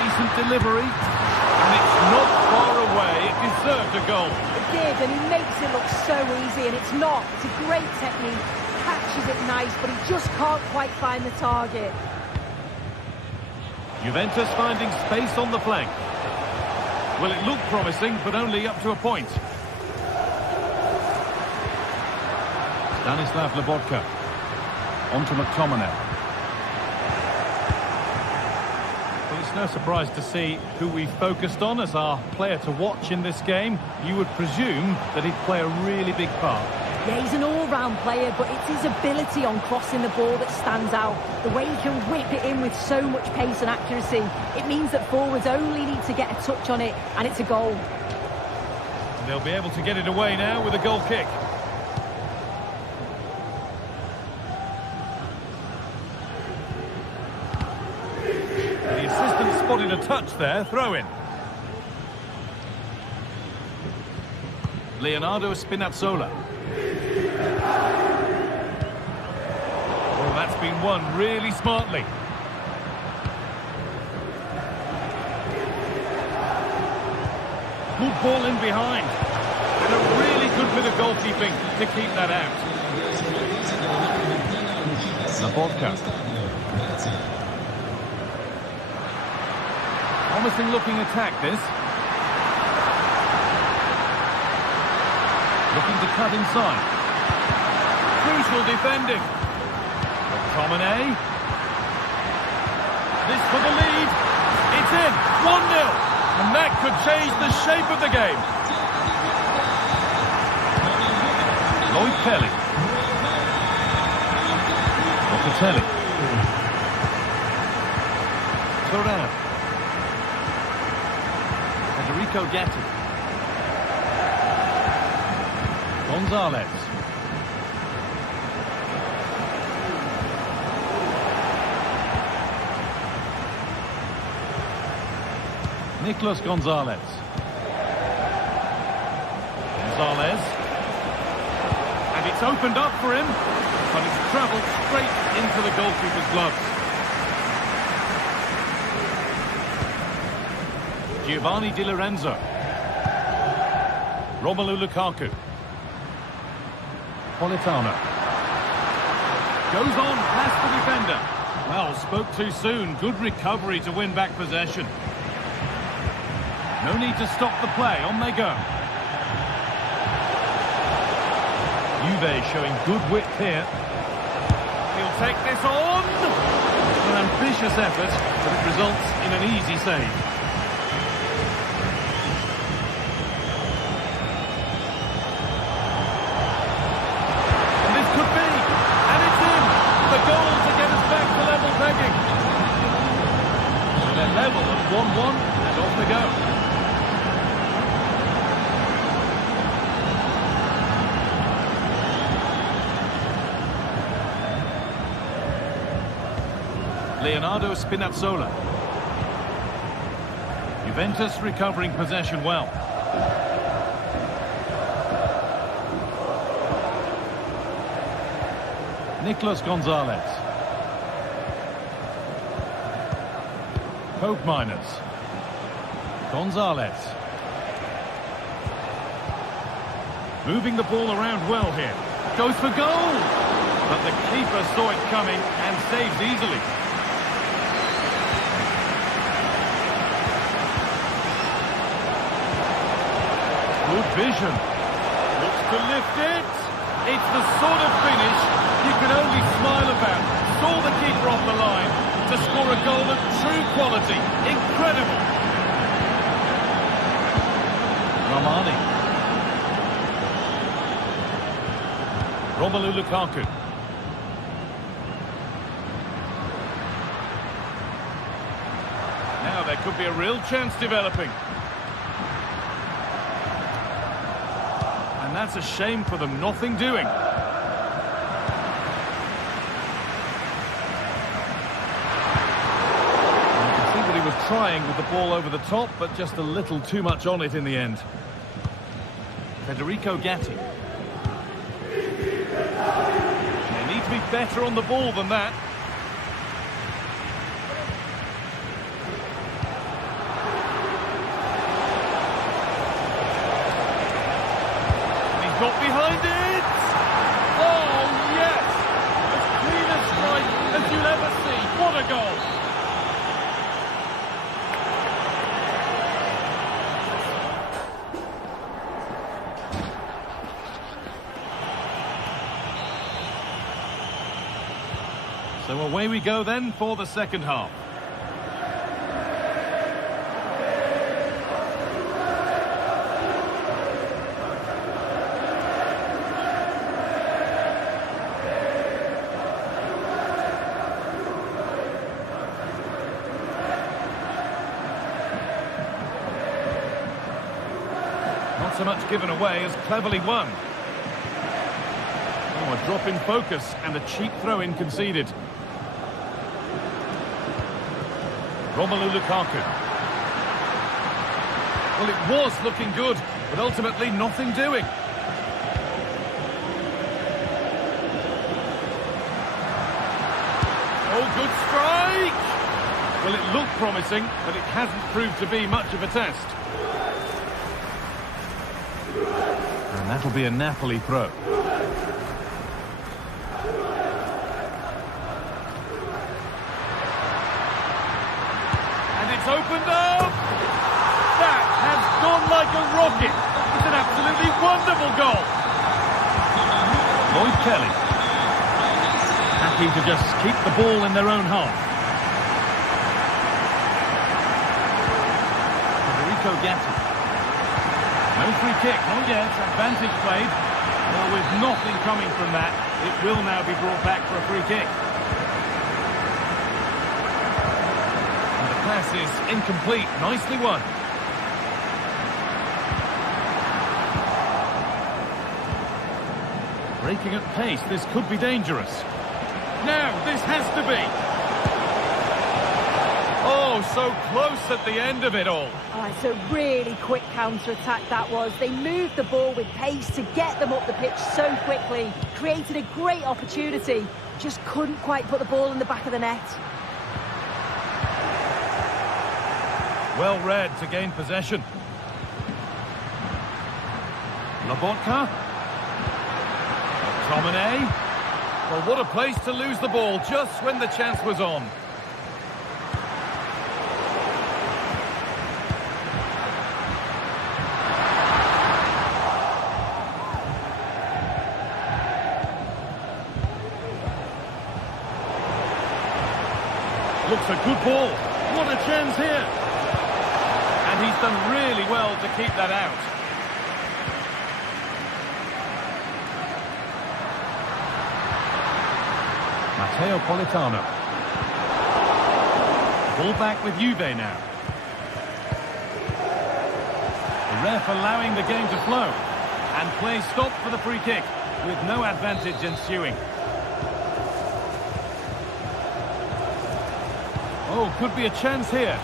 Decent delivery, and it's not far away. It deserved a goal. It did, and he makes it look so easy, and it's not. It's a great technique. Catches it nice, but he just can't quite find the target. Juventus finding space on the flank. Well, it looked promising, but only up to a point. Stanislav Lobotka. On to McTominay. Well, it's no surprise to see who we focused on as our player to watch in this game. You would presume that he'd play a really big part. Yeah, he's an all-round player, but it's his ability on crossing the ball that stands out. The way he can whip it in with so much pace and accuracy. It means that forwards only need to get a touch on it, and it's a goal. And they'll be able to get it away now with a goal kick. The assistant spotted a touch there, throw in. Leonardo Spinazzola. Well, that's been won really smartly. Good ball in behind. And a really good bit of goalkeeping to keep that out. Lobotka. Promising looking attack, this. Looking to cut inside. Crucial defending. McTominay. This for the lead. It's in. 1-0. And that could change the shape of the game. Lloyd Kelly. Locatelli. Turan. Federico Gatti. Gonzalez. Nicolas Gonzalez. Gonzalez. And it's opened up for him, but it's travelled straight into the goalkeeper's gloves. Giovanni Di Lorenzo. Romelu Lukaku. Politano. Goes on past the defender. Well, spoke too soon. Good recovery to win back possession. No need to stop the play. On they go. Juve showing good width here. He'll take this on. An ambitious effort, but it results in an easy save. And this could be. And it's in. The goal to get us back to level pegging. So they're level at 1-1 and off they go. Leonardo Spinazzola. Juventus recovering possession well. Nicolas Gonzalez. coke miners. Gonzalez. Moving the ball around well here. Goes for goal! But the keeper saw it coming and saves easily. Good vision. Looks to lift it. It's the sort of finish you can only smile about. Saw the keeper off the line to score a goal of true quality. Incredible. Romani. Romelu Lukaku. Now there could be a real chance developing. And that's a shame for them, nothing doing. And you can see that he was trying with the ball over the top, but just a little too much on it in the end. Federico Gatti. They need to be better on the ball than that. Got behind it! Oh, yes! As clean a strike as you'll ever see. What a goal! So away we go then for the second half. Not so much given away as cleverly won. Oh, a drop in focus and a cheap throw-in conceded. Romelu Lukaku. Well, it was looking good, but ultimately nothing doing. Oh, good strike! Well, it looked promising, but it hasn't proved to be much of a test. And that'll be a Napoli throw. And it's opened up! That has gone like a rocket! It's an absolutely wonderful goal! Lloyd Kelly. Happy to just keep the ball in their own half. Federico Gatti. No free kick, not yet. Advantage played. Well, with nothing coming from that, it will now be brought back for a free kick. And the pass is incomplete. Nicely won. Breaking at pace, this could be dangerous. Now, this has to be. Oh, so close at the end of it all. Oh, it's a really quick counter-attack that was. They moved the ball with pace to get them up the pitch so quickly. Created a great opportunity. Just couldn't quite put the ball in the back of the net. Well read to gain possession. Lobotka. Tomine. Well, what a place to lose the ball just when the chance was on. Looks a good ball. What a chance here. And he's done really well to keep that out. Matteo Politano. Ball back with Juve now. The ref allowing the game to flow. And play stopped for the free kick, with no advantage ensuing. Oh, could be a chance here.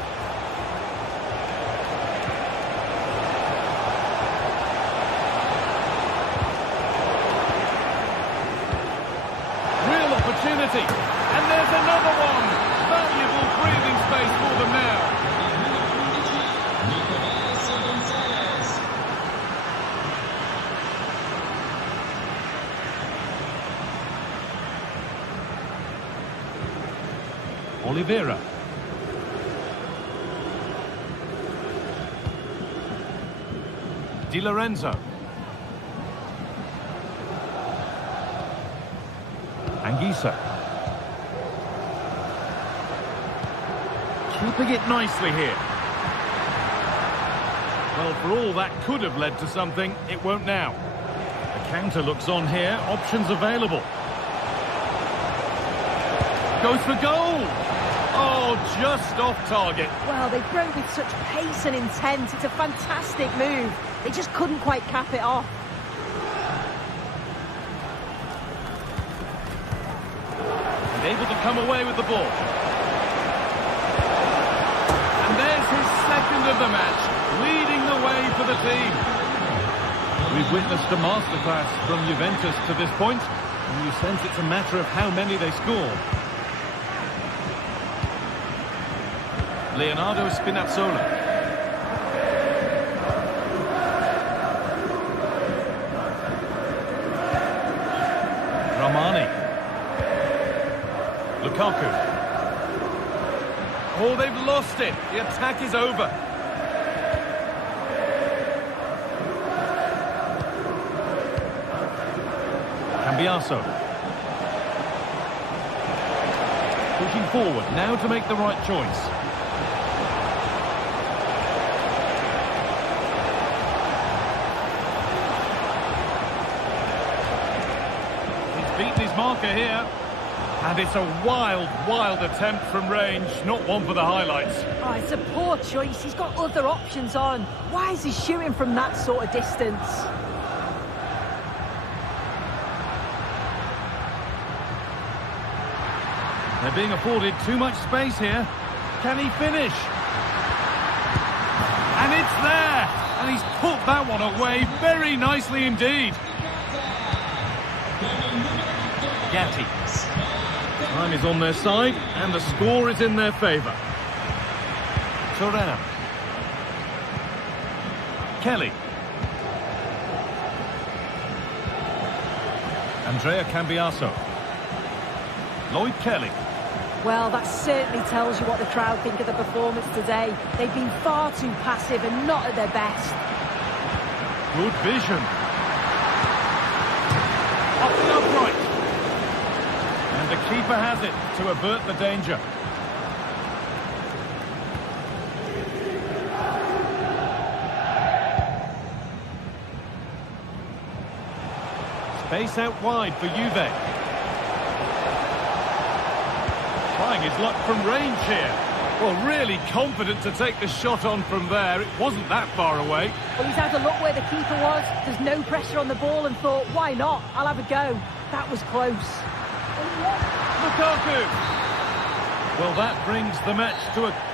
Real opportunity. And there's another one. Valuable breathing space for them now. Oliveira. Di Lorenzo. Anguissa. Keeping it nicely here. Well, for all that could have led to something, it won't now. The counter looks on here, options available. Goes for goal! Oh, just off target. Well, they broke with such pace and intent. It's a fantastic move. They just couldn't quite cap it off. And able to come away with the ball. And there's his second of the match, leading the way for the team. We've witnessed a masterclass from Juventus to this point, and you sense it's a matter of how many they score. Leonardo Spinazzola. Ramani. Lukaku. Oh, they've lost it. The attack is over. Cambiaso. Pushing forward, now to make the right choice. Beaten his marker here, and it's a wild attempt from range, not one for the highlights. Oh, it's a poor choice. He's got other options on. Why is he shooting from that sort of distance? They're being afforded too much space here. Can he finish? And it's there, and he's put that one away very nicely indeed. Gatti. Time is on their side, and the score is in their favour. Turan. Kelly. Andrea Cambiaso. Lloyd Kelly. Well, that certainly tells you what the crowd think of the performance today. They've been far too passive and not at their best. Good vision. Up and upright. And the keeper has it to avert the danger. Space out wide for Juve. Trying his luck from range here. Well, really confident to take the shot on from there. It wasn't that far away. Well, he's had a look where the keeper was. There's no pressure on the ball and thought, why not? I'll have a go. That was close. Lukaku! Well, that brings the match to a...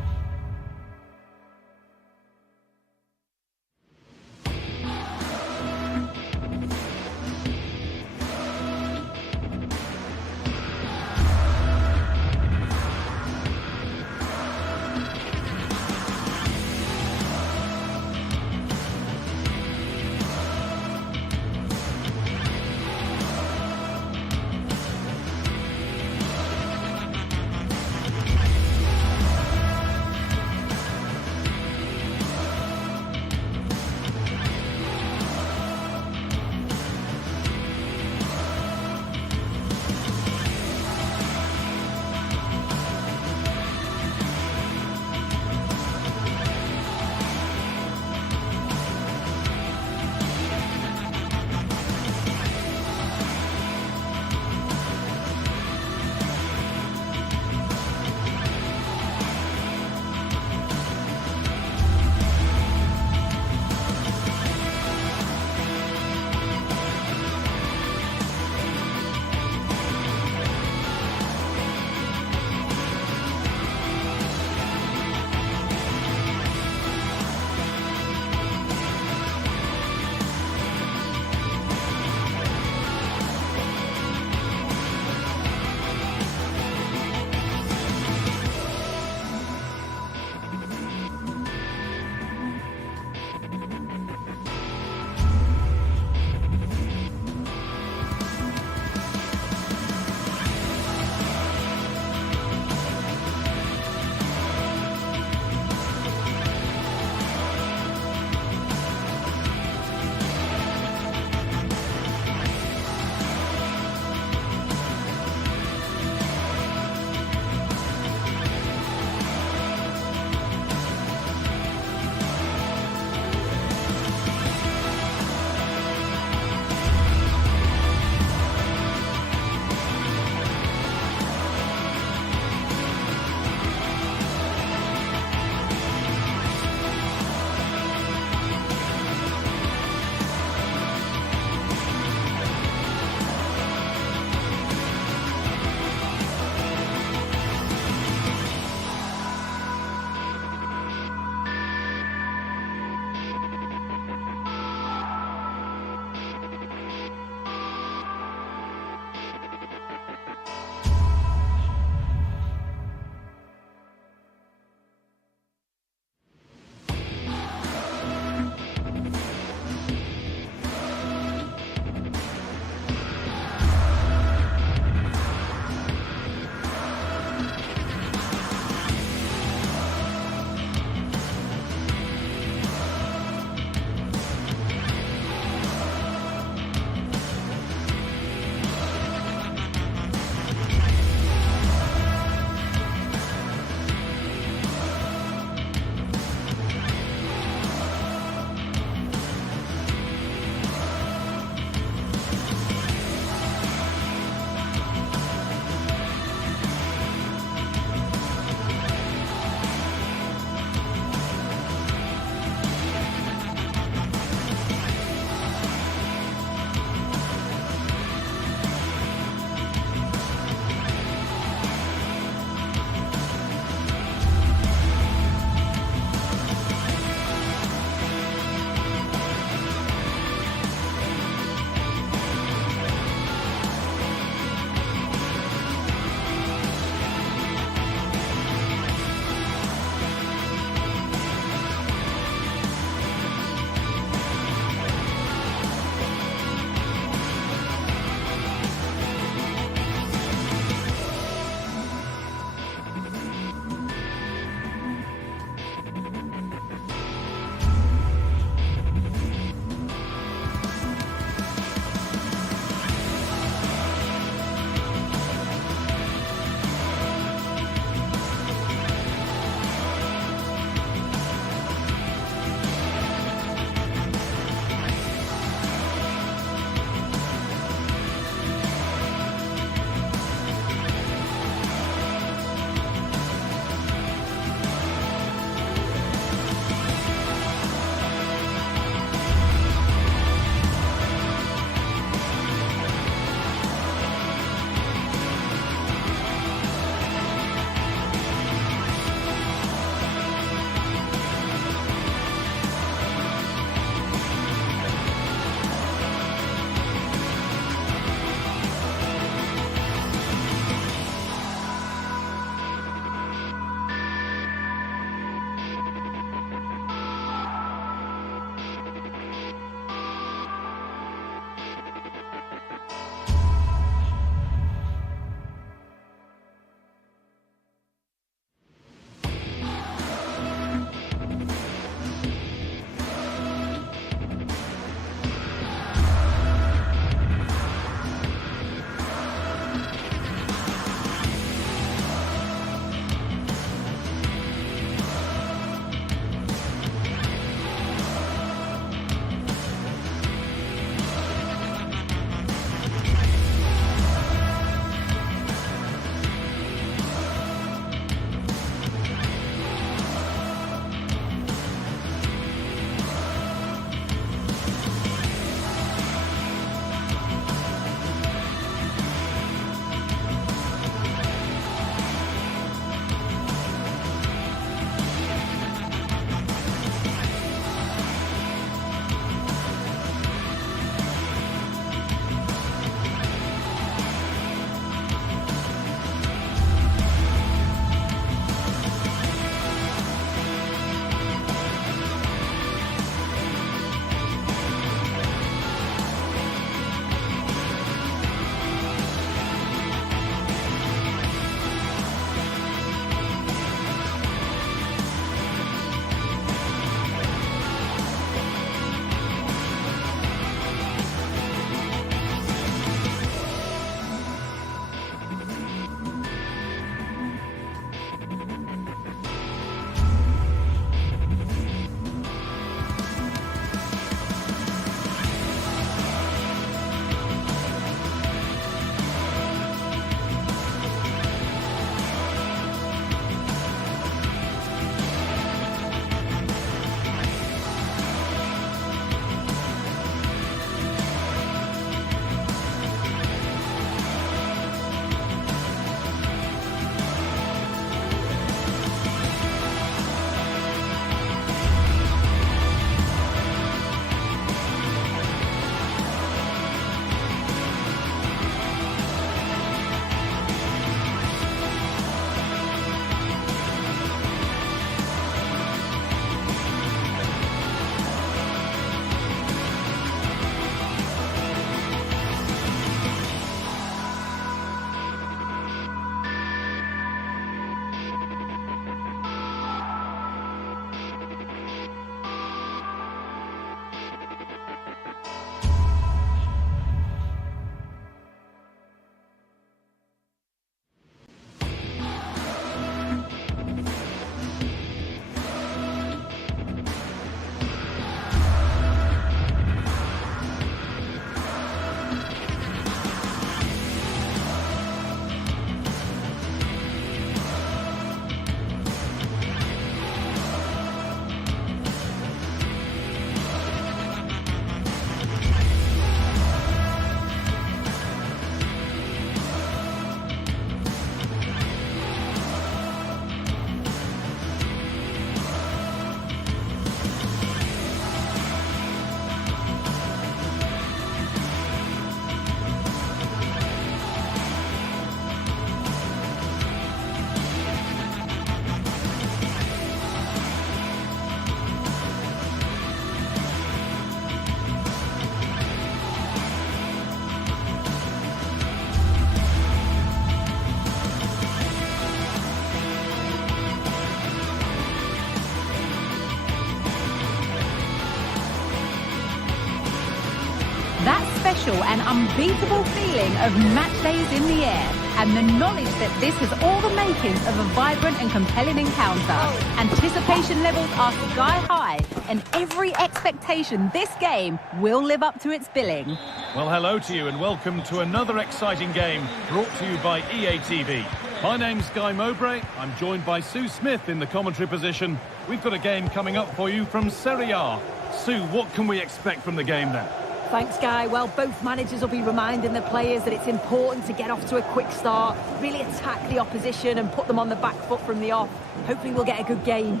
unbeatable feeling of match days in the air and the knowledge that this has all the makings of a vibrant and compelling encounter. Anticipation levels are sky high and every expectation this game will live up to its billing. Well, hello to you and welcome to another exciting game brought to you by EA TV. My name's Guy Mowbray. I'm joined by Sue Smith in the commentary position. We've got a game coming up for you from Serie A. Sue, what can we expect from the game then? Thanks, Guy. Well, both managers will be reminding the players that it's important to get off to a quick start, really attack the opposition and put them on the back foot from the off. Hopefully we'll get a good game.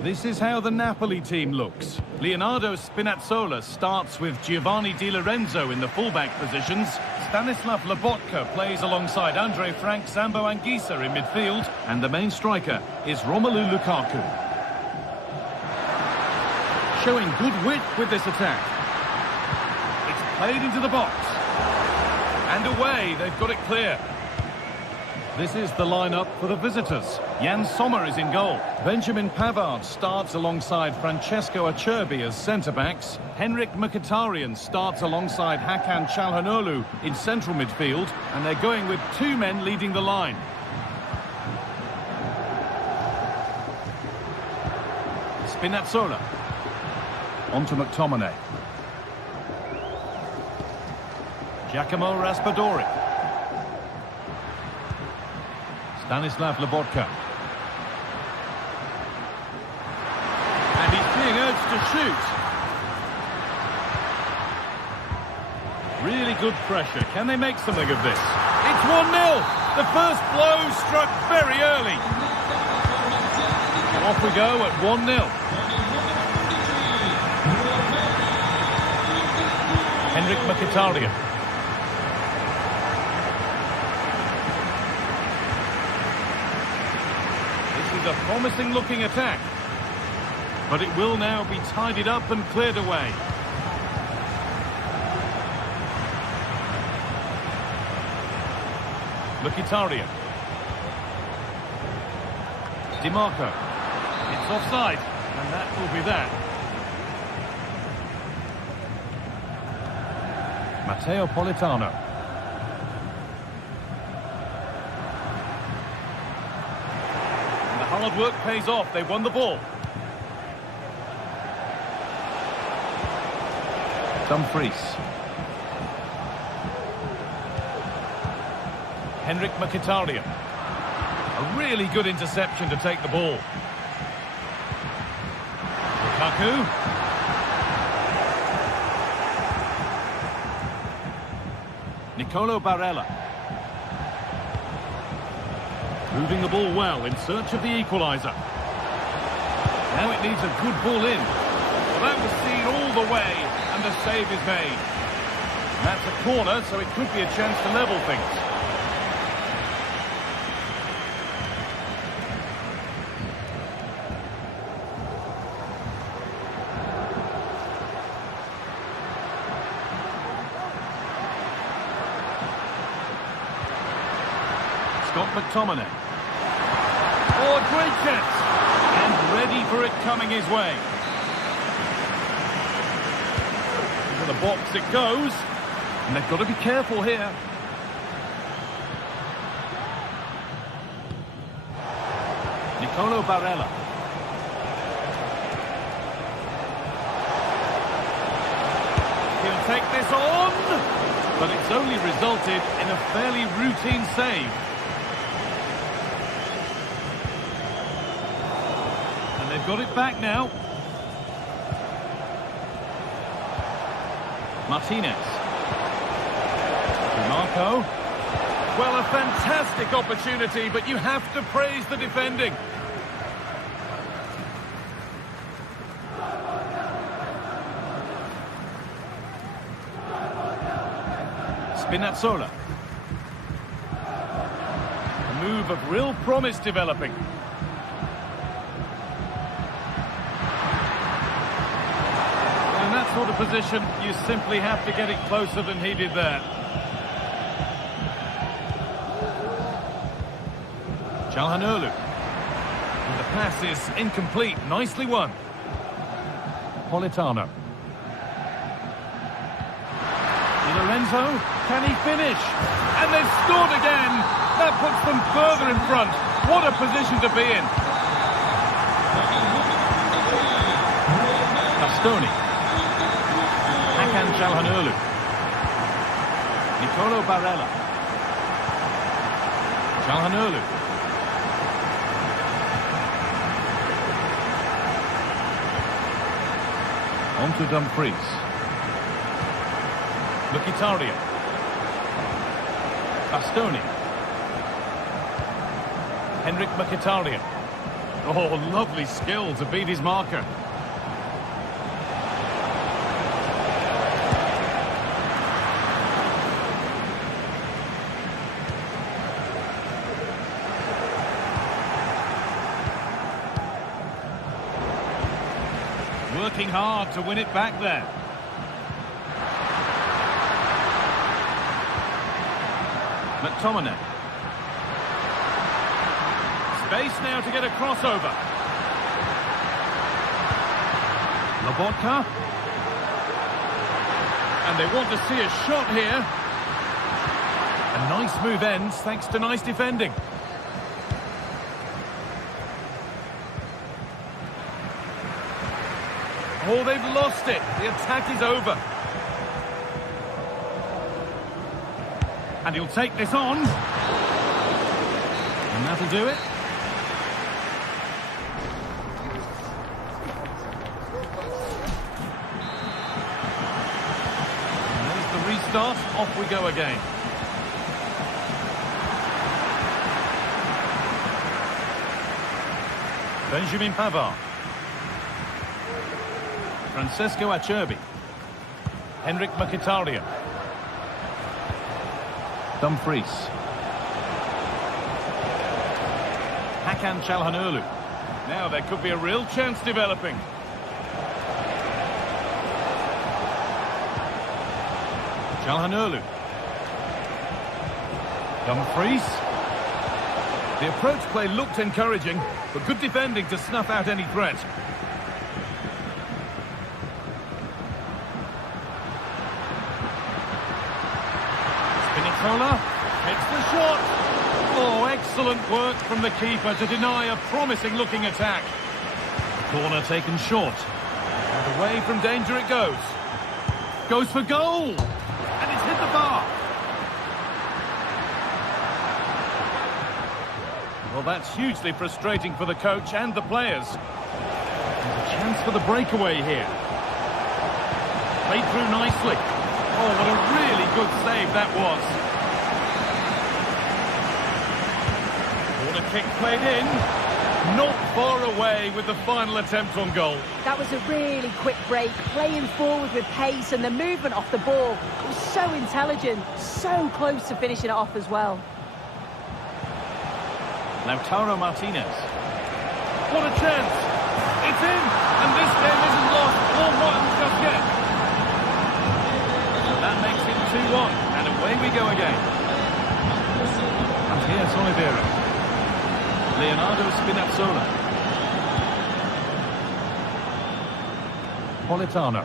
This is how the Napoli team looks. Leonardo Spinazzola starts with Giovanni Di Lorenzo in the fullback positions. Stanislav Lobotka plays alongside Andre Frank Sambo Anguissa in midfield. And the main striker is Romelu Lukaku. Showing good width with this attack. It's played into the box. And away, they've got it clear. This is the lineup for the visitors. Jan Sommer is in goal. Benjamin Pavard starts alongside Francesco Acerbi as centre-backs. Henrik Mkhitaryan starts alongside Hakan Çalhanoğlu in central midfield. And they're going with two men leading the line. Spinazzola. On to McTominay. Giacomo Raspadori. Stanislav Lobotka. And he's being urged to shoot. Really good pressure. Can they make something of this? It's 1-0. The first blow struck very early. Off we go at 1-0. Henrik Mkhitaryan. This is a promising looking attack. But it will now be tidied up and cleared away. Mkhitaryan. DiMarco. It's offside. And that will be that. Matteo Politano. And the hard work pays off. They won the ball. Dumfries. Henrik Mkhitaryan. A really good interception to take the ball. Lukaku. Nicolo Barella. Moving the ball well in search of the equaliser. Now it needs a good ball in. Well, that was seen all the way and the save is made. And that's a corner, so it could be a chance to level things. McTominay. Oh, a great chance. And ready for it coming his way. Into the box it goes. And they've got to be careful here. Nicolo Barella. He'll take this on. But it's only resulted in a fairly routine save. They've got it back now. Martinez. DiMarco. Well, a fantastic opportunity, but you have to praise the defending. Spinazzola. A move of real promise developing. Sort of position, you simply have to get it closer than he did there. Çalhanoğlu. And the pass is incomplete. Nicely won. Politano. Di Lorenzo, can he finish? And they've scored again! That puts them further in front. What a position to be in. Bastoni. Hakan Çalhanoğlu. Nicolo Barella. Çalhanoğlu. On to Dumfries. Mkhitaryan. Bastoni. Henrik Mkhitaryan. Oh, lovely skill to beat his marker. Working hard to win it back there. McTominay. Space now to get a crossover. Lobotka. And they want to see a shot here. A nice move ends thanks to nice defending. Oh, they've lost it. The attack is over. And he'll take this on. And that'll do it. And there's the restart. Off we go again. Benjamin Pavard. Francesco Acerbi. Henrik Mkhitaryan. Dumfries. Hakan Çalhanoğlu. Now there could be a real chance developing. Çalhanoğlu. Dumfries. The approach play looked encouraging, but good defending to snuff out any threat. Hits the shot. Oh, excellent work from the keeper to deny a promising-looking attack. Corner taken short. And away from danger it goes. Goes for goal. And it's hit the bar. Well, that's hugely frustrating for the coach and the players. There's a chance for the breakaway here. Played through nicely. Oh, what a really good save that was. Kick played in, not far away with the final attempt on goal. That was a really quick break, playing forward with pace, and the movement off the ball was so intelligent, so close to finishing it off as well. Lautaro Martinez. What a chance! It's in, and this game isn't lost or won just yet. So that makes it 2-1, and away we go again. Matias Oliveira. Leonardo Spinazzola. Politano.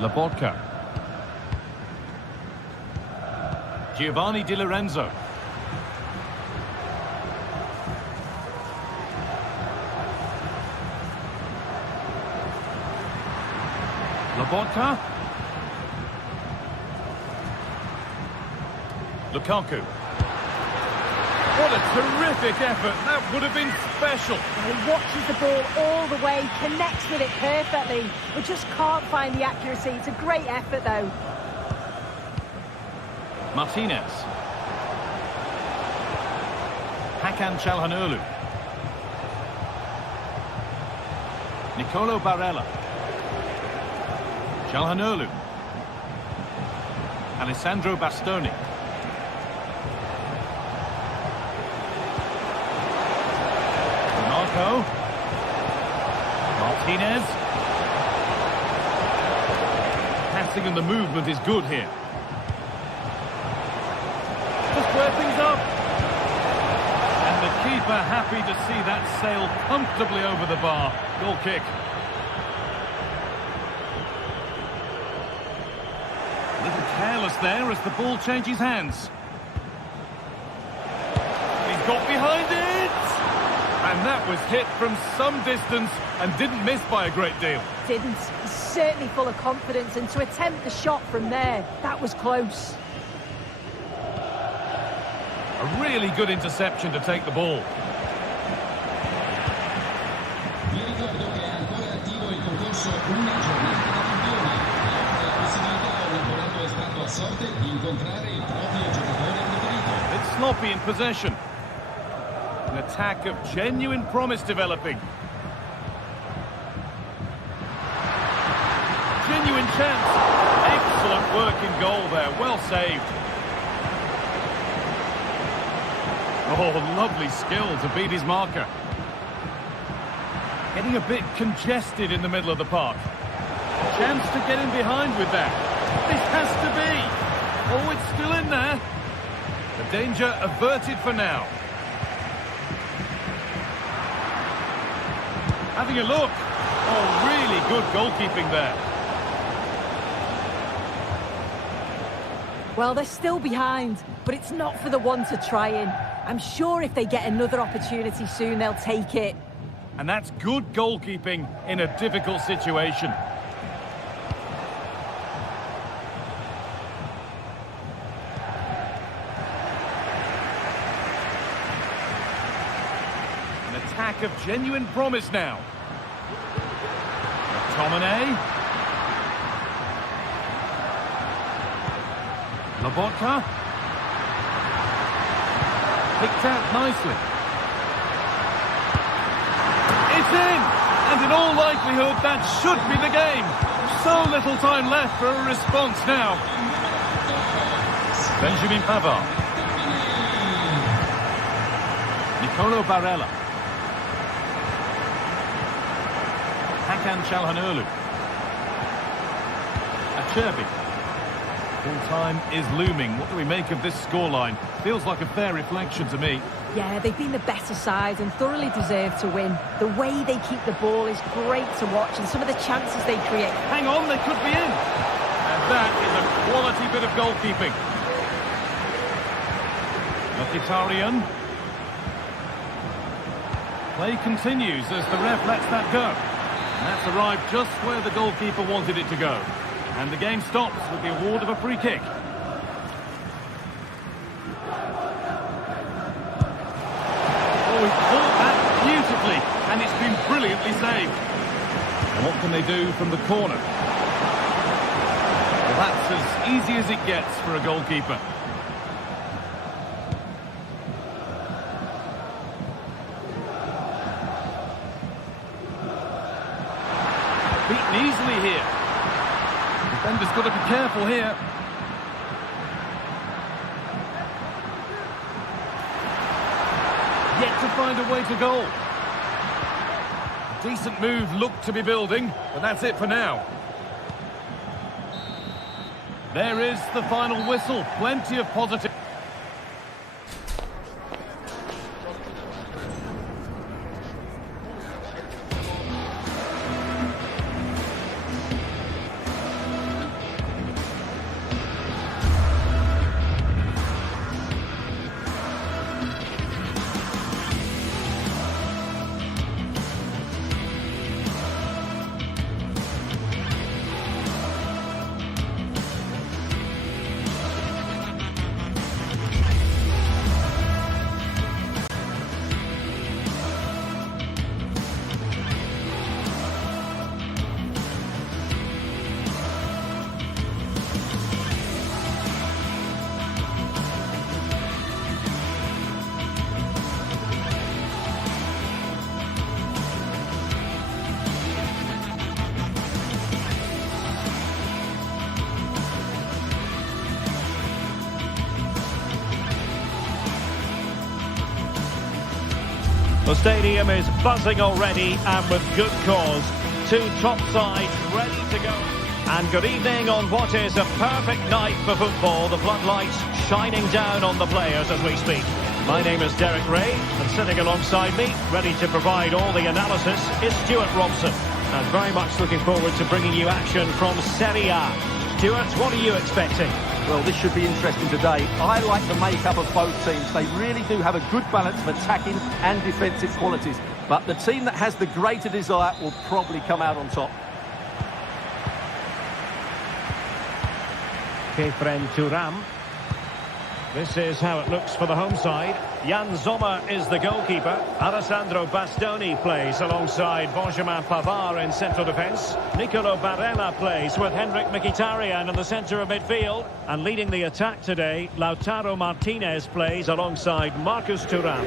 Lobotka. Giovanni Di Lorenzo. Lobotka. Lukaku. What a terrific effort. That would have been special. He watches the ball all the way, connects with it perfectly, but just can't find the accuracy. It's a great effort, though. Martinez. Hakan Çalhanoğlu. Nicolo Barella. Çalhanoğlu. Alessandro Bastoni. Martinez. Passing and the movement is good here. Just square things up. And the keeper happy to see that sail comfortably over the bar. Goal kick. little careless there as the ball changes hands. He's got behind it! And that was hit from some distance and didn't miss by a great deal. Didn't. He's certainly full of confidence, and to attempt the shot from there, that was close. A really good interception to take the ball. It's sloppy in possession. An attack of genuine promise developing. Genuine chance. Excellent work in goal there. Well saved. Oh, lovely skill to beat his marker. Getting a bit congested in the middle of the park. Chance to get in behind with that. This has to be. Oh, it's still in there. The danger averted for now. Having a look. Oh, really good goalkeeping there. Well, they're still behind, but it's not for the one to try in. I'm sure if they get another opportunity soon, they'll take it. And that's good goalkeeping in a difficult situation. An attack of genuine promise now. McTominay. Lobotka. Picked out nicely. It's in! And in all likelihood, that should be the game. So little time left for a response now. Benjamin Pavard. Nicolo Barella. Hakan Çalhanoğlu. Acerbi. Full time is looming. What do we make of this scoreline? Feels like a fair reflection to me. Yeah, they've been the better side and thoroughly deserve to win. The way they keep the ball is great to watch, and some of the chances they create. Hang on, they could be in. And that is a quality bit of goalkeeping. Mkhitaryan. Play continues as the ref lets that go. And that's arrived just where the goalkeeper wanted it to go. And the game stops with the award of a free kick. Oh, he caught that beautifully, and it's been brilliantly saved. And what can they do from the corner? Well, that's as easy as it gets for a goalkeeper. Beaten easily here. Defender's got to be careful here. Yet to find a way to goal. Decent move looked to be building, but that's it for now. There is the final whistle. Plenty of positive. The stadium is buzzing already, and with good cause. Two top sides ready to go. And good evening on what is a perfect night for football. The floodlights shining down on the players as we speak. My name is Derek Ray, and sitting alongside me, ready to provide all the analysis, is Stuart Robson. And very much looking forward to bringing you action from Serie A. Stuart, what are you expecting? Well, this should be interesting today. I like the makeup of both teams. They really do have a good balance of attacking and defensive qualities. But the team that has the greater desire will probably come out on top. Kefren Thuram. This is how it looks for the home side. Jan Sommer is the goalkeeper. Alessandro Bastoni plays alongside Benjamin Pavard in central defence. Nicolo Barella plays with Henrik Mkhitaryan in the centre of midfield. And leading the attack today, Lautaro Martinez plays alongside Marcus Thuram.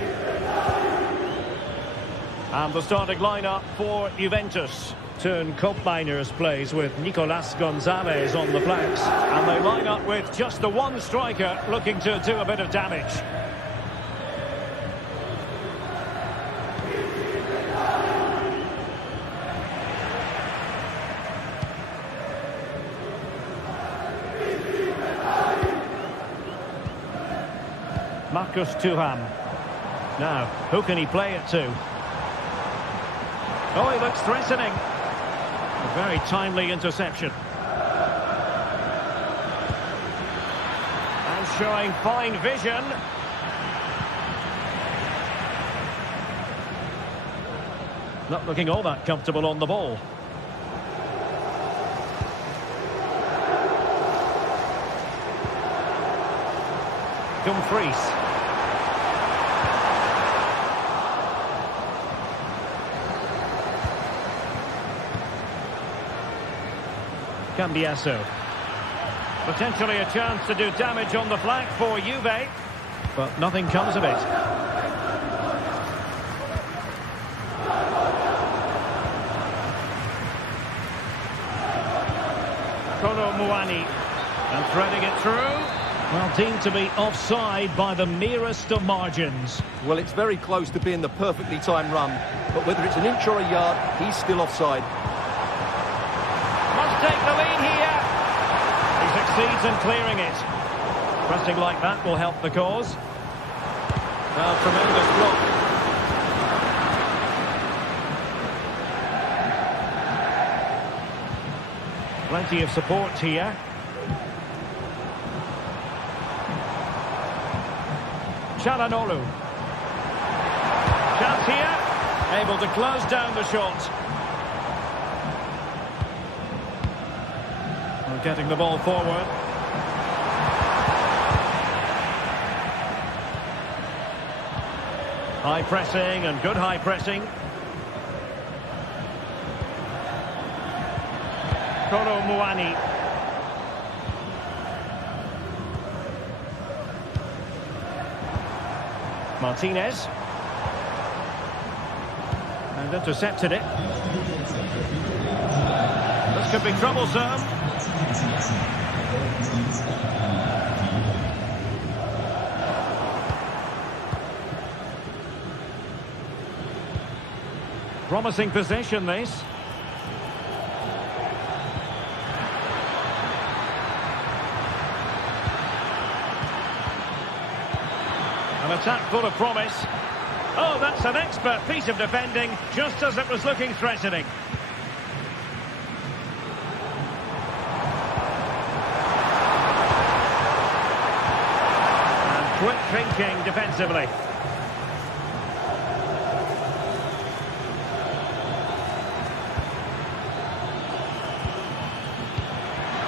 And the starting lineup for Juventus. Turn Koopmeiners plays with Nicolas Gonzalez on the flanks. And they line up with just the one striker looking to do a bit of damage. Marcus Thuram. Now, who can he play it to? Oh, he looks threatening. A very timely interception. And showing fine vision. Not looking all that comfortable on the ball. Dumfries. Cambiasso. Potentially a chance to do damage on the flank for Juve, but nothing comes of it. Kolo Muani, and threading it through. Well, deemed to be offside by the merest of margins. Well, it's very close to being the perfectly timed run, but whether it's an inch or a yard, he's still offside. Take the lead here. He succeeds in clearing it. Pressing like that will help the cause. Well, tremendous block. Plenty of support here. Çalhanoğlu. Chance here. Able to close down the shot. Getting the ball forward. High pressing and good high pressing. Kolo Muani. Martinez. And intercepted it. This could be troublesome. Promising possession, this. An attack full of promise. Oh, that's an expert piece of defending, just as it was looking threatening. And quick thinking defensively.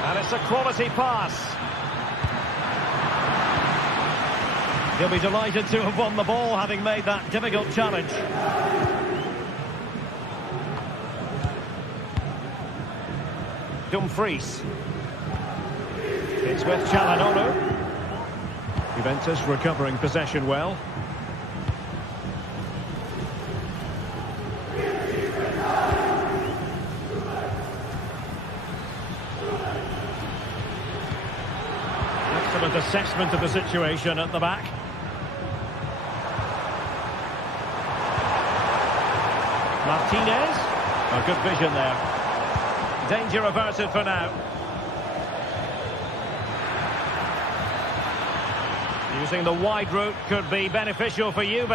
And it's a quality pass. He'll be delighted to have won the ball, having made that difficult challenge. Dumfries. It's with Çalhanoğlu. Juventus recovering possession well. Excellent assessment of the situation at the back. Martinez. A good vision there. Danger averted for now. Using the wide route could be beneficial for Juve.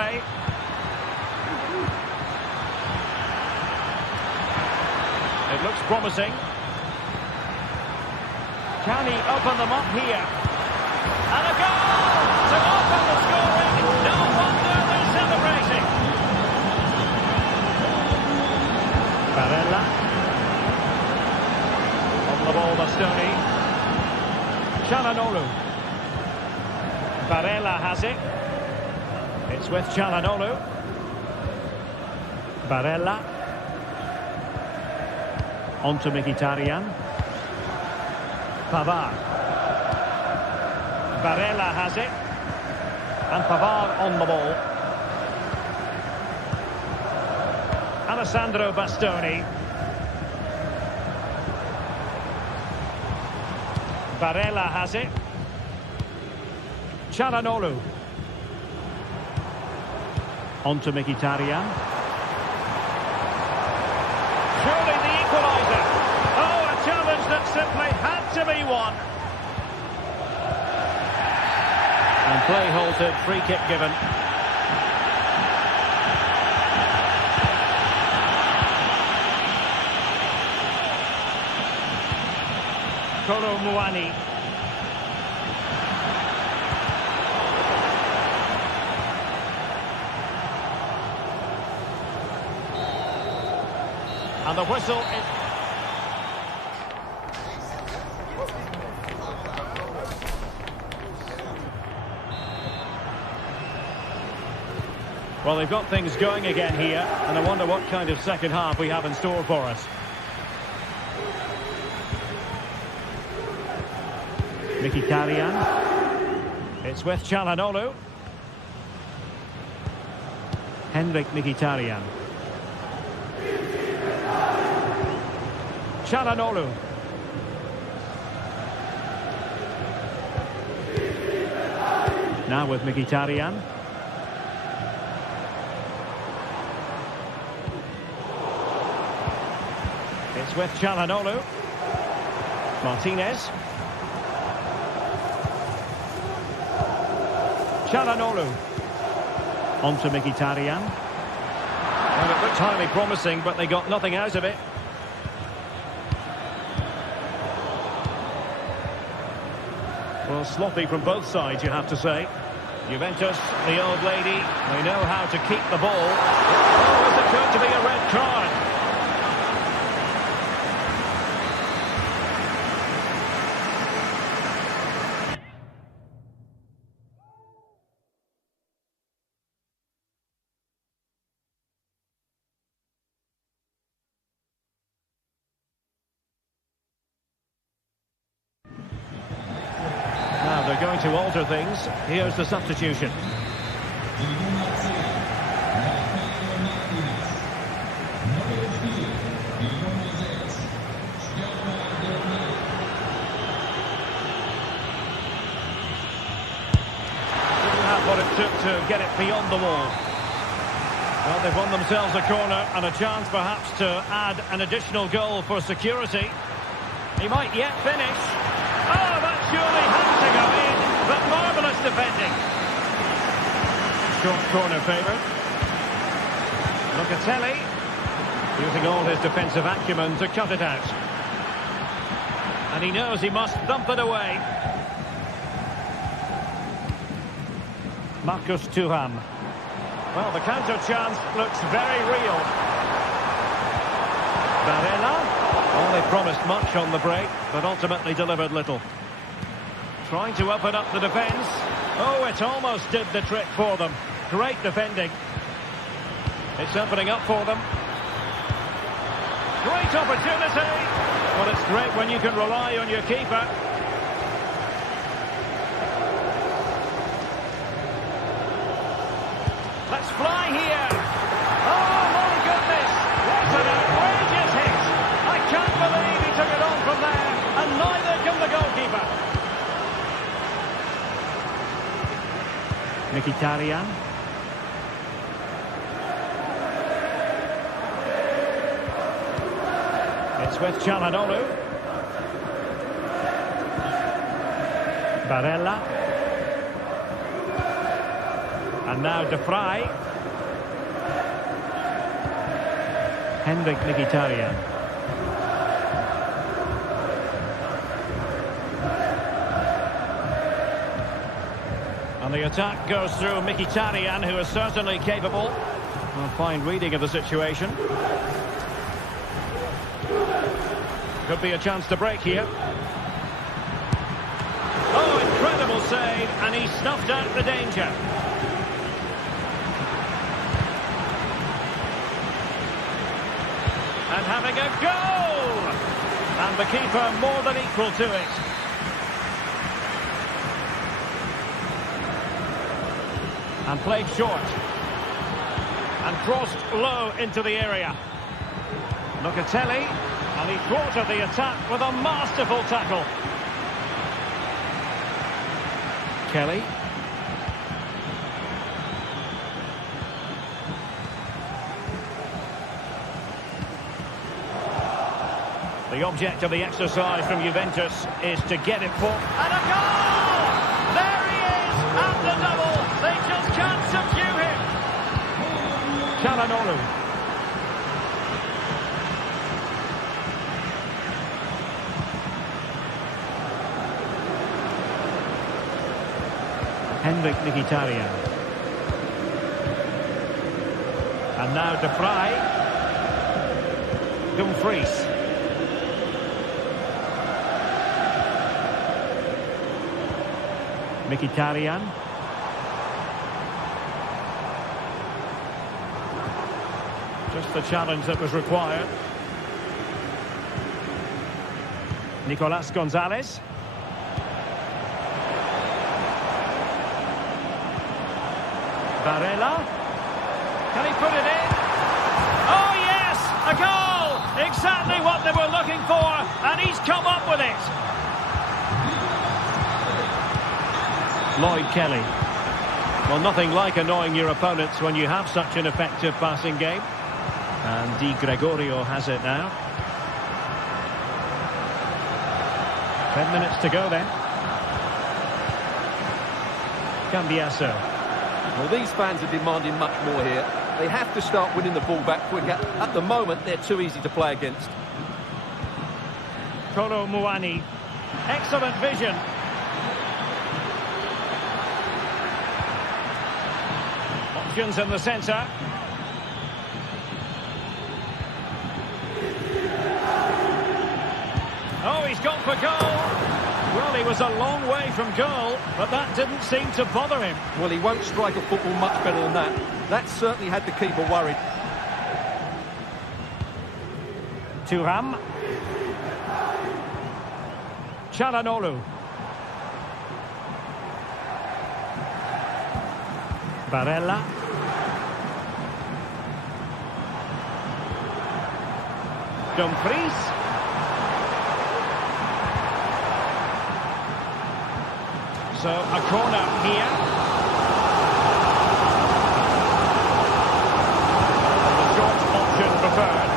It looks promising. Can he open them up here? And a goal to open the scoring. No wonder they're celebrating. Barella. On the ball, Bastoni. Çalhanoğlu. Barella has it. It's with Çalhanoğlu. Barella. On to Mkhitaryan. Pavard. Barella has it. And Pavard on the ball. Alessandro Bastoni. Barella has it. Çalhanoğlu. On to Mkhitaryan. Surely the equaliser. Oh, a challenge that simply had to be won. And play halted, free kick given. Kolo Muani. And the whistle is... Well, they've got things going again here, and I wonder what kind of second half we have in store for us. Mkhitaryan. It's with Çalhanoğlu. Henrik Mkhitaryan. Çalhanoğlu. Now with Mkhitaryan. It's with Çalhanoğlu. Martinez. Çalhanoğlu. On to Mkhitaryan. Well, it looked highly promising, but they got nothing out of it. Well, sloppy from both sides, you have to say. Juventus, the old lady, they know how to keep the ball. Oh, is it going to be a red card? They're going to alter things. Here's the substitution. Didn't have what it took to get it beyond the wall. Well, they've won themselves a corner and a chance perhaps to add an additional goal for security. He might yet finish. Oh, that surely has to go in, but marvellous defending. Short corner favoured. Locatelli, using all his defensive acumen to cut it out. And he knows he must thump it away. Marcus Thuram. Well, the counter chance looks very real. Barella. Well, they promised much on the break, but ultimately delivered little. Trying to open up the defence. Oh, it almost did the trick for them. Great defending. It's opening up for them. Great opportunity. Well, it's great when you can rely on your keeper. Let's fly here. Oh, my goodness. What an outrageous hit. I can't believe he took it on from there, and neither can the goalkeeper. Mkhitaryan. It's with Çalhanoğlu. Barella. And now De Vrij. Henrik Mkhitaryan. And the attack goes through Mkhitaryan, who is certainly capable. A fine reading of the situation. Could be a chance to break here. Oh, incredible save, and he snuffed out the danger. And having a goal! And the keeper more than equal to it. And played short. And crossed low into the area. Locatelli, and he thwarted the attack with a masterful tackle. Kelly. The object of the exercise from Juventus is to get it for... And a goal! There he is! At the double! They just can't subdue him! Çalhanoğlu. Henrik Mkhitaryan. And now De Vrij. Dumfries. Mkhitaryan. Just the challenge that was required. Nicolas Gonzalez. Barella. Can he put it in? Oh yes! A goal! Exactly what they were looking for, and he's come up with it. Lloyd Kelly. Well, nothing like annoying your opponents when you have such an effective passing game. And Di Gregorio has it now. 10 minutes to go then. Cambiasso. Well, these fans are demanding much more here. They have to start winning the ball back quicker. At the moment, they're too easy to play against. Kolo Muani. Excellent vision. Options in the centre. Oh, he's gone for goal. Well, he was a long way from goal, but that didn't seem to bother him. Well, he won't strike a football much better than that. That certainly had the keeper worried. Thuram. Çalhanoğlu. Barella. Dumfries. So, a corner here. The short option preferred.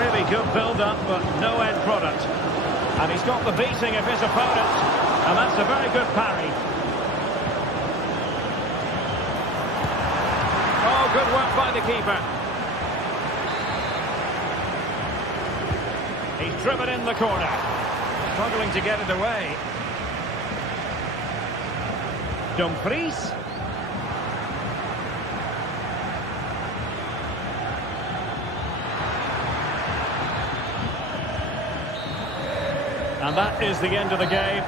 Really good build-up, but no end product. And he's got the beating of his opponent. And that's a very good parry. Oh, good work by the keeper. He's driven in the corner. Struggling to get it away. Dumfries. And that is the end of the game.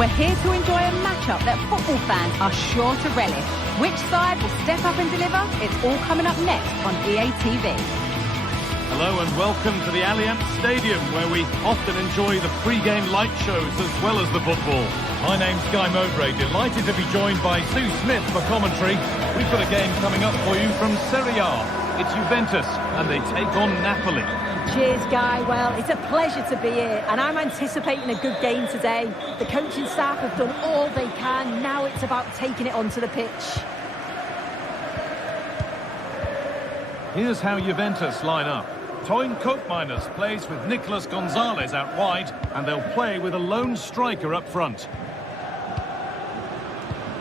We're here to enjoy a matchup that football fans are sure to relish. Which side will step up and deliver? It's all coming up next on EA TV. Hello and welcome to the Allianz Stadium, where we often enjoy the pre-game light shows as well as the football. My name's Guy Mowbray, delighted to be joined by Sue Smith for commentary. We've got a game coming up for you from Serie A. It's Juventus, and they take on Napoli. Cheers, Guy. Well, it's a pleasure to be here, and I'm anticipating a good game today. The coaching staff have done all they can. Now it's about taking it onto the pitch. Here's how Juventus line up. Toyn Koopmeiners plays with Nicolas Gonzalez out wide, and they'll play with a lone striker up front.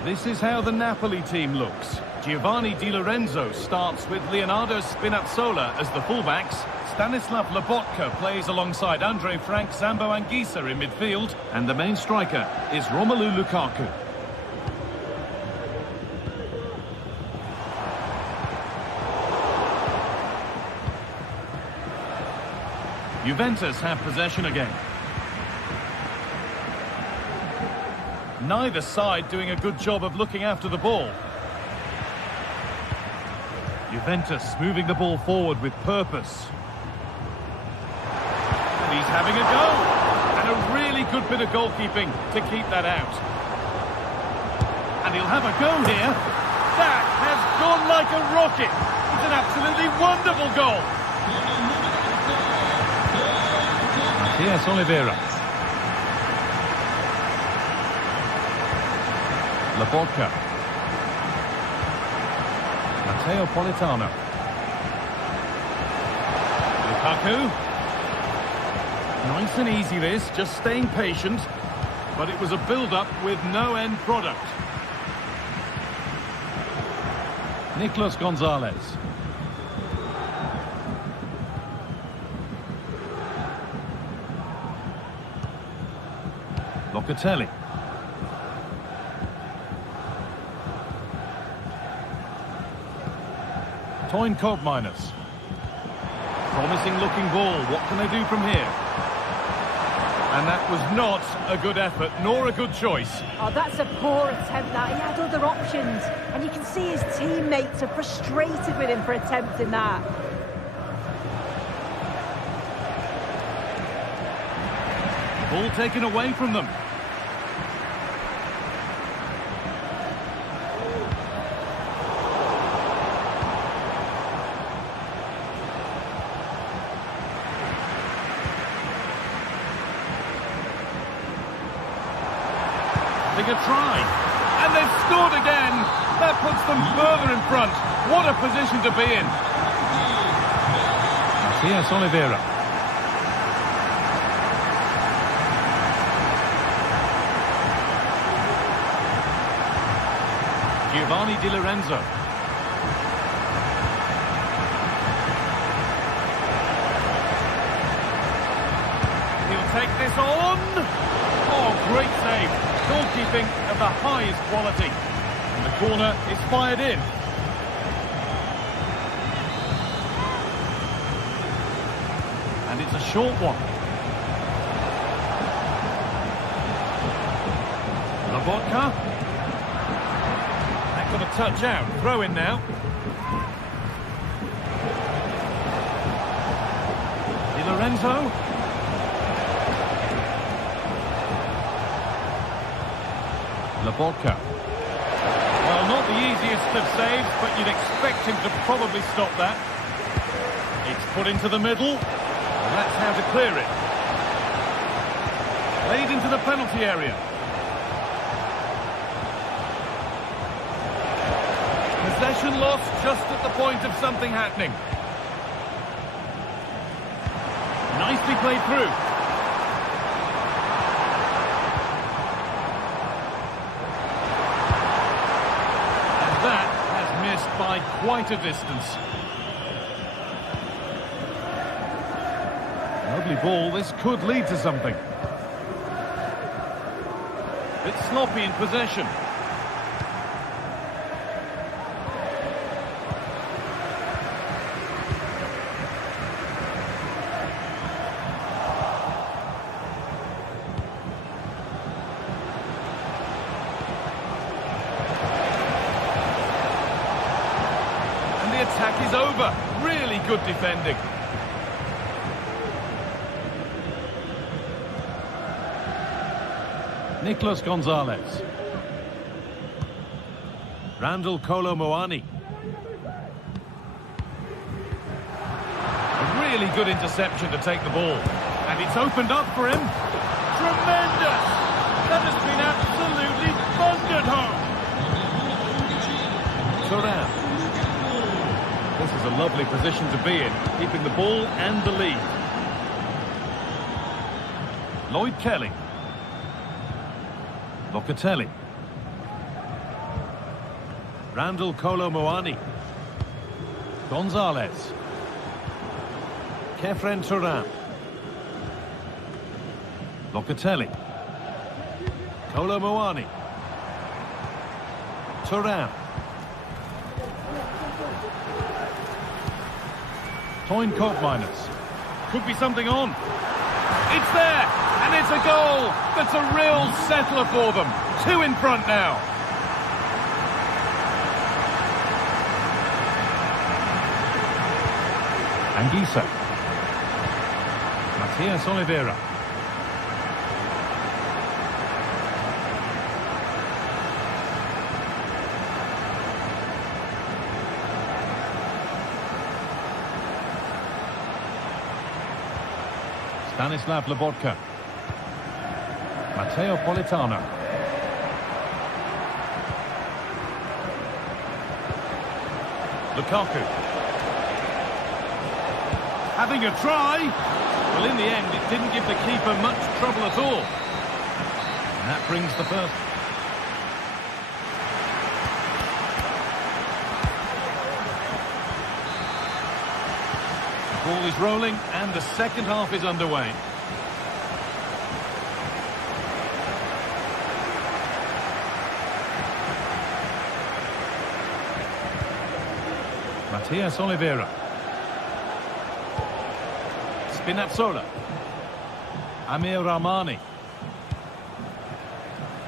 This is how the Napoli team looks. Giovanni Di Lorenzo starts with Leonardo Spinazzola as the fullbacks. Stanislav Lobotka plays alongside Andre Frank Zambo Anguissa in midfield, and the main striker is Romelu Lukaku. Juventus have possession again. Neither side doing a good job of looking after the ball. Juventus moving the ball forward with purpose. And he's having a go. And a really good bit of goalkeeping to keep that out. And he'll have a go here. That has gone like a rocket. It's an absolutely wonderful goal. Yes, Oliveira. Lobotka. Matteo Politano. Lukaku. Nice and easy this, just staying patient. But it was a build-up with no end product. Nicolas Gonzalez. Locatelli. Toyn Koopmeiners. Promising looking ball. What can they do from here? And that was not a good effort, nor a good choice. Oh, that's a poor attempt, that. He had other options. And you can see his teammates are frustrated with him for attempting that. Ball taken away from them. A try, and they've scored again. That puts them further in front. What a position to be in. Matias Oliveira. Giovanni Di Lorenzo. He'll take this on. Oh, great save. Goalkeeping of the highest quality. And the corner is fired in. And it's a short one. Lobotka. That got a touch out. Throw in now. Di Lorenzo. Lobotka. Well, not the easiest of saves, but you'd expect him to probably stop that. It's put into the middle, and that's how to clear it. Laid into the penalty area. Possession lost just at the point of something happening. Nicely played through. By quite a distance. Lovely ball. This could lead to something. Bit sloppy in possession. attack is over. Really good defending. Nicolas Gonzalez. Randall Kolo Muani. A really good interception to take the ball. And it's opened up for him. Tremendous! That has been absolutely thundered home. Thuram. This is a lovely position to be in, keeping the ball and the lead. Lloyd Kelly. Locatelli. Randall Kolo Muani. Gonzalez. Kefren Thuram. Locatelli. Kolo Muani. Thuram. Toyn Koopmeiners. Could be something on. It's there, and it's a goal. That's a real settler for them. 2 in front now. Anguissa. Matias Oliveira. Stanislav Lobotka. Matteo Politano. Lukaku. Having a try. Well, in the end, it didn't give the keeper much trouble at all. And that brings the first. The ball is rolling, and the second half is underway. Matias Oliveira. Spinazzola. Amir Rahmani.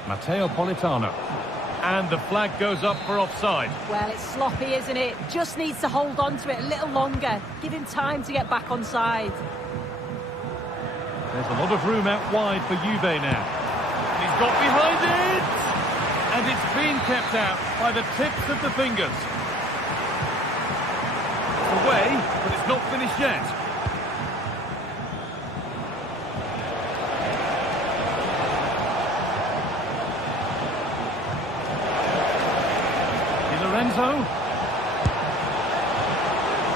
Matteo Politano. And the flag goes up for offside. Well, it's sloppy, isn't it? Just needs to hold on to it a little longer. Give him time to get back on side. There's a lot of room out wide for Juve now. He's got behind it! And it's been kept out by the tips of the fingers. It's away, but it's not finished yet.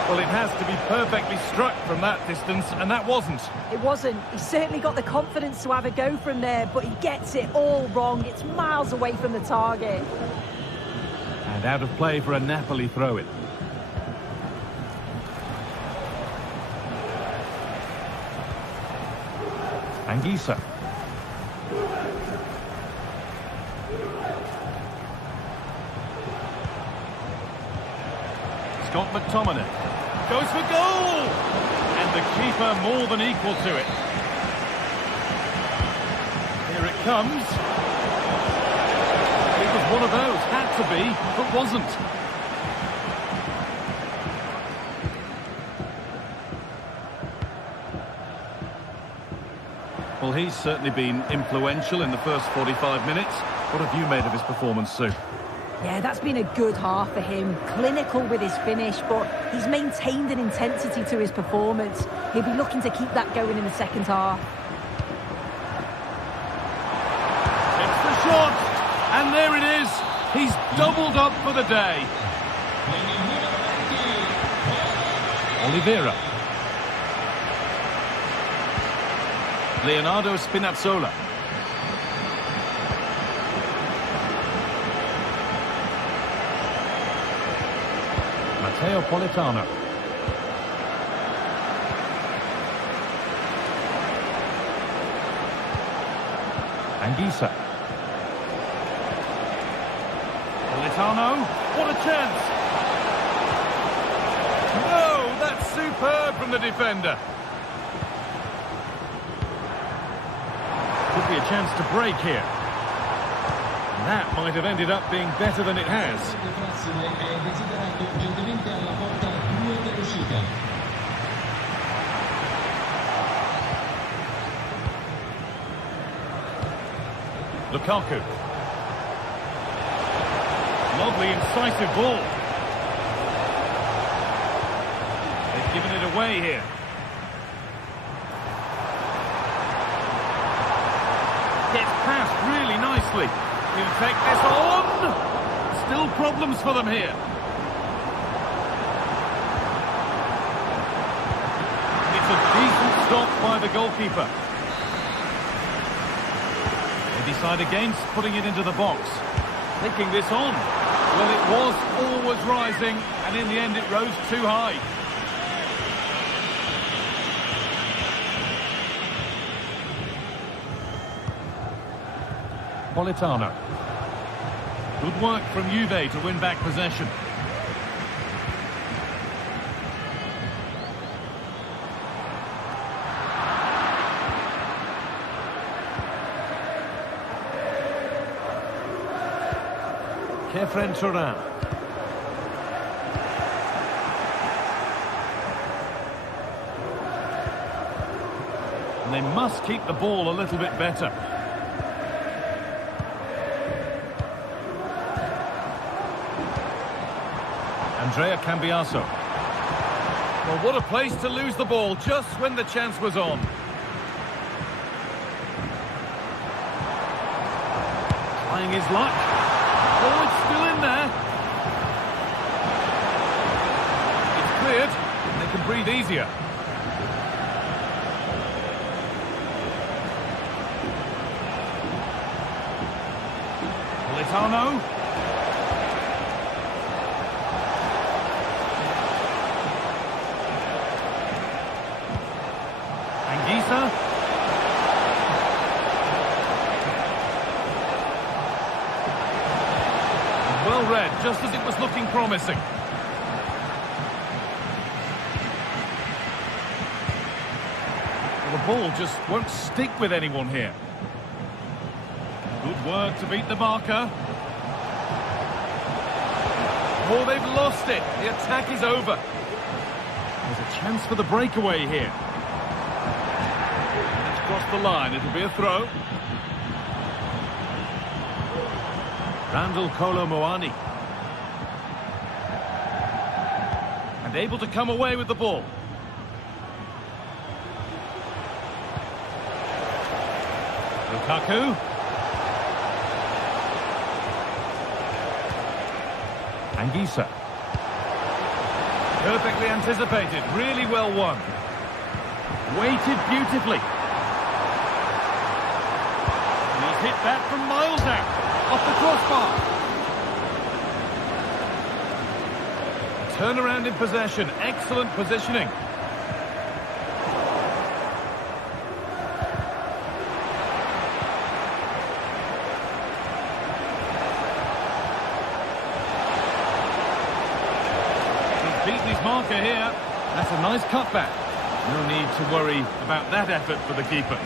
Well, it has to be perfectly struck from that distance, and that wasn't. It wasn't. He certainly got the confidence to have a go from there, but he gets it all wrong. It's miles away from the target. And out of play for a Napoli throw-in. Anguissa. Scott McTominay goes for goal! And the keeper more than equal to it. Here it comes. It was one of those, had to be, but wasn't. Well, he's certainly been influential in the first 45 minutes. What have you made of his performance, Sue? Yeah, that's been a good half for him. Clinical with his finish, but he's maintained an intensity to his performance. He'll be looking to keep that going in the second half. It's the shot! And there it is! He's doubled up for the day. Oliveira. Leonardo Spinazzola. Matteo Politano. Anguissa. Politano. What a chance! No, that's superb from the defender. Could be a chance to break here. That might have ended up being better than it has. Lukaku. Lovely, incisive ball. They've given it away here. Gets past really nicely. He'll take this on. Still problems for them here. It's a decent stop by the goalkeeper. They decide against putting it into the box. Taking this on. Well, it was always rising, and in the end it rose too high. Politano. Good work from Juve to win back possession. Kefren Turan. And they must keep the ball a little bit better. Andrea Cambiaso. Well, what a place to lose the ball just when the chance was on. Trying his luck. Oh, it's still in there. It's cleared, and they can breathe easier. Politano. Well read, just as it was looking promising. Well, the ball just won't stick with anyone here. Good work to beat the marker. Oh, they've lost it. The attack is over. There's a chance for the breakaway here. Across the line, it'll be a throw. Randall Kolo Muani. And able to come away with the ball. Lukaku. Anguissa. Perfectly anticipated, really well won. Weighted beautifully. And he's hit that from miles out. Off the crossbar. Turnaround in possession. Excellent positioning. He's beaten his marker here. That's a nice cutback. No need to worry about that effort for the keeper.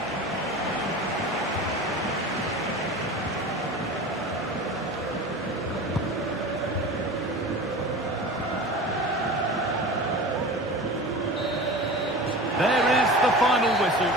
There is the final whistle.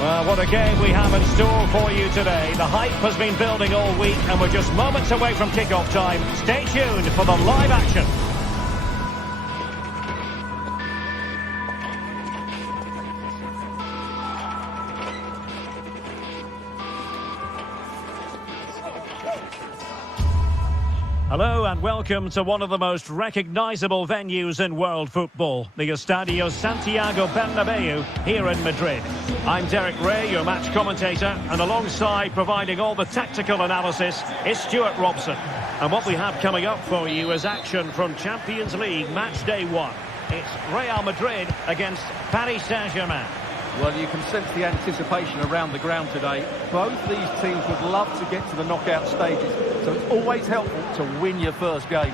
Well, what a game we have in store for you today. The hype has been building all week and we're just moments away from kick-off time. Stay tuned for the live action. Hello and welcome to one of the most recognisable venues in world football, the Estadio Santiago Bernabeu here in Madrid. I'm Derek Ray, your match commentator, and alongside providing all the tactical analysis is Stuart Robson. And what we have coming up for you is action from Champions League match day 1. It's Real Madrid against Paris Saint-Germain. Well, you can sense the anticipation around the ground today. Both these teams would love to get to the knockout stages, so it's always helpful to win your first game.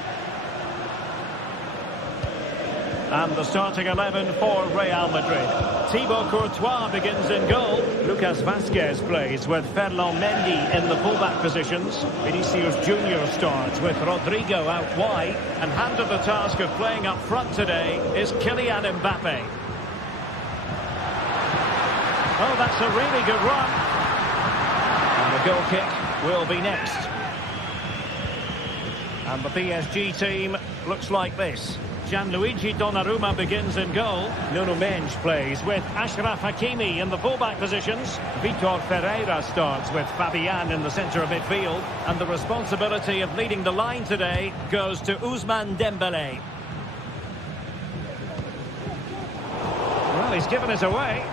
And the starting 11 for Real Madrid. Thibaut Courtois begins in goal. Lucas Vazquez plays with Ferland Mendy in the fullback positions. Vinicius Junior starts with Rodrigo out wide. And handed the task of playing up front today is Kylian Mbappe. Oh, that's a really good run. And the goal kick will be next. And the PSG team looks like this. Gianluigi Donnarumma begins in goal. Nuno Mendes plays with Achraf Hakimi in the fullback positions. Vitor Ferreira starts with Fabian in the centre of midfield. And the responsibility of leading the line today goes to Ousmane Dembélé. Well, he's given us away.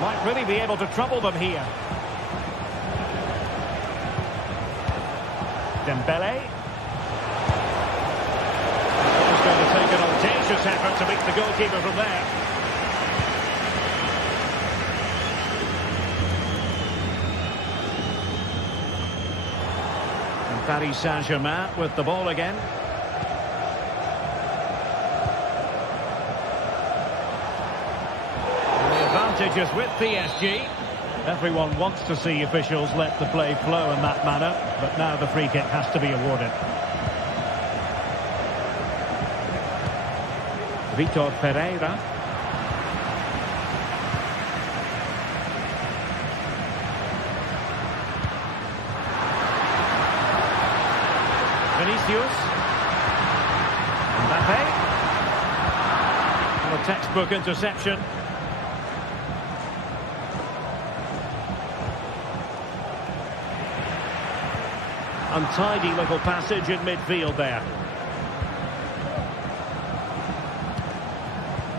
Might really be able to trouble them here. Dembélé. He's going to take an audacious effort to beat the goalkeeper from there. And Paris Saint-Germain with the ball again. Is with PSG. Everyone wants to see officials let the play flow in that manner, but now the free kick has to be awarded. Vitor Ferreira. Vinicius. Mbappe. And a textbook interception. Untidy little passage in midfield there.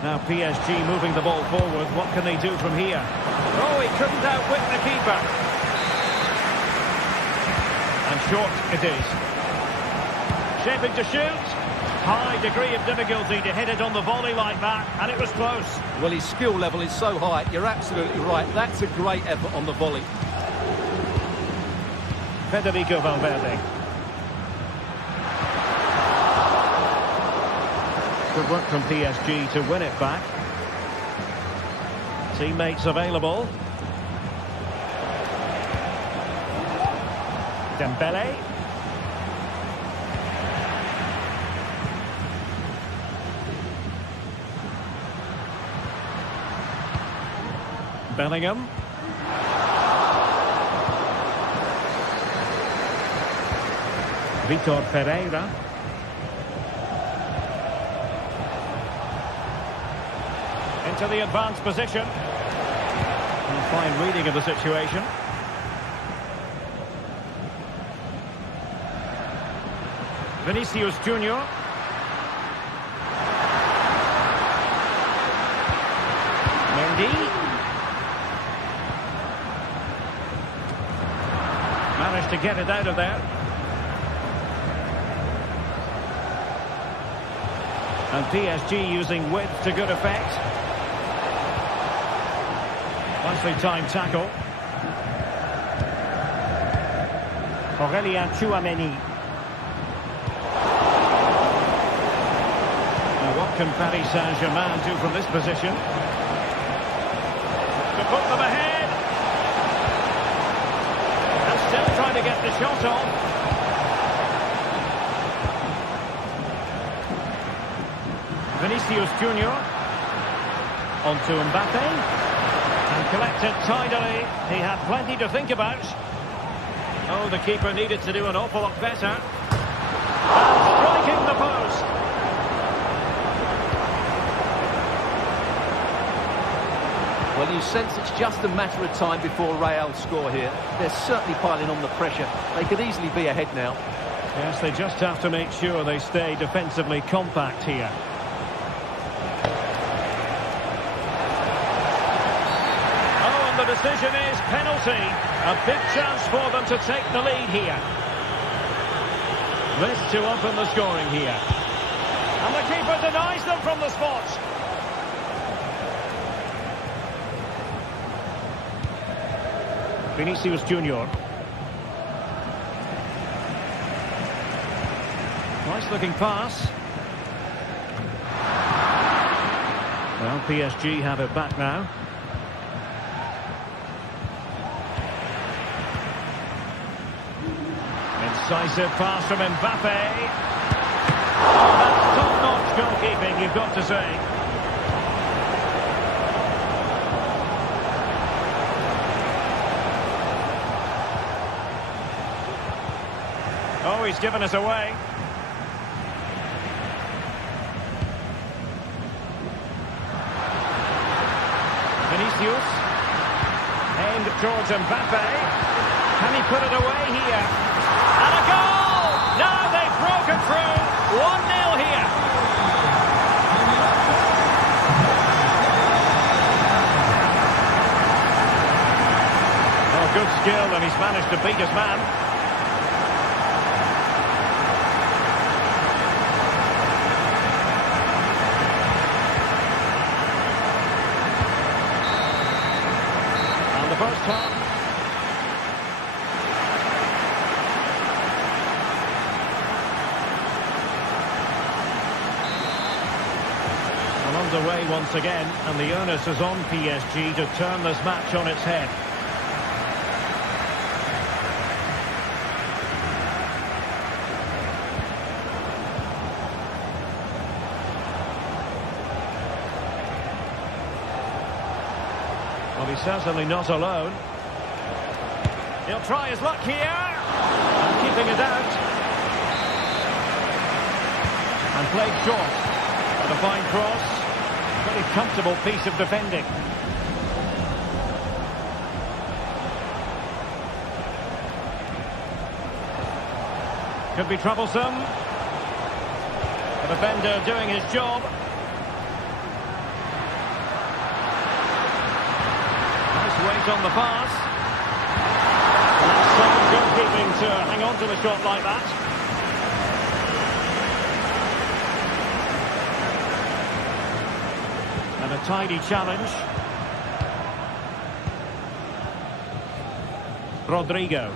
Now PSG moving the ball forward. What can they do from here? Oh, he couldn't outwit the keeper. And short it is. Shaping to shoot. High degree of difficulty to hit it on the volley like that, and it was close. Well, his skill level is so high. You're absolutely right. That's a great effort on the volley. Federico Valverde. Good work from PSG to win it back. Teammates available. Dembélé. Bellingham. Vitor Ferreira. Into the advanced position. And fine reading of the situation. Vinicius Junior. Mendy. Managed to get it out of there. And PSG using width to good effect. Nicely timed tackle. Aurélien Tchouameni. Now what can Paris Saint-Germain do from this position? To put them ahead. And still trying to get the shot off. Vinicius Junior. Onto Mbappe. And collected tidily. He had plenty to think about. Oh, the keeper needed to do an awful lot better. And striking the post. Well, you sense it's just a matter of time before Real score here. They're certainly piling on the pressure. They could easily be ahead now. Yes, they just have to make sure they stay defensively compact here. Oh, and the decision is penalty. A big chance for them to take the lead here. This to open the scoring here. And the keeper denies them from the spot. Vinicius Junior. Nice looking pass. Well, PSG have it back now. Decisive pass from Mbappe. Oh, that's top-notch goalkeeping, you've got to say. Oh, he's given us away. Vinicius. Aimed towards Mbappe. Can he put it away here? And a goal! Now they've broken through. 1-0 here. Oh, good skill, and he's managed to beat his man. First half. Well, underway once again, and the onus is on PSG to turn this match on its head. Well, he's certainly not alone. He'll try his luck here. And keeping it out. And played short. With a fine cross. Very comfortable piece of defending. Could be troublesome. The defender doing his job. Weight on the pass. That's some goalkeeping to hang on to the shot like that. And a tidy challenge. Rodrigo.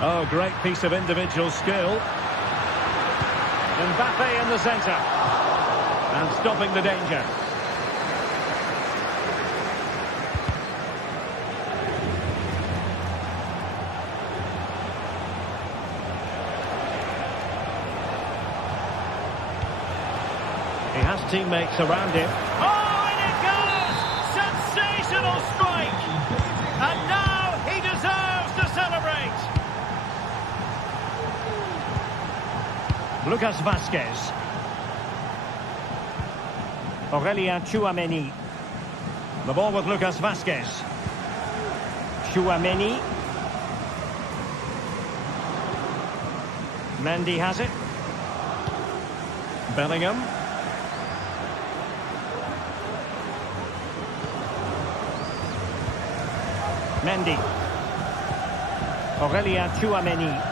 Oh, great piece of individual skill. Mbappe in the centre. And stopping the danger. He has teammates around him. Oh, and it goes! Sensational strike! And now he deserves to celebrate! Lucas Vazquez. Aurélien Tchouaméni. The ball with Lucas Vazquez. Tchouaméni. Mendy has it. Bellingham. Mendy. Aurélien Tchouaméni.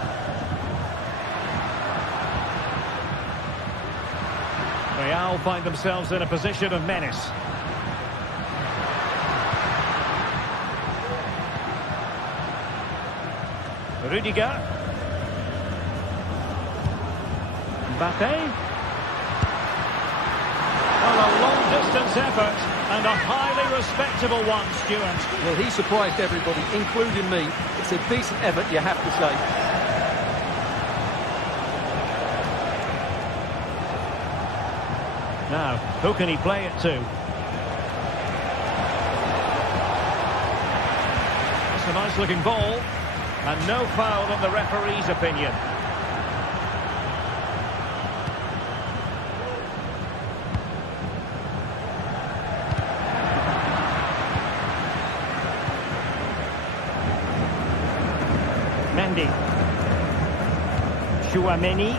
Real find themselves in a position of menace. Rudiger. Mbappe. Well, a long-distance effort and a highly respectable one, Stuart. Well, he surprised everybody, including me. It's a decent effort, you have to say. Now, who can he play it to? That's a nice-looking ball. And no foul in the referee's opinion. Mendy. Chouameni.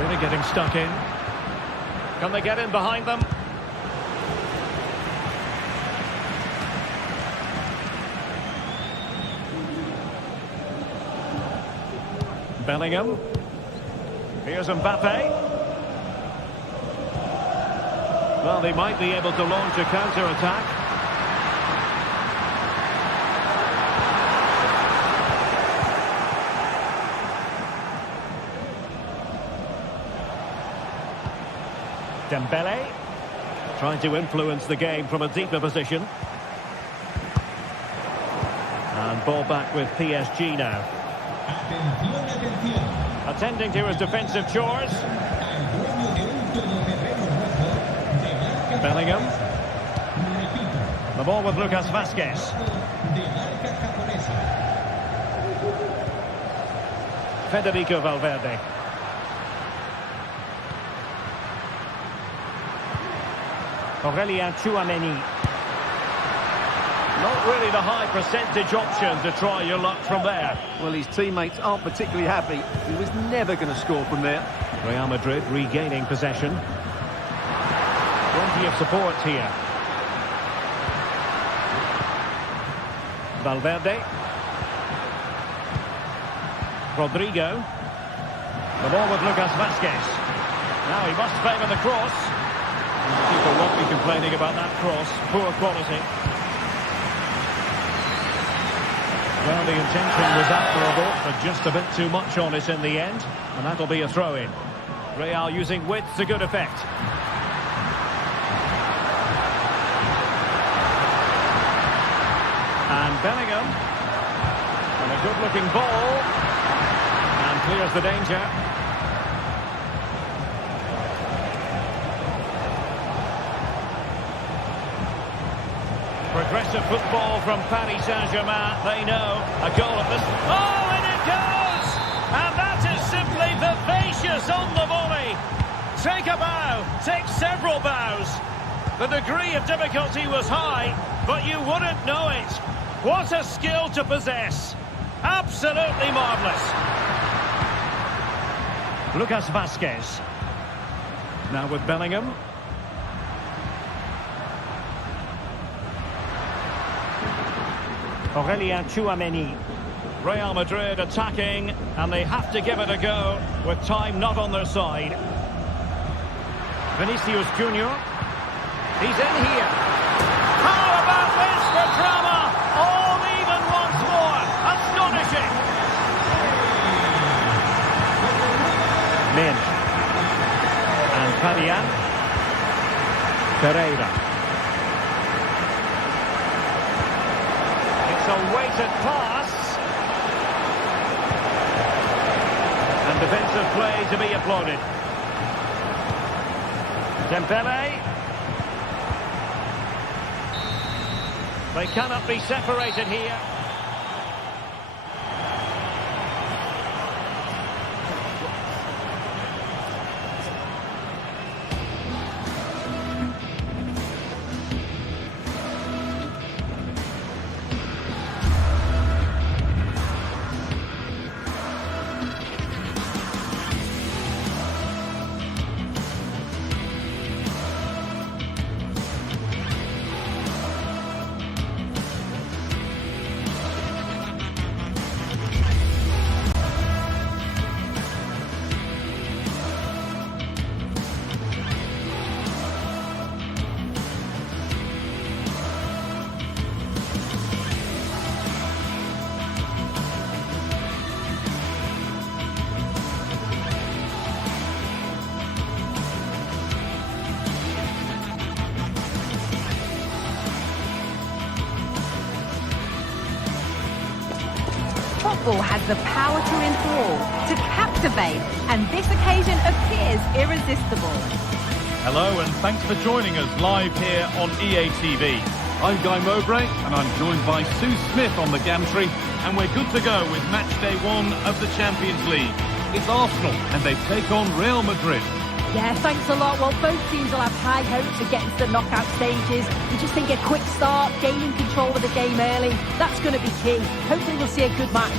Really getting stuck in. Can they get in behind them? Bellingham. Here's Mbappe. Well, they might be able to launch a counter-attack. Dembele. Trying to influence the game from a deeper position. And ball back with PSG now. Attending to his defensive chores. Bellingham. The ball with Lucas Vazquez. Federico Valverde. Aurelien Chouameni. Not really the high percentage option to try your luck from there. Well, his teammates aren't particularly happy. He was never going to score from there. Real Madrid regaining possession. Plenty of support here. Valverde. Rodrigo. The ball with Lucas Vazquez. Now he must favour the cross. People won't be complaining about that cross. Poor quality. Well, the intention was admirable, but just a bit too much on it in the end. And that'll be a throw-in. Real using width to good effect. And Bellingham. And a good-looking ball. And clears the danger. Progressive football from Paris Saint-Germain. They know a goal at this. Oh, and it goes! And that is simply vivacious on the volley. Take a bow, take several bows. The degree of difficulty was high, but you wouldn't know it. What a skill to possess. Absolutely marvellous. Lucas Vazquez. Now with Bellingham. Aurelien Chouameni. Real Madrid attacking, and they have to give it a go with time not on their side. Vinicius Junior. He's in here. How about this for drama? All even once more. Astonishing. Min. And Fabian. Pereira. It's a weighted pass. And defensive play to be applauded. Dembele. They cannot be separated here. Football has the power to enthrall, to captivate, and this occasion appears irresistible. Hello and thanks for joining us live here on EA TV. I'm Guy Mowbray and I'm joined by Sue Smith on the gantry, and we're good to go with match day 1 of the Champions League. It's Arsenal and they take on Real Madrid. Yeah, thanks a lot. Well, both teams will have high hopes of getting to the knockout stages. You just think a quick start, gaining control of the game early, that's going to be key. Hopefully we'll see a good match.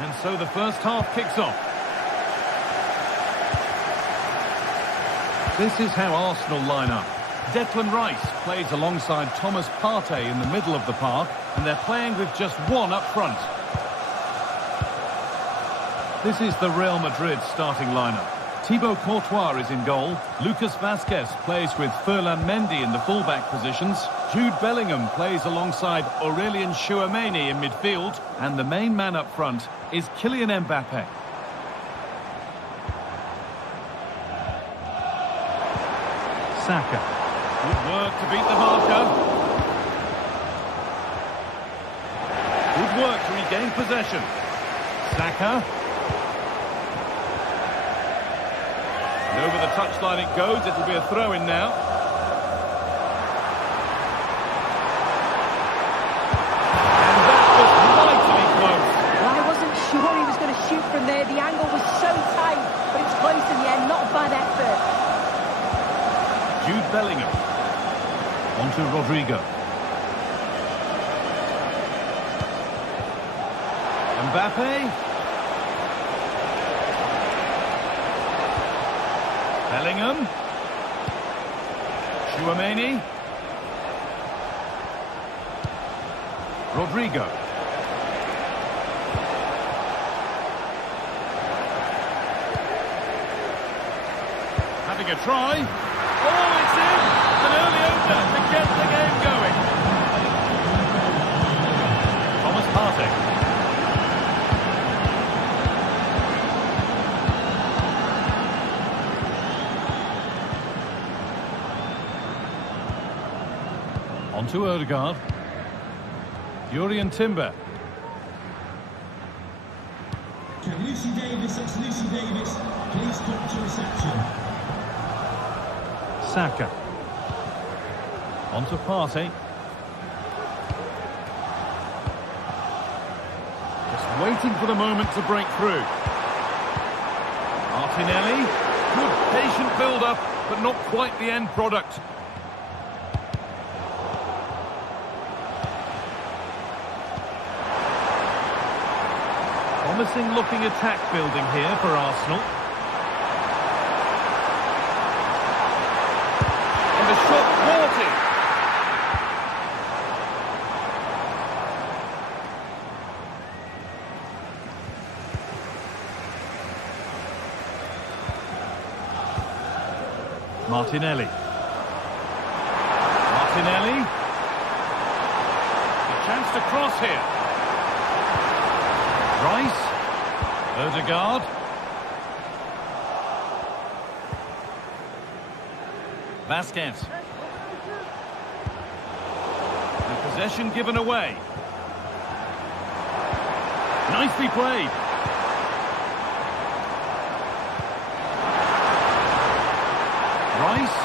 And so the first half kicks off. This is how Arsenal line up. Declan Rice plays alongside Thomas Partey in the middle of the park, and they're playing with just one up front. This is the Real Madrid starting lineup. Thibaut Courtois is in goal. Lucas Vazquez plays with Ferland Mendy in the fullback positions. Jude Bellingham plays alongside Aurelien Tchouameni in midfield. And the main man up front is Kylian Mbappe. Saka. Good work to beat the marker. Good work to regain possession. Saka. And over the touchline it goes. It'll be a throw-in now. And that was mightily close. Well, I wasn't sure he was going to shoot from there. The angle was so tight, but it's close in the end. Not a bad effort. Jude Bellingham. Onto Rodrigo. Mbappe. Bellingham. Tchouameni. Rodrigo. Having a try. Oh, it's in! An early opener to get the game going. Thomas Partey. On to Odegaard. Jurrien Timber. Can Lucy Davis, that's Lucy Davis, please come to reception. Saka. On to Partey. Just waiting for the moment to break through. Martinelli. Good patient build-up, but not quite the end product. Promising looking attack building here for Arsenal. And the shot thwarted. Martinelli. Martinelli. A chance to cross here. Rice. Odegaard. Vazquez. The possession given away. Nicely played. Rice.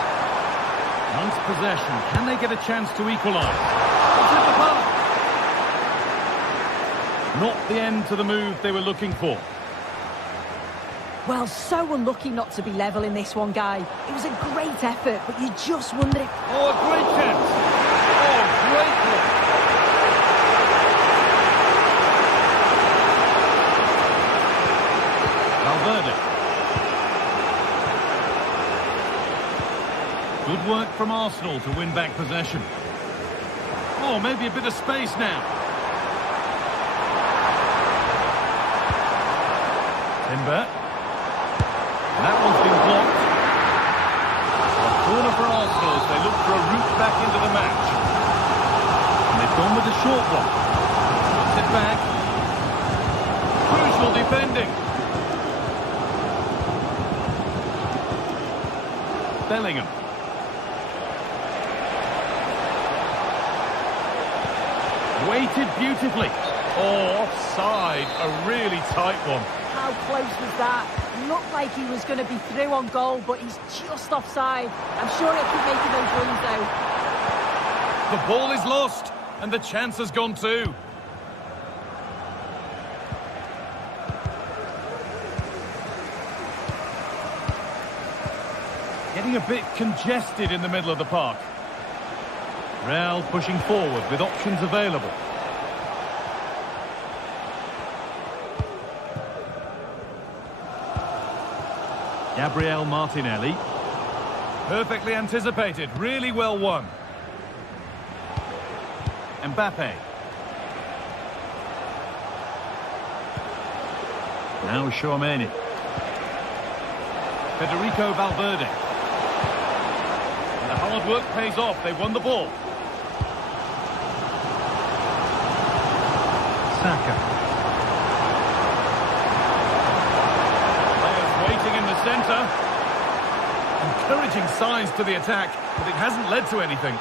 Nice possession. Can they get a chance to equalise? It's at the park. Not the end to the move they were looking for. Well, so unlucky not to be level in this one, Guy. It was a great effort, but you just wonder if... Oh, a great chance. Oh, great look. Valverde. Good work from Arsenal to win back possession. Oh, maybe a bit of space now. Timber. That one's been blocked. A corner for Arsenal as they look for a route back into the match. And they've gone with a short one. Puts it back. defending. Bellingham. Weighted beautifully. Oh, offside. A really tight one. How close was that? Looked like he was going to be through on goal, but he's just offside. I'm sure he'll keep making those runs, though. The ball is lost, and the chance has gone too. Getting a bit congested in the middle of the park. Real pushing forward with options available. Gabriel Martinelli. Perfectly anticipated, really well won. Mbappe. Now Tchouaméni. Federico Valverde. And the hard work pays off, they won the ball. Saka. Waiting in the centre. Encouraging signs to the attack, but it hasn't led to anything.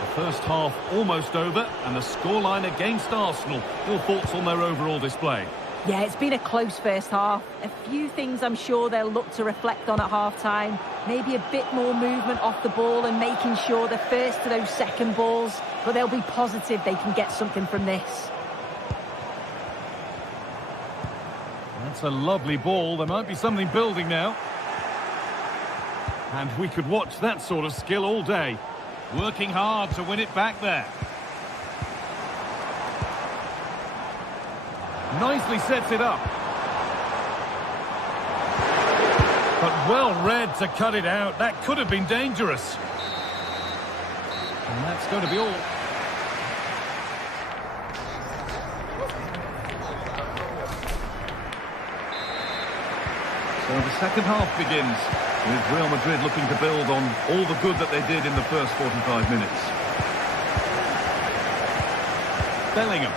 The first half almost over, and the scoreline against Arsenal. Your thoughts on their overall display? Yeah, it's been a close first half. A few things I'm sure they'll look to reflect on at half-time. Maybe a bit more movement off the ball and making sure they're first to those second balls. But they'll be positive they can get something from this. That's a lovely ball. There might be something building now. And we could watch that sort of skill all day. Working hard to win it back there. Nicely sets it up. But well read to cut it out. That could have been dangerous. And that's going to be all. So the second half begins with Real Madrid looking to build on all the good that they did in the first 45 minutes. Bellingham.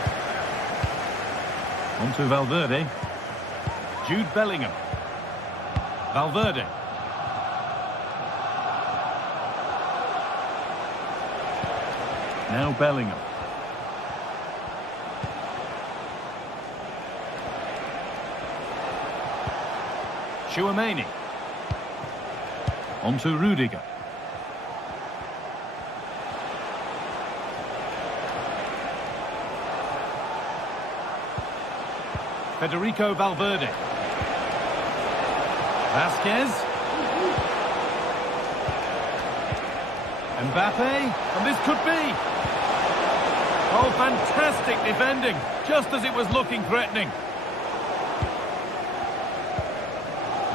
On to Valverde. Jude Bellingham. Valverde. Now Bellingham. Tchouaméni. On to Rudiger. Federico Valverde. Vasquez. Mbappe. And this could be. Oh, fantastic defending. Just as it was looking threatening.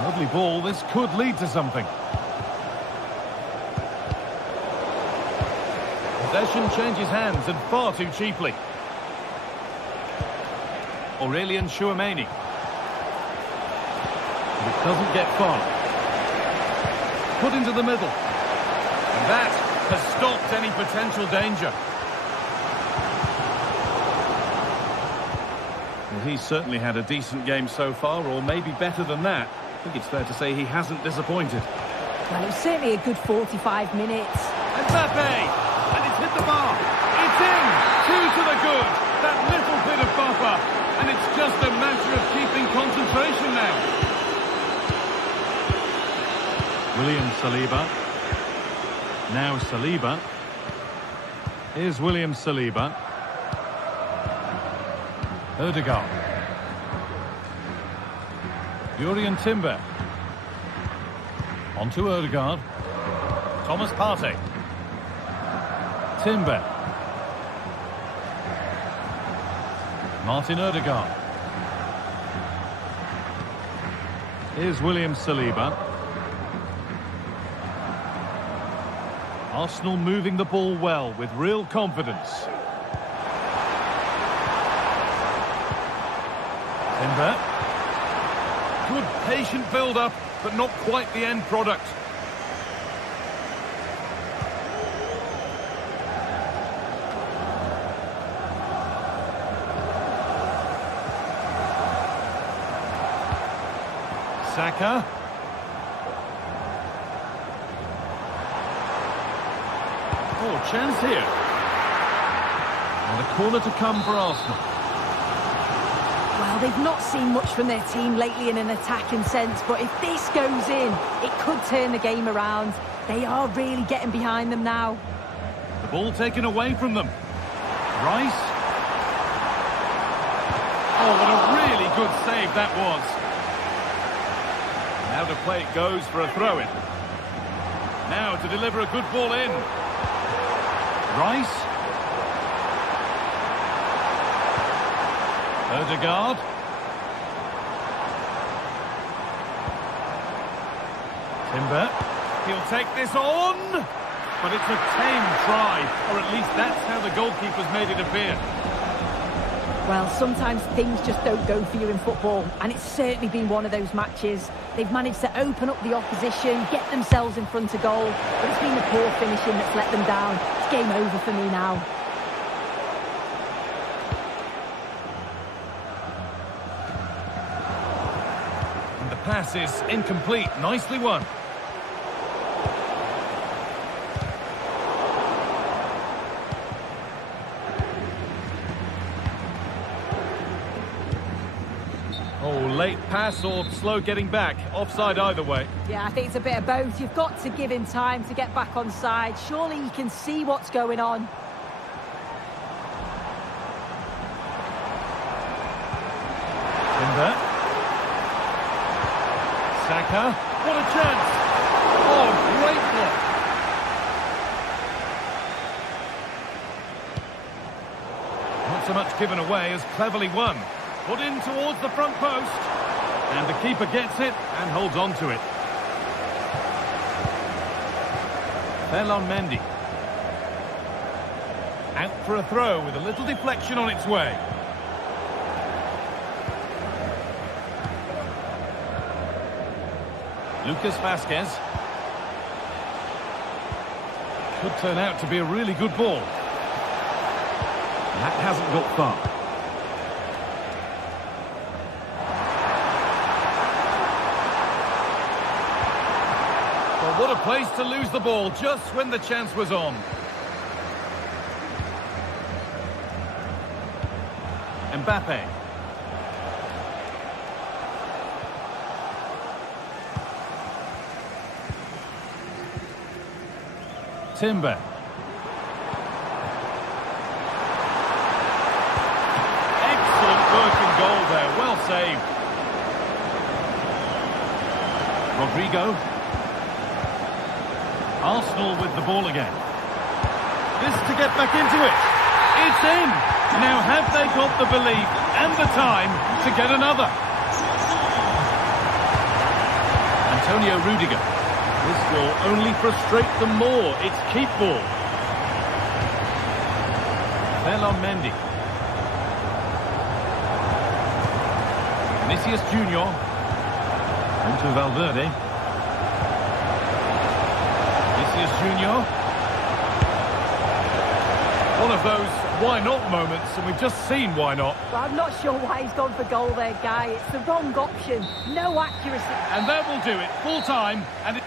Lovely ball. This could lead to something. Possession changes hands and far too cheaply. Aurelian Tchouaméni. But it doesn't get far. Put into the middle. And that has stopped any potential danger. Well, he's certainly had a decent game so far, or maybe better than that. I think it's fair to say he hasn't disappointed. Well, it was certainly a good 45 minutes. Mbappe! And it's hit the bar. It's in! Two to the good. That little bit of buffer. And it's just a matter of keeping concentration now. William Saliba. Now Saliba. Here's William Saliba. Ødegaard. Jurien Timber. On to Ødegaard. Thomas Partey. Timber. Martin Ødegaard. Here's William Saliba. Arsenal moving the ball well with real confidence. Timber. Good patient build-up, but not quite the end product. Saka. Oh, chance here. And a corner to come for Arsenal. Well, they've not seen much from their team lately in an attacking sense, but if this goes in, it could turn the game around. They are really getting behind them now. The ball taken away from them. Rice. Oh, what a really good save that was. Now to play it goes for a throw-in. Now to deliver a good ball in. Rice. Odegaard. Timber. He'll take this on. But it's a tame try. Or at least that's how the goalkeeper's made it appear. Well, sometimes things just don't go for you in football, and it's certainly been one of those matches. They've managed to open up the opposition, get themselves in front of goal, but it's been the poor finishing that's let them down. It's game over for me now. And the pass is incomplete. Nicely won. Oh, late pass or slow getting back. Offside either way. Yeah, I think it's a bit of both. You've got to give him time to get back on side. Surely he can see what's going on. Timber. Saka. What a chance. Oh, great block. Not so much given away as cleverly won. Put in towards the front post. And the keeper gets it and holds on to it. Mendy. Out for a throw with a little deflection on its way. Lucas Vazquez. Could turn out to be a really good ball. That hasn't got far. Well, what a place to lose the ball just when the chance was on. Mbappe. Timber. Excellent work in goal there. Well saved. Rodrigo. Arsenal with the ball again. This to get back into it. It's in. Now have they got the belief and the time to get another? Antonio Rudiger. This will only frustrate them more. It's keep ball. Mendy. Vinicius Junior. Into Valverde. Vinicius Junior. One of those why not moments, and we've just seen why not. Well, I'm not sure why he's gone for goal there, Guy. It's the wrong option. No accuracy. And that will do it. Full time. And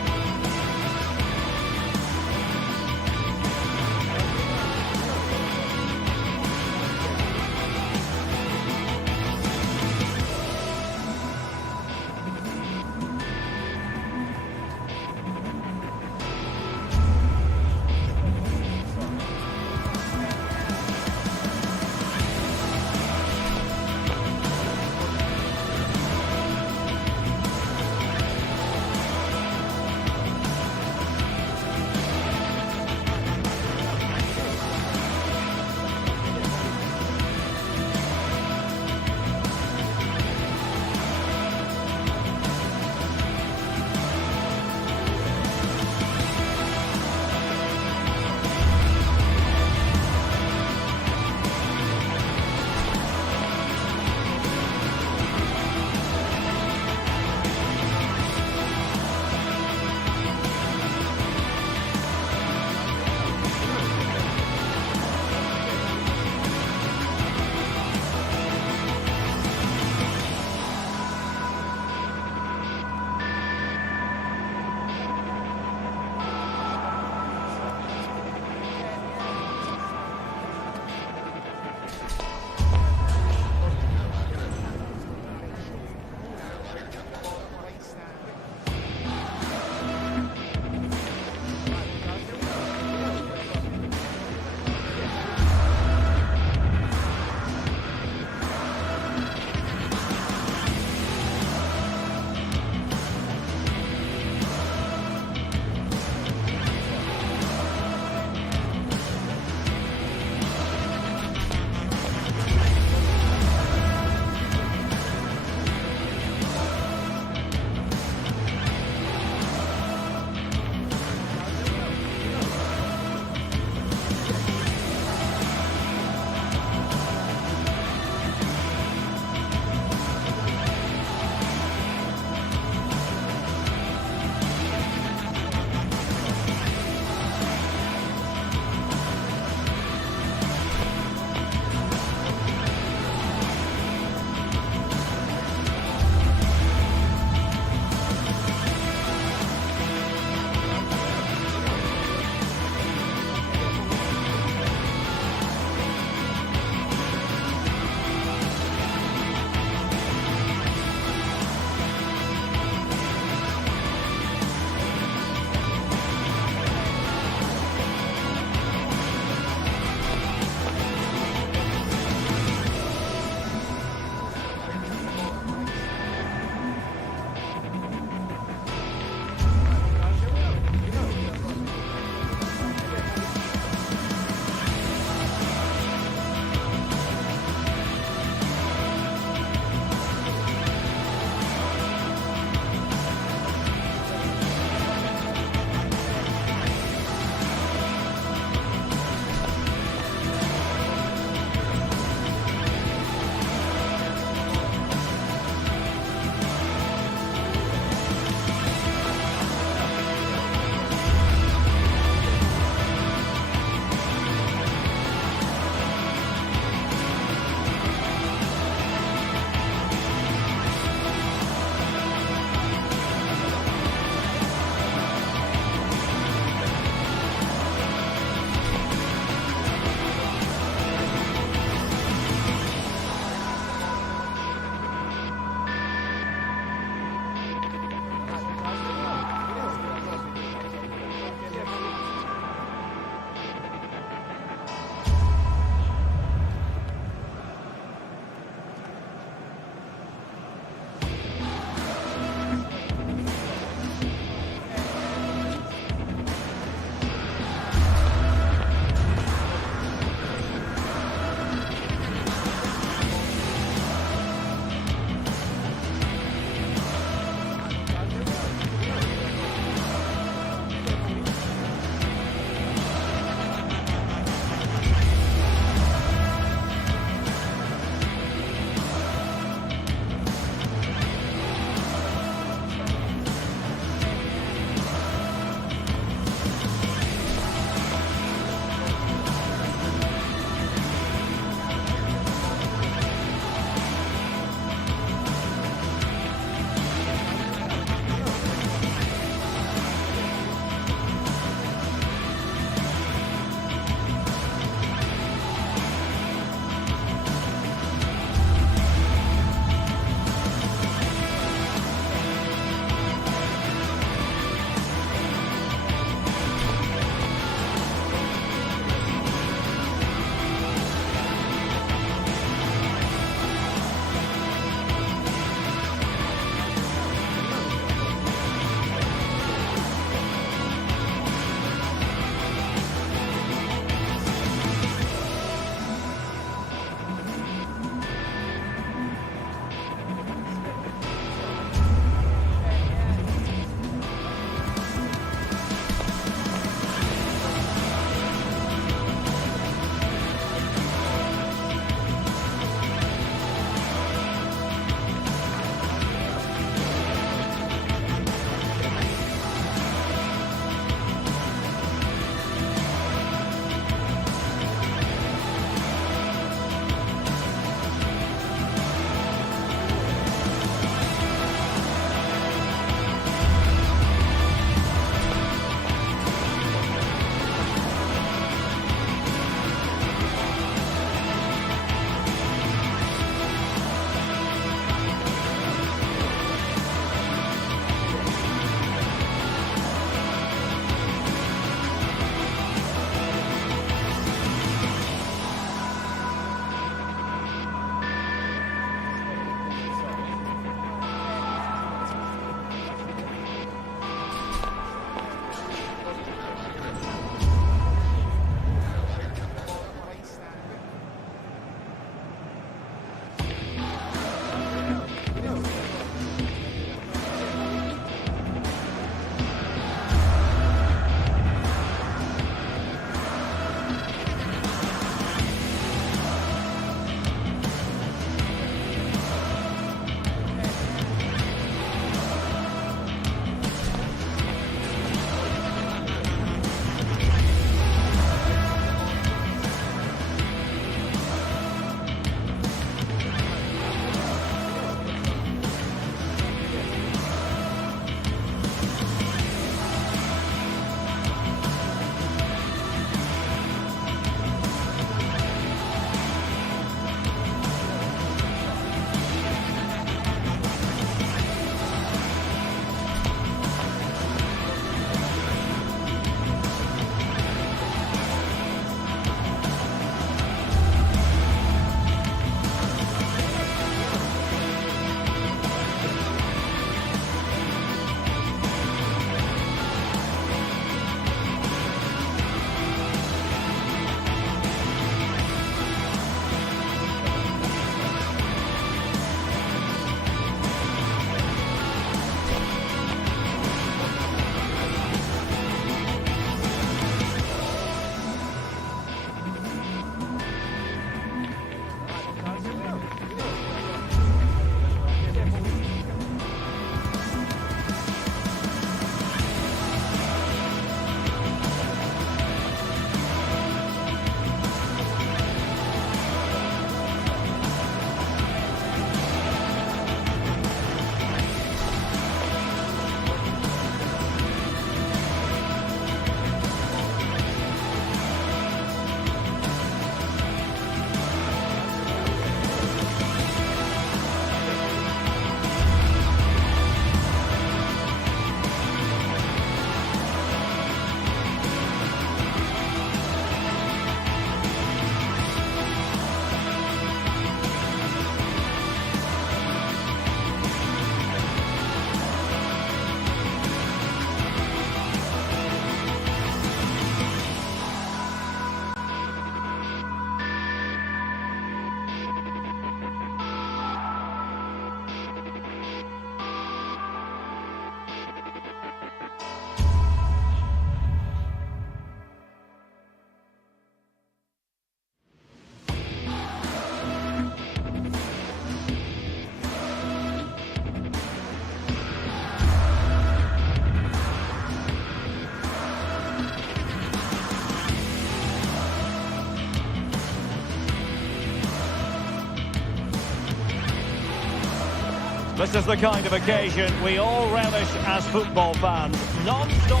This is the kind of occasion we all relish as football fans. Non-stop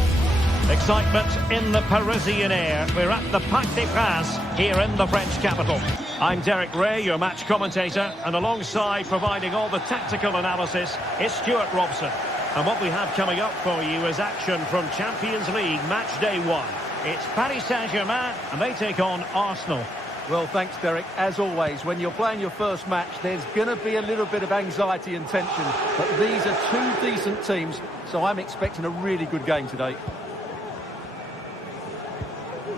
excitement in the Parisian air. We're at the Parc des Princes here in the French capital. I'm Derek Ray, your match commentator, and alongside providing all the tactical analysis is Stuart Robson. And what we have coming up for you is action from Champions League match day 1. It's Paris Saint-Germain and they take on Arsenal. Well, thanks, Derek. As always, when you're playing your first match, there's going to be a little bit of anxiety and tension. But these are two decent teams, so I'm expecting a really good game today.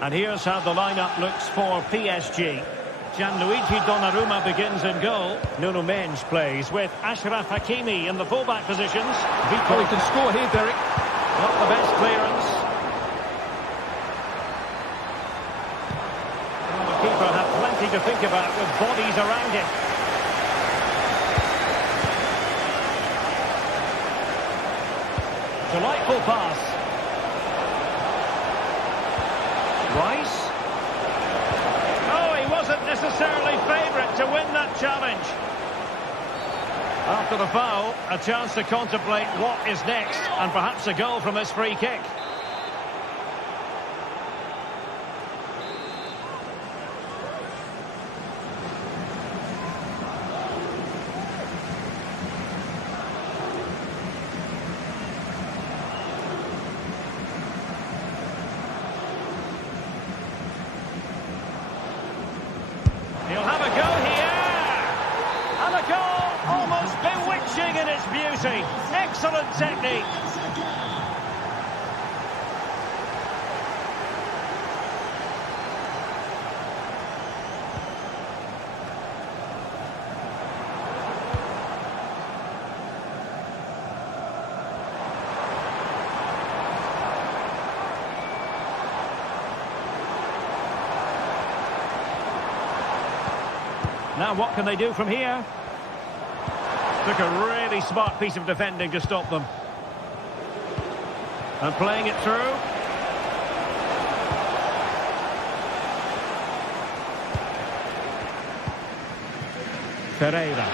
And here's how the lineup looks for PSG. Gianluigi Donnarumma begins in goal. Nuno Mendes plays with Achraf Hakimi in the fullback positions. Oh, he can score here, Derek. Not the best clearance. Well, the keeper had plenty to think about with bodies around him. Delightful pass. Rice. Oh, he wasn't necessarily favourite to win that challenge. After the foul, a chance to contemplate what is next, and perhaps a goal from this free kick. He'll have a go here. And a goal almost bewitching in its beauty. Excellent technique. Now what can they do from here? Took a really smart piece of defending to stop them. And playing it through. Pereira.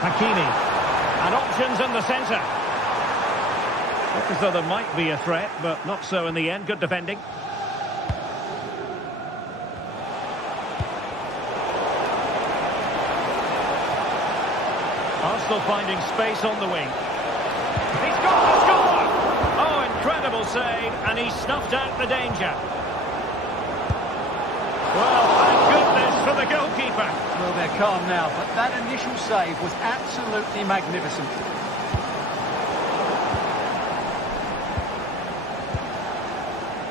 Hakimi. And options in the centre. Look as though there might be a threat, but not so in the end. Good defending. Arsenal finding space on the wing. He's got to score! Oh, incredible save, and he snuffed out the danger. Well, thank goodness for the goalkeeper. Well, they're calm now, but that initial save was absolutely magnificent.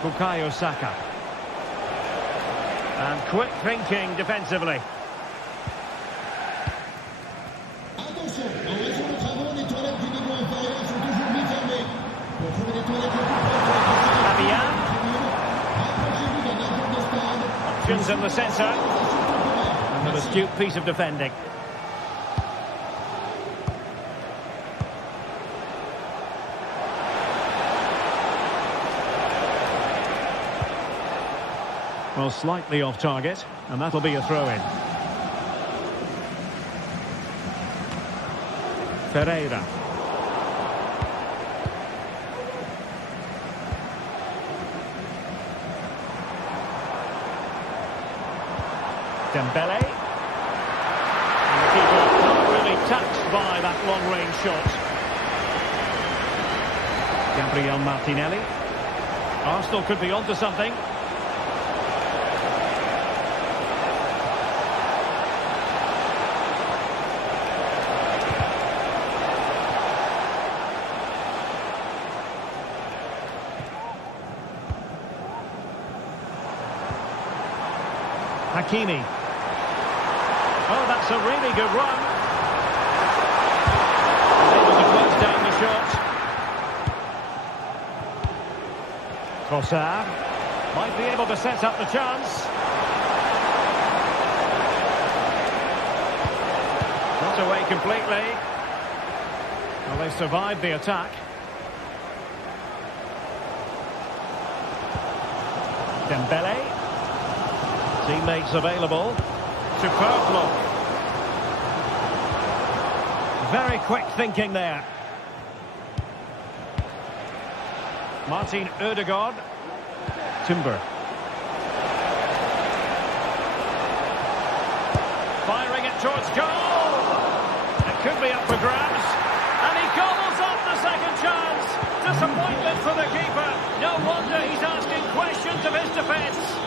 Bukayo Saka. And quick thinking defensively. Fabian. Options in the centre. And an astute piece of defending. Well, slightly off target, and that'll be a throw-in. Pereira. Dembele. And the keeper not really touched by that long-range shot. Gabriel Martinelli. Arsenal could be onto something. Hakimi. Oh, that's a really good run. Able to close down the shot. Trossard might be able to set up the chance. Not away completely. Well, they survived the attack. Dembele. Teammates available. Superb block. Very quick thinking there. Martin Ødegaard. Timber. Firing it towards goal. It could be up for grabs. And he gobbles up the second chance. Disappointment for the keeper. No wonder he's asking questions of his defence.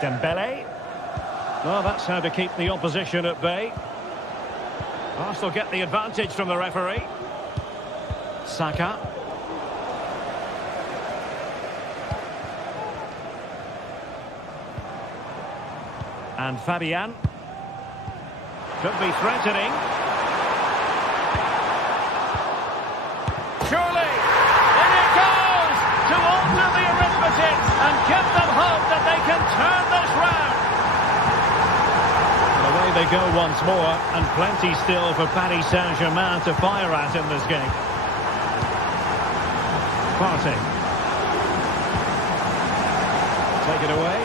Dembele. Well, that's how to keep the opposition at bay. Arsenal get the advantage from the referee. Saka. And Fabian. Could be threatening. Surely! In it goes! To alter the arithmetic and give them hope that they can turn this round. Away they go once more, and plenty still for Paris Saint-Germain to fire at in this game. Partey. Take it away.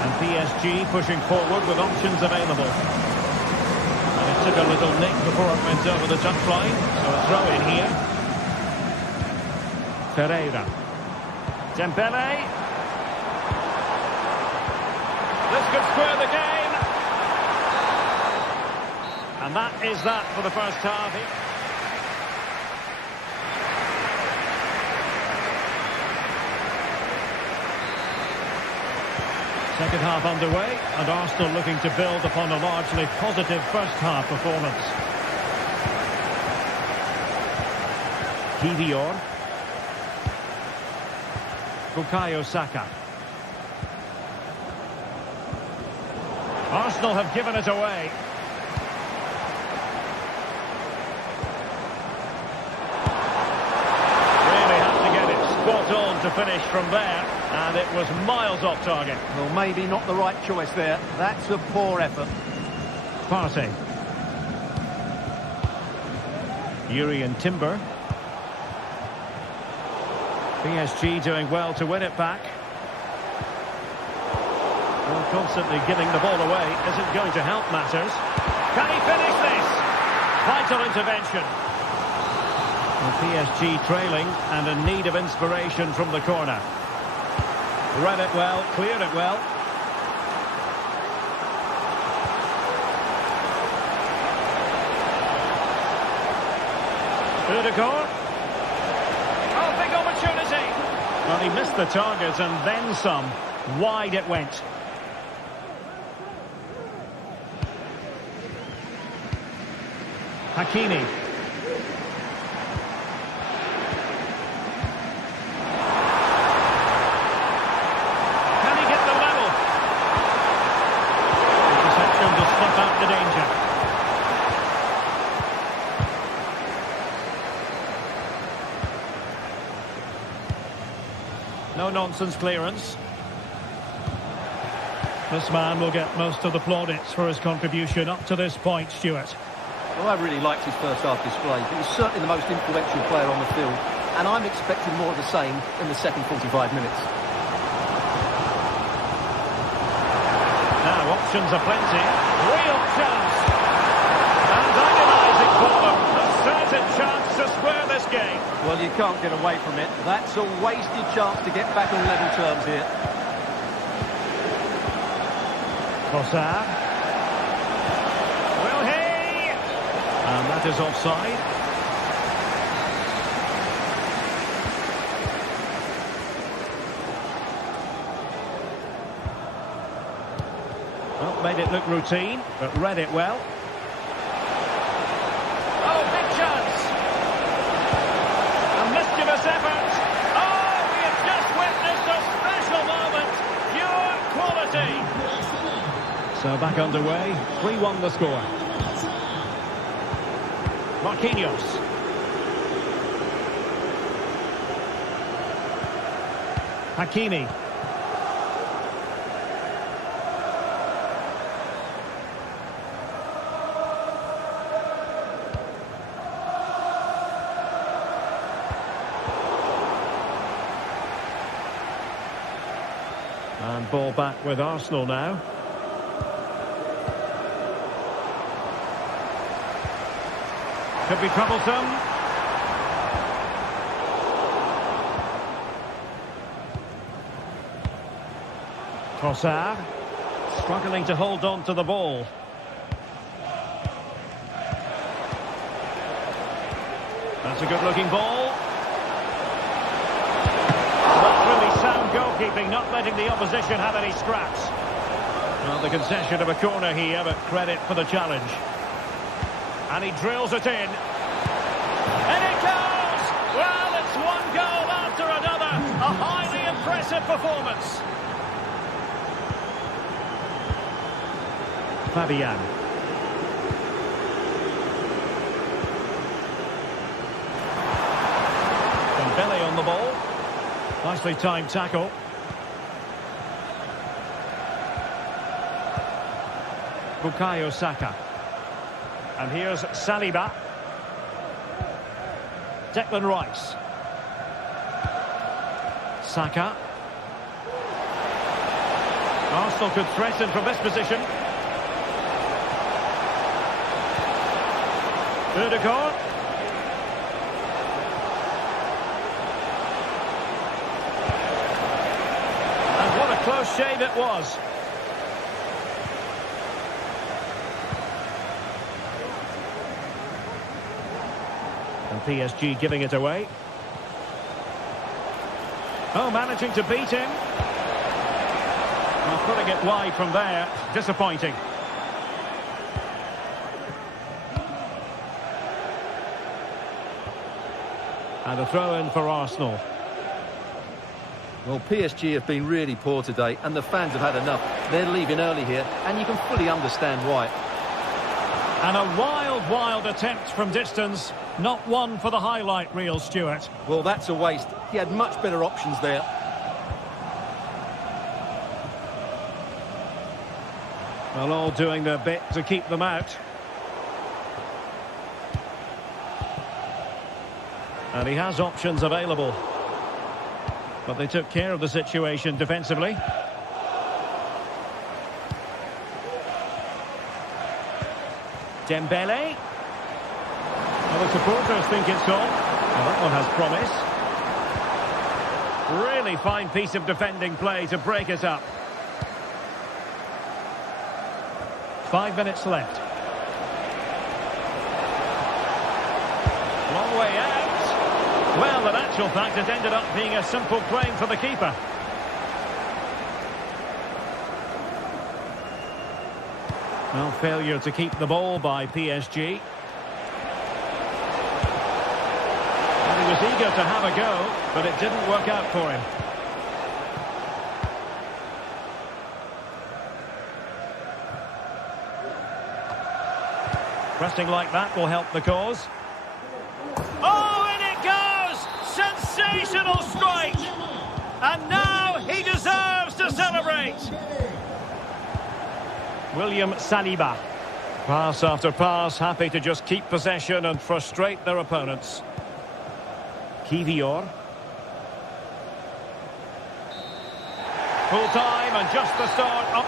And PSG pushing forward with options available. And it took a little nick before it went over the touchline, so a throw in here. Ferreira. Dembele. This could square the game. And that is that for the first half. Second half underway, and Arsenal looking to build upon a largely positive first half performance. Kivior. Bukayo Saka. Arsenal have given it away. Really had to get it spot on to finish from there, and it was miles off target. Well, maybe not the right choice there. That's a poor effort. Partey. Yuri and Timber. PSG doing well to win it back. Well, constantly giving the ball away isn't going to help matters. Can he finish this? Vital intervention. Well, PSG trailing and in need of inspiration from the corner. Read it well, cleared it well. Ødegaard. Oh, big opportunity. Well, he missed the target and then some. Wide it went. Hakimi. Can he get the level? Interception to stop out the danger. No-nonsense clearance. This man will get most of the plaudits for his contribution up to this point, Stuart. Well, I really liked his first half display. He was certainly the most influential player on the field, and I'm expecting more of the same in the second 45 minutes. Now, options are plenty. Real chance. And agonising for them. A certain chance to square this game. Well, you can't get away from it. That's a wasted chance to get back on level terms here. Trossard. Will he? And that is offside. Well, made it look routine, but read it well. Oh, big chance. A mischievous effort. Oh, we have just witnessed a special moment. Pure quality. So back underway, 3-1 the score. Marquinhos. Hakimi. And ball back with Arsenal now. Could be troublesome. Trossard struggling to hold on to the ball. That's a good-looking ball. That's really sound goalkeeping, not letting the opposition have any scraps. Well, the concession of a corner here, but credit for the challenge. And he drills it in. And it goes! Well, it's one goal after another. A highly impressive performance. Fabian. Dembele on the ball. Nicely timed tackle. Bukayo Saka. And here's Saliba. Declan Rice. Saka. Arsenal could threaten from this position. Ødegaard. And what a close shave it was. And PSG giving it away. Oh, managing to beat him. Well, putting it wide from there. Disappointing. And a throw-in for Arsenal. Well, PSG have been really poor today, and the fans have had enough. They're leaving early here, and you can fully understand why. And a wild attempt from distance. Not one for the highlight reel, Stuart. Well, that's a waste. He had much better options there. Well, all doing their bit to keep them out. And he has options available. But they took care of the situation defensively. Dembele. Well, the supporters think it's on. Well, that one has promise. Really fine piece of defending play to break it up. 5 minutes left. Long way out. Well, in actual fact, it ended up being a simple claim for the keeper. Well, failure to keep the ball by PSG. And he was eager to have a go, but it didn't work out for him. Pressing like that will help the cause. Oh, and it goes! Sensational strike! And now he deserves to celebrate! William Saliba. Pass after pass, happy to just keep possession and frustrate their opponents. Kivior. Full time and just the start. Up.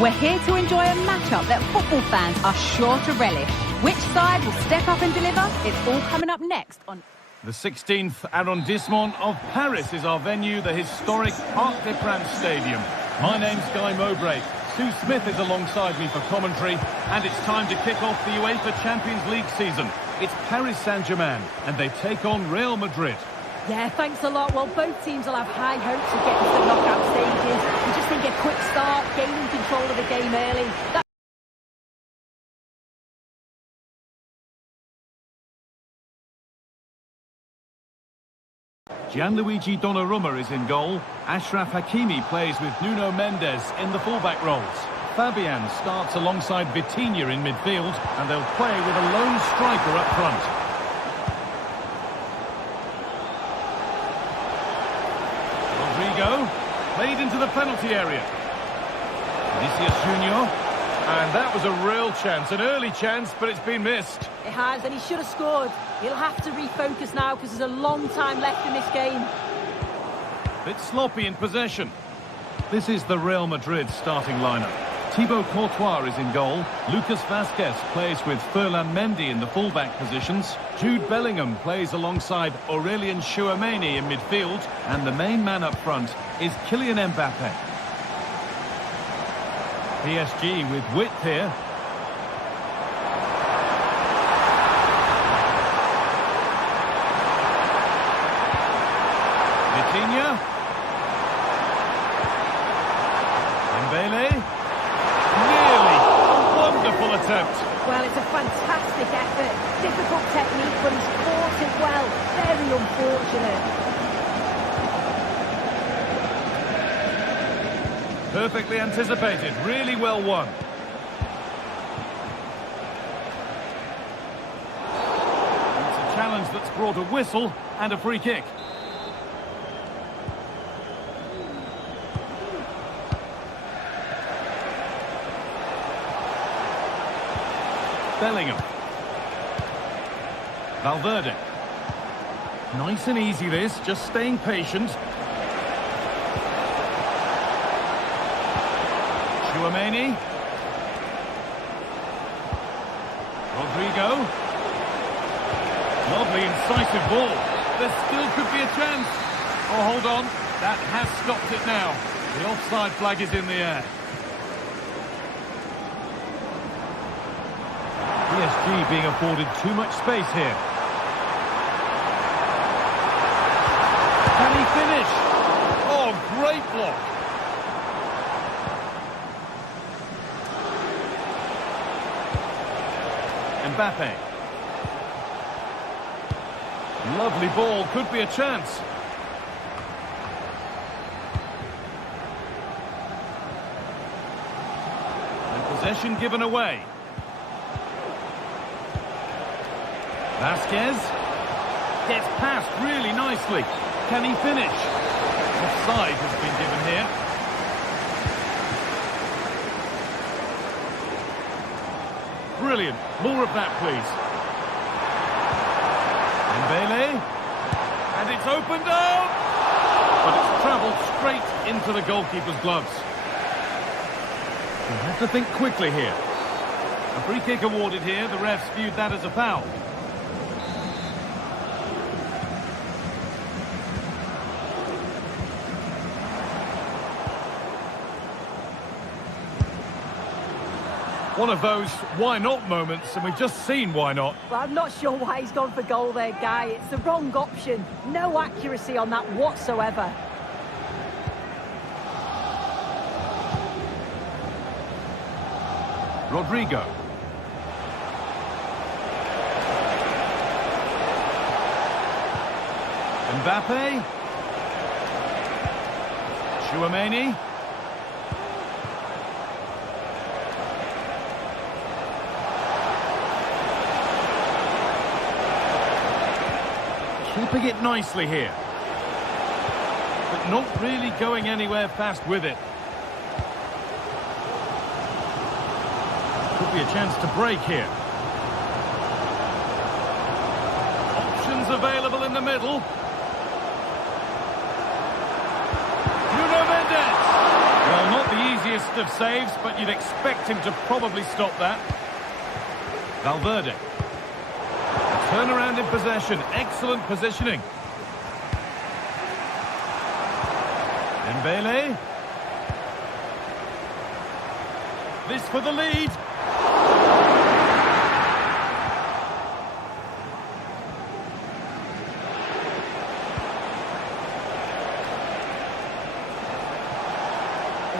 We're here to enjoy a matchup that football fans are sure to relish. Which side will step up and deliver? It's all coming up next on... The 16th arrondissement of Paris is our venue, the historic Parc des Princes Stadium. My name's Guy Mowbray. Sue Smith is alongside me for commentary, and it's time to kick off the UEFA Champions League season. It's Paris Saint-Germain, and they take on Real Madrid. Yeah, thanks a lot. Well, both teams will have high hopes of getting to the knockout stages. We just think a quick start, gaining control of the game early. Gianluigi Donnarumma is in goal. Achraf Hakimi plays with Nuno Mendes in the fullback roles. Fabian starts alongside Vitinha in midfield, and they'll play with a lone striker up front. Rodrigo played into the penalty area. Vinicius Junior, and that was a real chance, an early chance, but it's been missed. It has, and he should have scored. He'll have to refocus now because there's a long time left in this game. Bit sloppy in possession. This is the Real Madrid starting lineup. Thibaut Courtois is in goal. Lucas Vazquez plays with Ferland Mendy in the fullback positions. Jude Bellingham plays alongside Aurelien Tchouameni in midfield. And the main man up front is Kylian Mbappe. PSG with width here. Vitinha. Dembele. Nearly. A wonderful attempt. Well, it's a fantastic effort. Difficult technique, but he's caught it well. Very unfortunate. Perfectly anticipated. Really well won. It's a challenge that's brought a whistle and a free kick. Bellingham. Valverde. Nice and easy this, just staying patient. Tchouameni. Rodrigo. Lovely incisive ball. There still could be a chance. Oh, hold on. That has stopped it now. The offside flag is in the air. PSG being afforded too much space here. Can he finish? Oh, great block. Mbappe. Lovely ball, could be a chance. And possession given away. Vazquez gets past really nicely. Can he finish? Offside has been given here. Brilliant. More of that, please. Dembele. And it's opened up! But it's travelled straight into the goalkeeper's gloves. You have to think quickly here. A free kick awarded here. The refs viewed that as a foul. One of those why not moments, and we've just seen why not. Well, I'm not sure why he's gone for goal there, Guy. It's the wrong option. No accuracy on that whatsoever. Rodrigo. Mbappe. Tchouameni. Keeping it nicely here. But not really going anywhere fast with it. Could be a chance to break here. Options available in the middle. Nuno Mendes. Well, not the easiest list of saves, but you'd expect him to probably stop that. Valverde. A turnaround in possession. Excellent positioning. Dembele. This for the lead.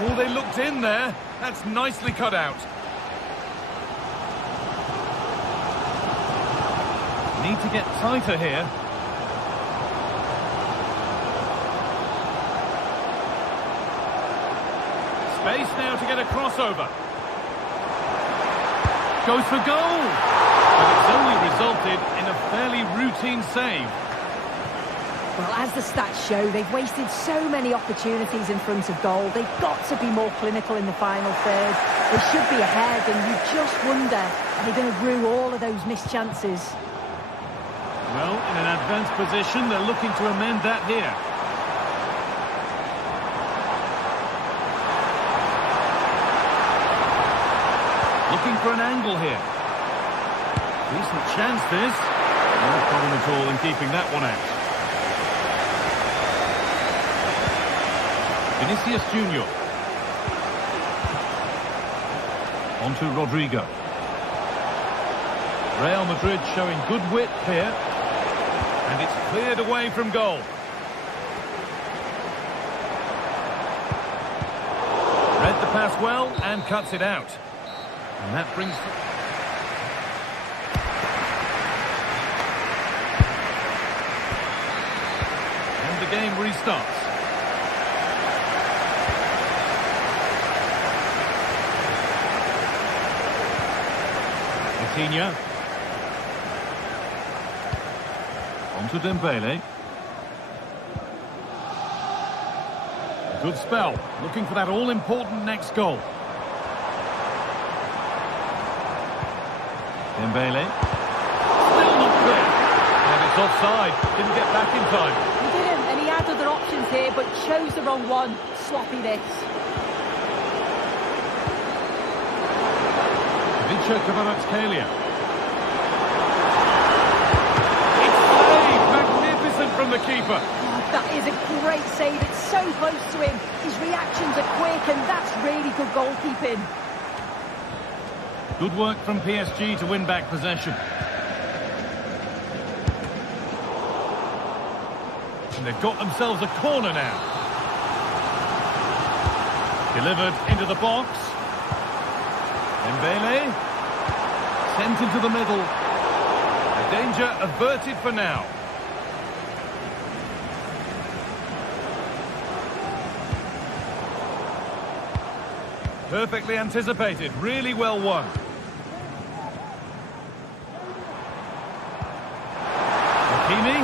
Oh, they looked in there. That's nicely cut out. Need to get tighter here. Space now to get a crossover. Goes for goal. But it's only resulted in a fairly routine save. Well, as the stats show, they've wasted so many opportunities in front of goal. They've got to be more clinical in the final third. They should be ahead, and you just wonder, are they going to rue all of those missed chances? Well, in an advanced position, they're looking to amend that here. Looking for an angle here. Decent chance, this. No problem at all in keeping that one out. Vinicius Junior. On to Rodrigo. Real Madrid showing good width here. And it's cleared away from goal. Read the pass well and cuts it out. And that brings... And the game restarts. Vitinha. On to Dembele. Good spell. Looking for that all-important next goal. Dembele. Still not clear. And it's offside. Didn't get back in time. He didn't, and he had other options here, but chose the wrong one. Sloppiness. Vicha Kvaratskhelia. It's saved! Magnificent from the keeper. Oh, that is a great save. It's so close to him. His reactions are quick, and that's really good goalkeeping. Good work from PSG to win back possession. And they've got themselves a corner now. Delivered into the box. Dembele. Sent into the middle. The danger averted for now. Perfectly anticipated. Really well won. Hakimi.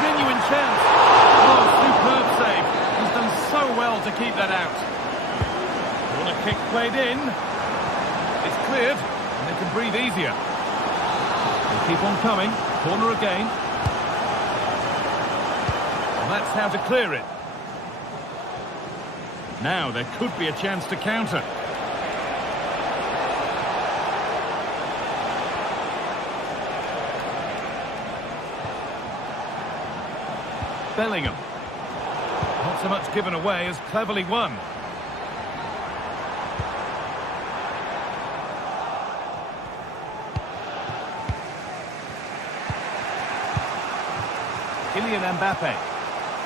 Genuine chance. Oh, superb save. He's done so well to keep that out. Corner kick played in. It's cleared, and they can breathe easier. They keep on coming. Corner again. And that's how to clear it. Now there could be a chance to counter. Bellingham. Not so much given away as cleverly won. Kylian Mbappe.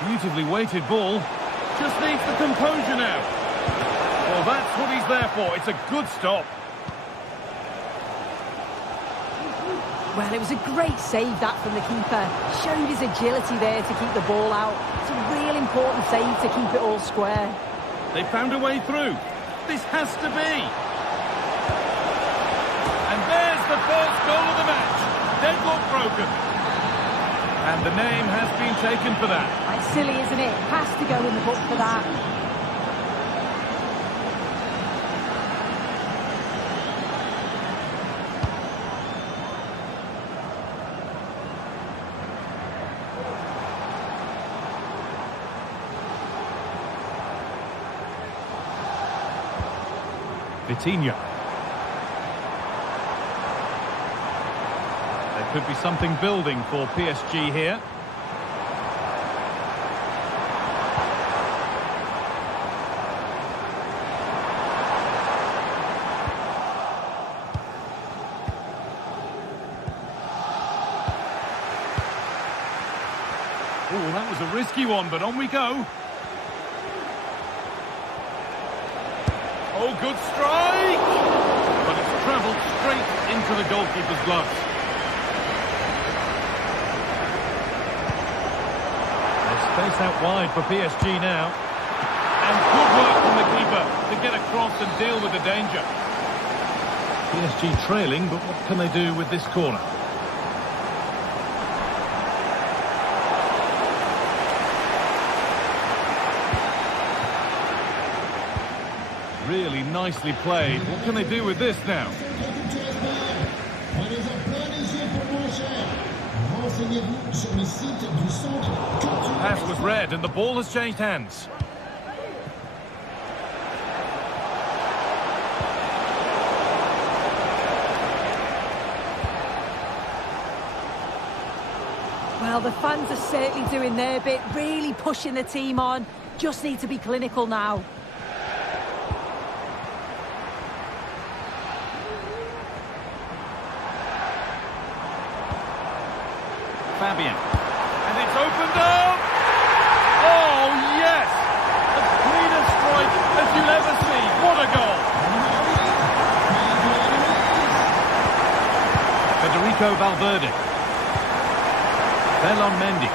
Beautifully weighted ball. Just needs the composure now. Well, that's what he's there for. It's a good stop. Well, it was a great save, that, from the keeper. Showed his agility there to keep the ball out. It's a real important save to keep it all square. They found a way through. This has to be. And there's the first goal of the match. Deadlock broken. And the name has been taken for that. It's silly, isn't it? Has to go in the book for that. Vitinha. There could be something building for PSG here. Oh, that was a risky one, but on we go. Oh, good strike! But it's travelled straight into the goalkeeper's gloves. There's space out wide for PSG now. And good work from the keeper to get across and deal with the danger. PSG trailing, but what can they do with this corner? Really nicely played. What can they do with this now? Pass was read and the ball has changed hands. Well, the fans are certainly doing their bit, really pushing the team on. Just need to be clinical now. Fabian. And it's opened up! Oh, yes! The cleanest strike as you'll ever see. What a goal! Federico Valverde. Bellon Mendy.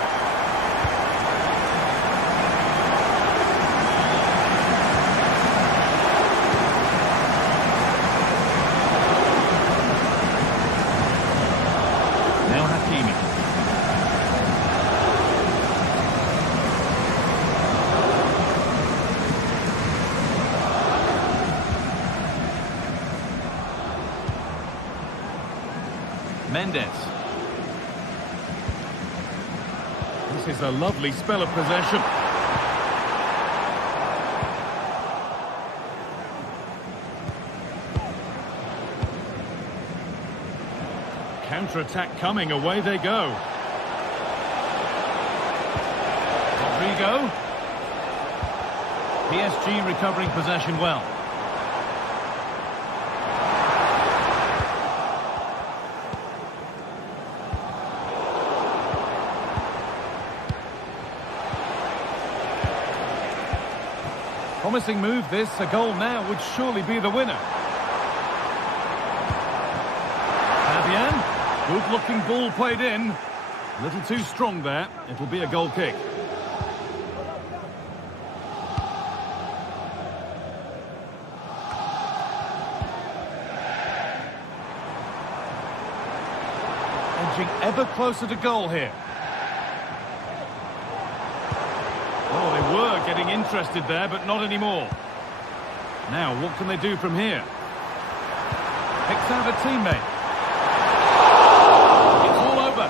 Now Hakimi. Mendes. This is a lovely spell of possession. Counter-attack coming, away they go. Rodrigo. PSG recovering possession well. Promising move this, a goal now would surely be the winner. Fabian, good looking ball played in. A little too strong there, it'll be a goal kick. Edging ever closer to goal here. Oh, they were getting interested there, but not anymore. Now, what can they do from here? Picks out a teammate. It's all over.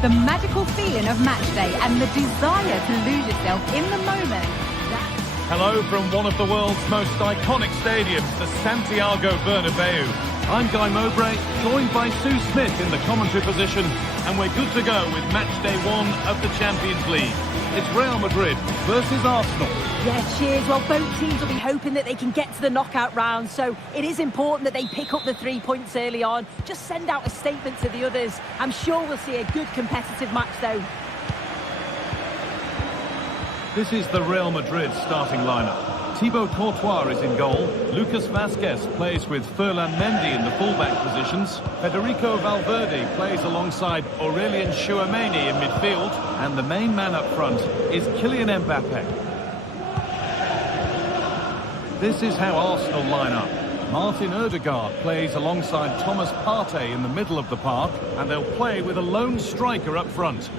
The magical feeling of match day and the desire to lose yourself in the moment. Hello from one of the world's most iconic stadiums, the Santiago Bernabeu. I'm Guy Mowbray, joined by Sue Smith in the commentary position, and we're good to go with match day 1 of the Champions League. It's Real Madrid versus Arsenal. Yeah, cheers. Well, both teams will be hoping that they can get to the knockout round, so it is important that they pick up the 3 points early on. Just send out a statement to the others. I'm sure we'll see a good competitive match, though. This is the Real Madrid starting lineup. Thibaut Courtois is in goal. Lucas Vazquez plays with Ferland Mendy in the fullback positions. Federico Valverde plays alongside Aurelien Tchouameni in midfield. And the main man up front is Kylian Mbappe. This is how Arsenal line up. Martin Odegaard plays alongside Thomas Partey in the middle of the park. And they'll play with a lone striker up front.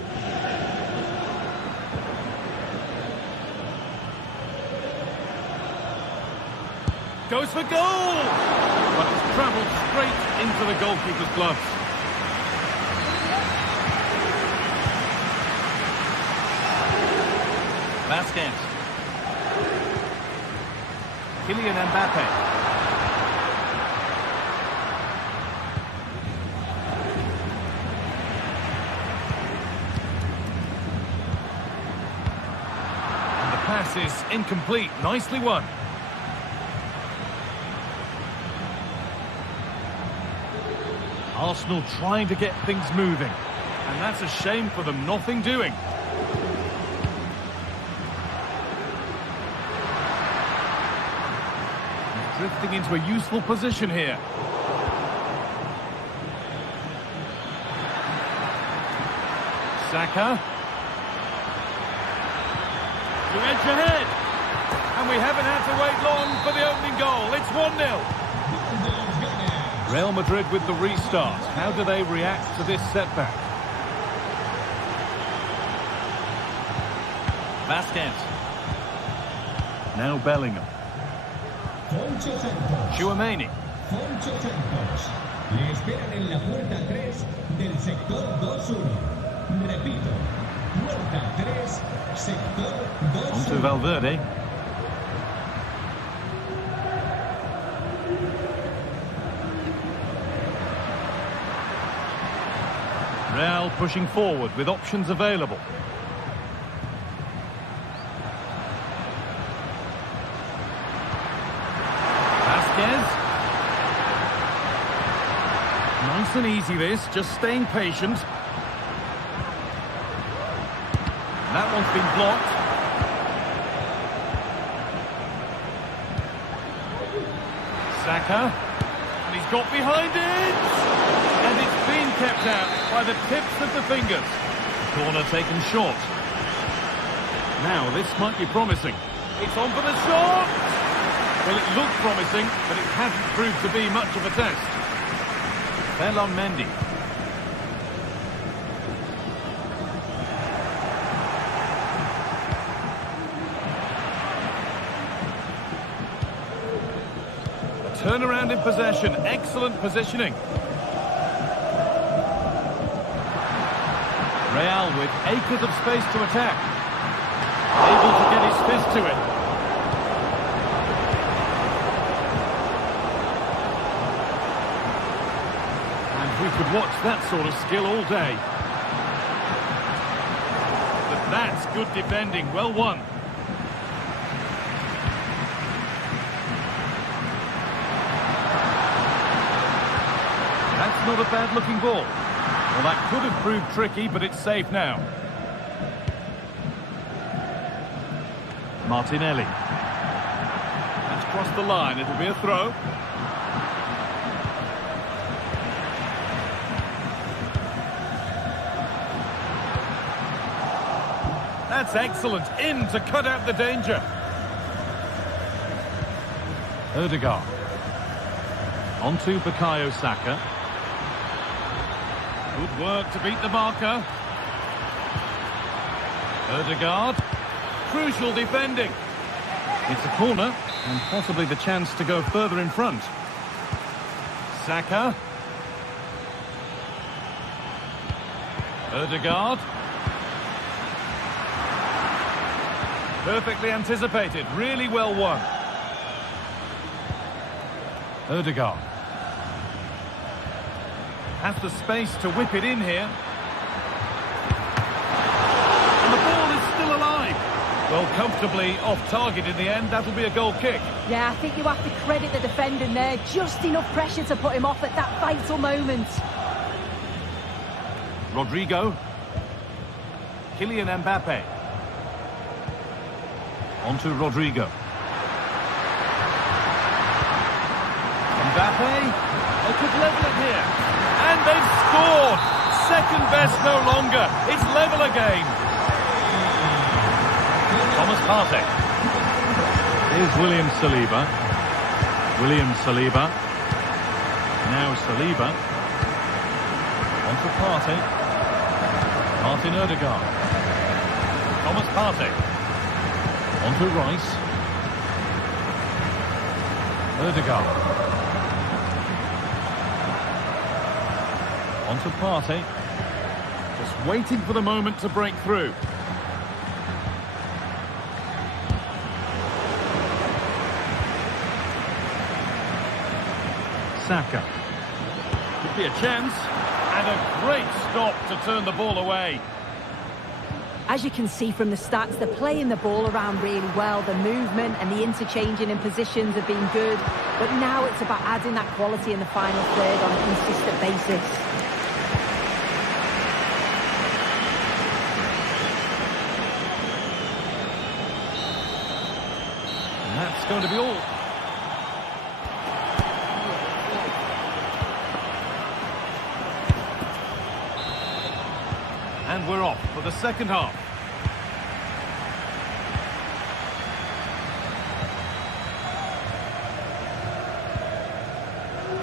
Goes for goal! But it's travelled straight into the goalkeeper's gloves. Vazquez. Kylian Mbappe. And the pass is incomplete. Nicely won. Arsenal trying to get things moving. And that's a shame for them, nothing doing. Drifting into a useful position here. Saka. To edge ahead. And we haven't had to wait long for the opening goal. It's 1-0. Real Madrid with the restart. How do they react to this setback? Vazquez. Now Bellingham. Tchouameni. Le esperan en la puerta 3 del sector 2-1. Repito, puerta 3, sector 2-1. On to Valverde. Real pushing forward with options available. Vazquez. Nice and easy this, just staying patient. That one's been blocked. Saka. And he's got behind it! And it's been kept out by the tips of the fingers. Corner taken short. Now this might be promising. It's on for the shot! Well, it looked promising, but it hasn't proved to be much of a test. Ferland Mendy. A turnaround in possession. Excellent positioning. Real with acres of space to attack. Able to get his fist to it. And we could watch that sort of skill all day. But that's good defending. Well won. That's not a bad looking ball. Well, that could have proved tricky, but it's safe now. Martinelli. That's crossed the line. It'll be a throw. That's excellent. In to cut out the danger. Odegaard. On to Bukayo Saka. Good work to beat the marker. Odegaard. Crucial defending. It's a corner and possibly the chance to go further in front. Saka. Odegaard. Perfectly anticipated. Really well won. Odegaard. Has the space to whip it in here. And the ball is still alive. Well, comfortably off target in the end. That'll be a goal kick. Yeah, I think you have to credit the defending there. Just enough pressure to put him off at that vital moment. Rodrigo. Kylian Mbappe. On to Rodrigo. Mbappe. They could level it here. And they've scored! Second best no longer. It's level again. Thomas Partey. Here's William Saliba. William Saliba. Now Saliba. On to Partey. Martin Odegaard. Thomas Partey. On to Rice. Odegaard. On to Partey. Just waiting for the moment to break through. Saka. Could be a chance. And a great stop to turn the ball away. As you can see from the stats, they're playing the ball around really well. The movement and the interchanging in positions have been good. But now it's about adding that quality in the final third on a consistent basis. And that's going to be all. And we're off for the second half.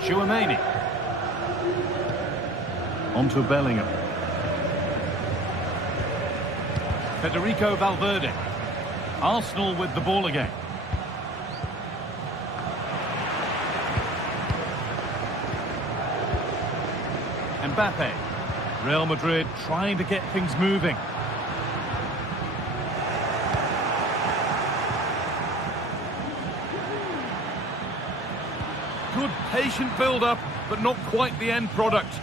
Tchouaméni. On to Bellingham. Federico Valverde. Arsenal with the ball again. Mbappe. Real Madrid trying to get things moving. Good patient build-up, but not quite the end product.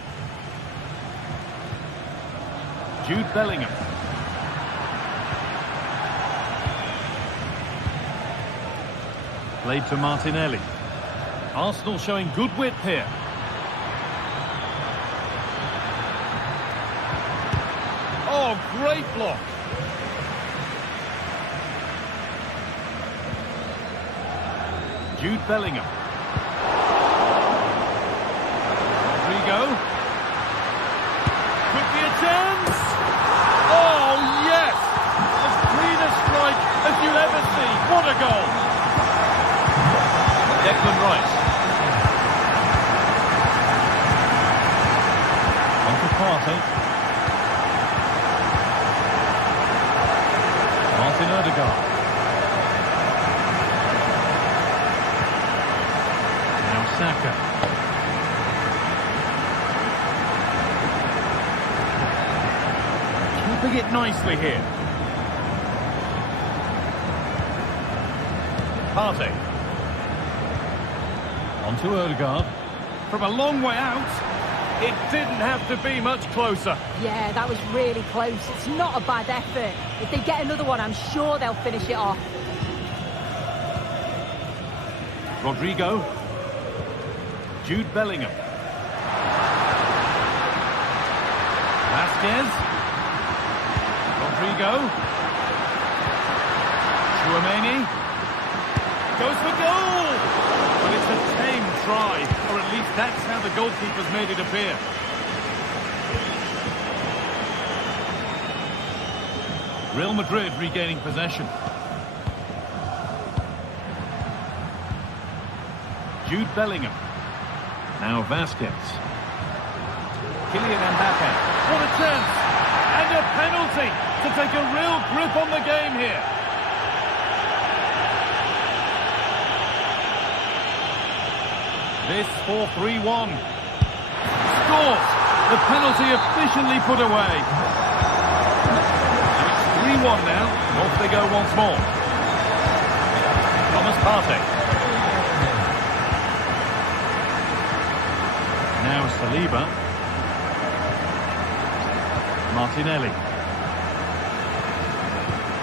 Jude Bellingham. Played to Martinelli. Arsenal showing good width here. Oh, great block. Jude Bellingham. Rodrigo. Could be a chance. Oh, yes. As clean a strike as you'll ever see. What a goal. Declan Rice. On to Partey. Martin Odegaard. Now Saka. Keeping it nicely here. Partey. On to Odegaard. From a long way out. It didn't have to be much closer. Yeah, that was really close. It's not a bad effort. If they get another one, I'm sure they'll finish it off. Rodrigo. Jude Bellingham. Vasquez. Rodrigo. Tchouaméni. Goes for goal! But it's a tame try, or at least that's how the goalkeeper's made it appear. Real Madrid regaining possession. Jude Bellingham. Now Vasquez. Kylian Mbappe. What a chance! And a penalty to take a real grip on the game here. This 4-3-1. Scores! The penalty officially put away. And it's 3-1 now. Off they go once more. Thomas Partey. Now Saliba. Martinelli.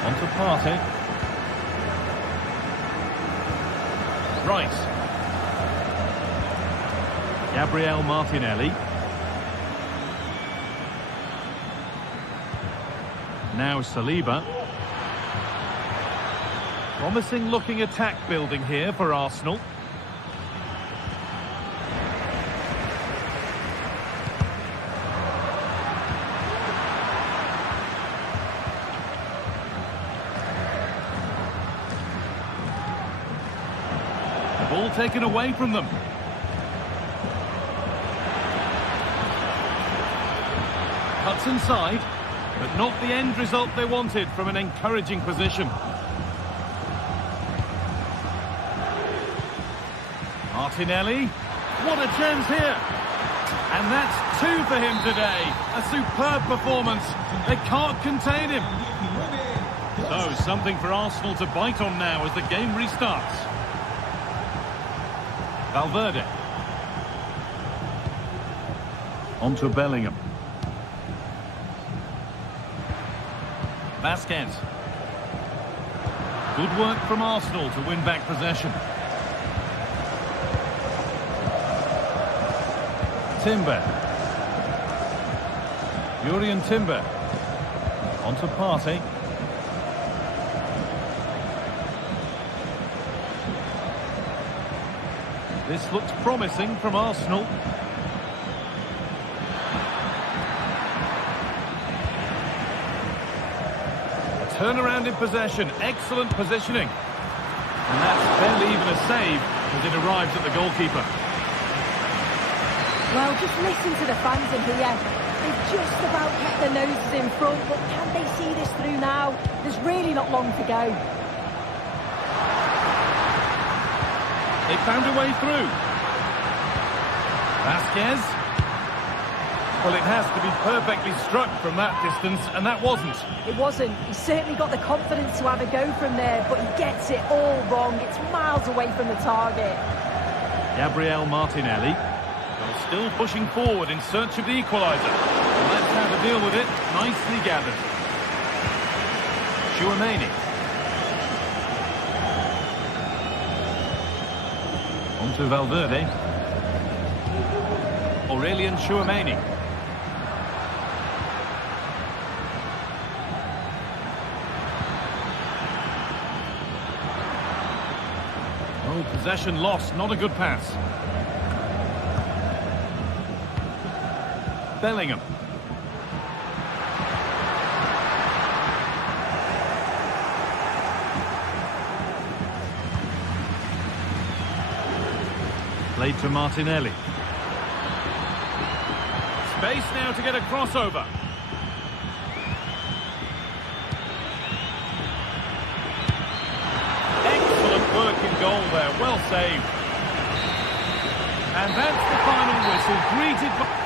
On to Partey. Rice. Gabriel Martinelli. Now Saliba. Promising looking attack building here for Arsenal. The ball taken away from them. Cuts inside, but not the end result they wanted from an encouraging position. Martinelli, what a chance here. And that's 2 for him today. A superb performance. They can't contain him. So, something for Arsenal to bite on now as the game restarts. Valverde. On to Bellingham. Vasquez. Good work from Arsenal to win back possession. Timber. Jurrien Timber. On to Partey. This looks promising from Arsenal. A turnaround in possession. Excellent positioning. And that's barely even a save as it arrives at the goalkeeper. Well, just listen to the fans in here. They've just about kept their noses in front, but can they see this through now? There's really not long to go. They found a way through. Vasquez. Well, it has to be perfectly struck from that distance, and that wasn't. It wasn't. He's certainly got the confidence to have a go from there, but he gets it all wrong. It's miles away from the target. Gabriel Martinelli. Still pushing forward in search of the equaliser. And that's how to deal with it. Nicely gathered. Tchouaméni. On to Valverde. Aurélien Tchouaméni. Oh, possession lost. Not a good pass. Bellingham. Played to Martinelli. Space now to get a crossover. Excellent work in goal there. Well saved. And that's the final whistle. Greeted by...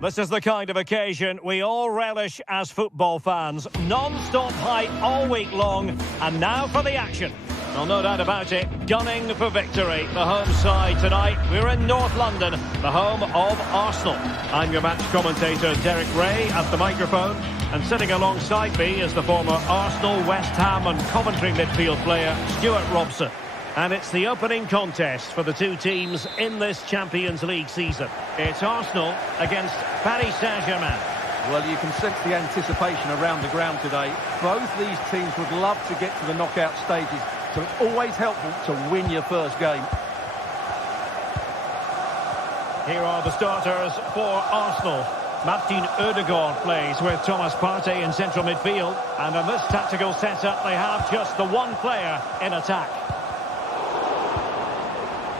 This is the kind of occasion we all relish as football fans. Non-stop hype all week long, and now for the action. Well, no doubt about it, gunning for victory. The home side tonight, we're in North London, the home of Arsenal. I'm your match commentator, Derek Ray, at the microphone. And sitting alongside me is the former Arsenal, West Ham and Coventry midfield player, Stuart Robson. And it's the opening contest for the two teams in this Champions League season. It's Arsenal against Paris Saint-Germain. Well, you can sense the anticipation around the ground today. Both these teams would love to get to the knockout stages, so it's always helpful to win your first game. Here are the starters for Arsenal. Martin Ødegaard plays with Thomas Partey in central midfield. And in this tactical setup, they have just the one player in attack.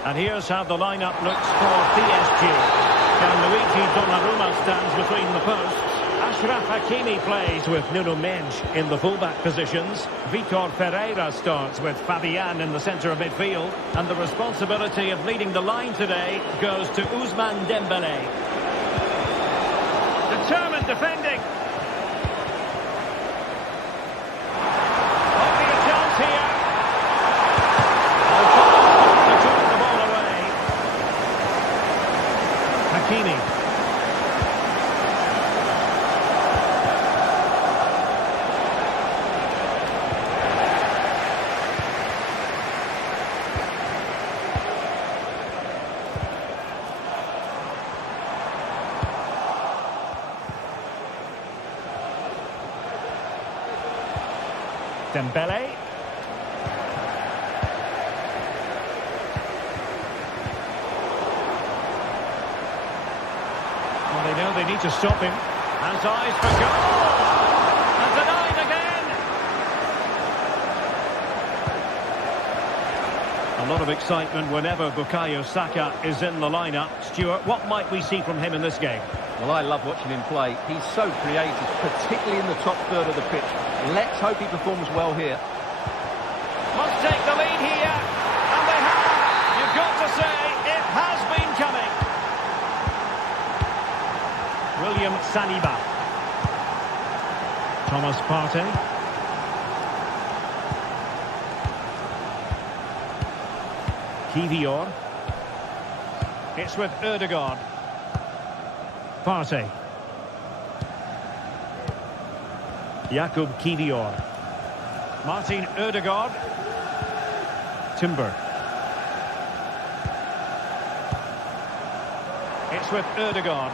And here's how the lineup looks for PSG. Gianluigi Donnarumma stands between the posts. Achraf Hakimi plays with Nuno Mendes in the fullback positions. Vitor Ferreira starts with Fabian in the centre of midfield. And the responsibility of leading the line today goes to Ousmane Dembélé. Determined defending. Might be a chance here. Hakimi. Dembélé. They know they need to stop him. Has eyes for goal! And denied again! A lot of excitement whenever Bukayo Saka is in the lineup. Stuart, what might we see from him in this game? Well, I love watching him play. He's so creative, particularly in the top third of the pitch. Let's hope he performs well here. Must take the lead here. And they have! You've got to say, it has been coming. William Saliba. Thomas Partey. Kivior. It's with Ødegaard. Partey. Jakub Kivior. Martin Ødegaard. Timber. It's with Ødegaard.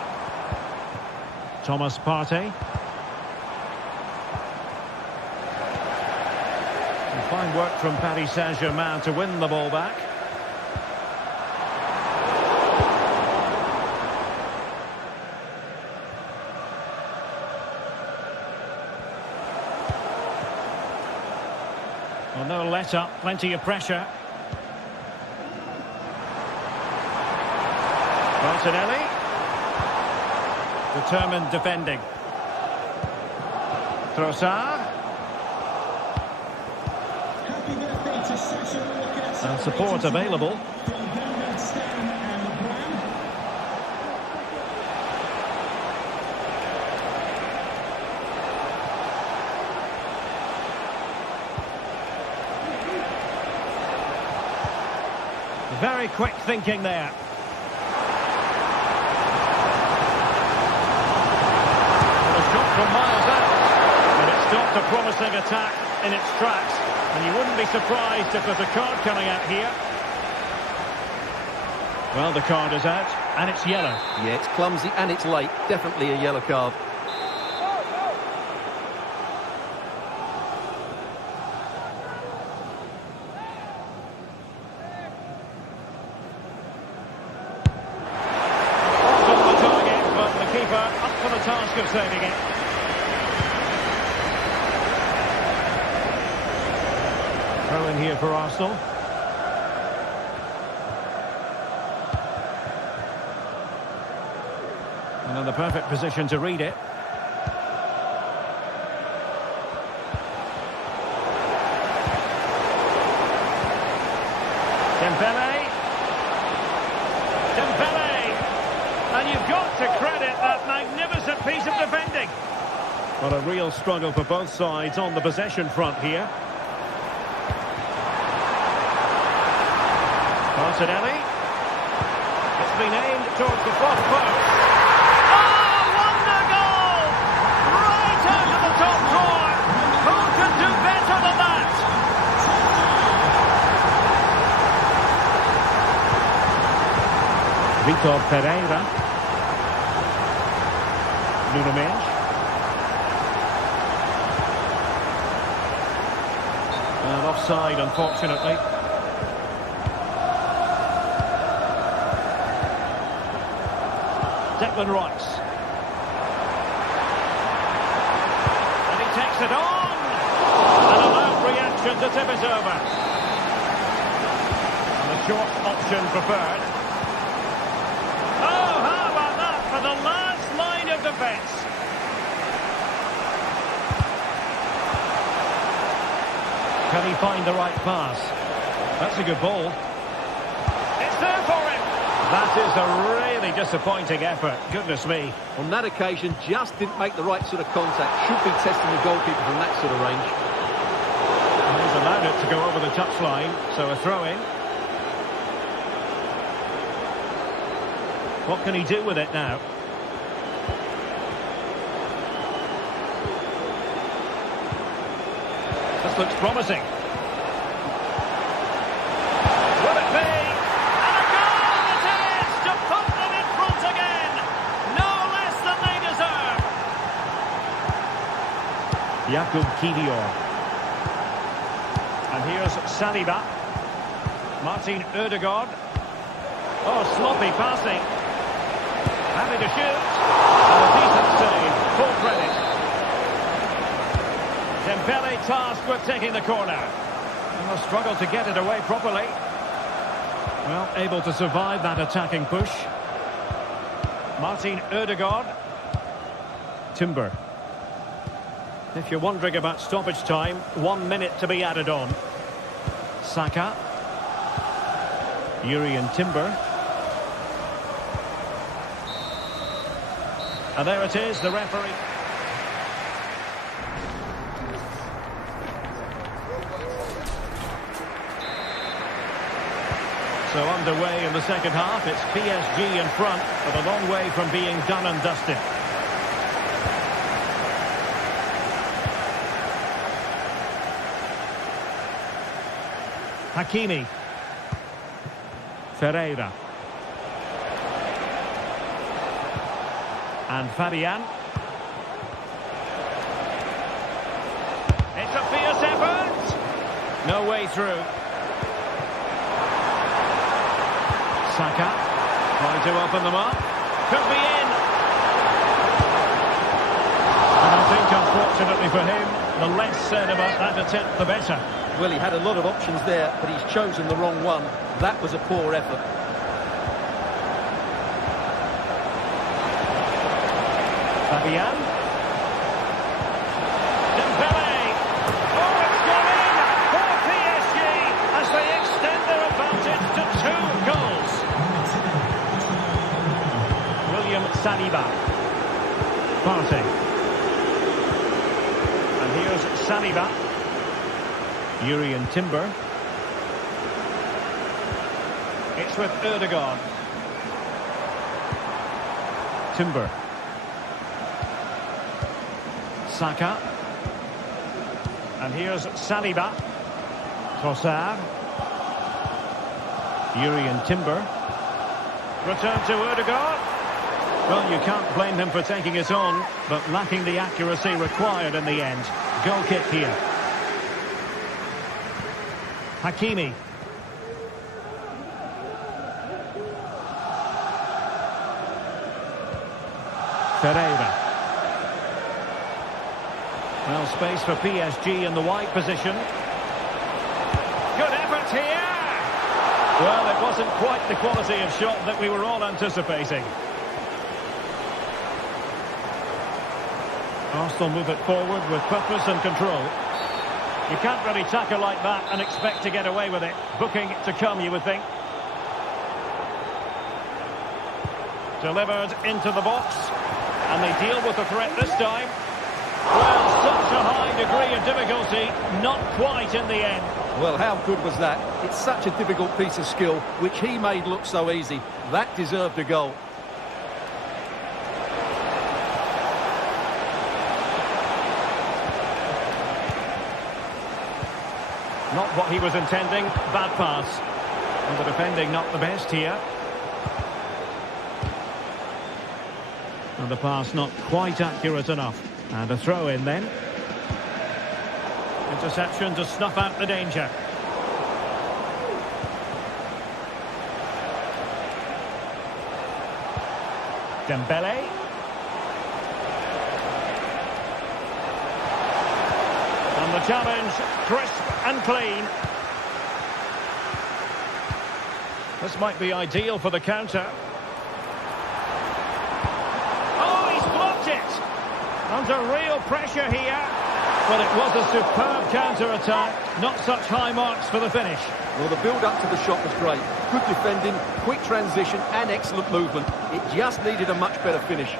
Thomas Partey. And fine work from Paris Saint-Germain to win the ball back. Well, no let up, plenty of pressure. Martinelli. Determined defending. Trossard. And support available. Very quick thinking there. From miles out, and it stopped a promising attack in its tracks, and you wouldn't be surprised if there's a card coming out here. Well, the card is out, and it's yellow. Yeah, it's clumsy and it's late. Definitely a yellow card. Off the target, but the keeper up for the task of saving it. Throw in here for Arsenal. And in the perfect position to read it. Dembélé. And you've got to credit that magnificent piece of defending. Well, a real struggle for both sides on the possession front here. Martinelli. It's been aimed towards the front post. Oh, wonder goal! Right out of the top drawer. Who can do better than that? Vitor Pereira. Nuno Mendes. And offside, unfortunately. Declan Rice. And he takes it on. And a loud reaction to tip it over. And the short option preferred. Oh, how about that for the last line of defence. Can he find the right pass? That's a good ball. It's there for him. That is a really disappointing effort. Goodness me. On that occasion, just didn't make the right sort of contact. Should be testing the goalkeeper from that sort of range. And he's allowed it to go over the touchline, so a throw-in. What can he do with it now? This looks promising. Will it be? And a goal it is to put them in front again. No less than they deserve. Jakub Kivior. And here's Saliba. Martin Ødegaard. Oh, sloppy passing. Happy to shoot. And a decent save. Full credit. Dembele tasked with taking the corner. And they'll struggle to get it away properly. Well, able to survive that attacking push. Martin Ødegaard. Timber. If you're wondering about stoppage time, 1 minute to be added on. Saka. Jurrien Timber. And there it is, the referee. So underway in the second half, it's PSG in front, but a long way from being done and dusted. Hakimi. Ferreira. And Fabian. It's a fierce effort. No way through. Saka. Trying to open them up. Could be in. And I think, unfortunately for him, the less said about that attempt, the better. Well, he had a lot of options there, but he's chosen the wrong one. That was a poor effort. Fabian. Dembele. Oh, it's gone in for PSG as they extend their advantage to 2 goals. William Saliba. Passing. And here's Saliba. Jurrien Timber. It's with Ødegaard. Timber. Saka. And here's Saliba. Trossard. Jurrien Timber. Return to Ødegaard. Well, you can't blame him for taking it on, but lacking the accuracy required in the end. Goal kick here. Hakimi. Ferreira. Well, space for PSG in the wide position. Good effort here. Well, it wasn't quite the quality of shot that we were all anticipating. Arsenal move it forward with purpose and control. You can't really tackle like that and expect to get away with it. Booking to come, you would think. Delivered into the box. And they deal with the threat this time. Well, such a high degree of difficulty, not quite in the end. Well, how good was that? It's such a difficult piece of skill, which he made look so easy. That deserved a goal. Not what he was intending. Bad pass. And the defending not the best here. And the pass not quite accurate enough. And a throw in then. Interception to snuff out the danger. Dembele. And the challenge, crisp and clean. This might be ideal for the counter. Oh, he's blocked it! Under real pressure here. Well, it was a superb counter-attack. Not such high marks for the finish. Well, the build-up to the shot was great. Good defending, quick transition and excellent movement. It just needed a much better finish.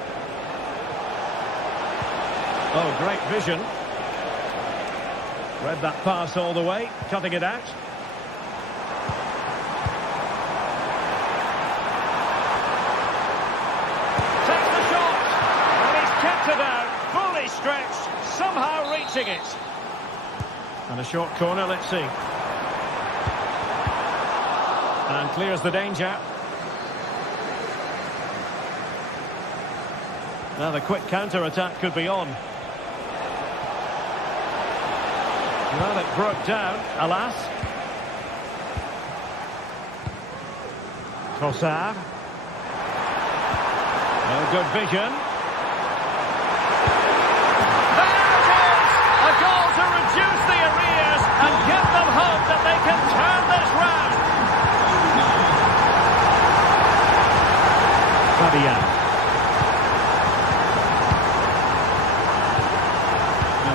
Oh, great vision. Read that pass all the way, cutting it out. Takes the shot, and he's kept it out, fully stretched, somehow reaching it. And a short corner, let's see. And clears the danger. Now the quick counter-attack could be on. Well, it broke down, alas. Trossard. No good vision. There it is! A goal to reduce the arrears and give them hope that they can turn this round. Fabian.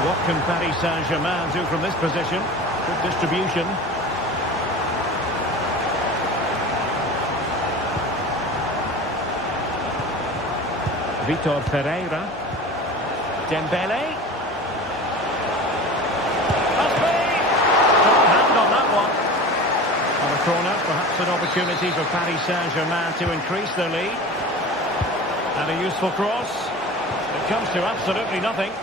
What can Paris Saint-Germain do from this position? Good distribution. Vitor Pereira. Dembele. That's big! Short hand on that one. On a corner, perhaps an opportunity for Paris Saint-Germain to increase their lead. And a useful cross. It comes to absolutely nothing.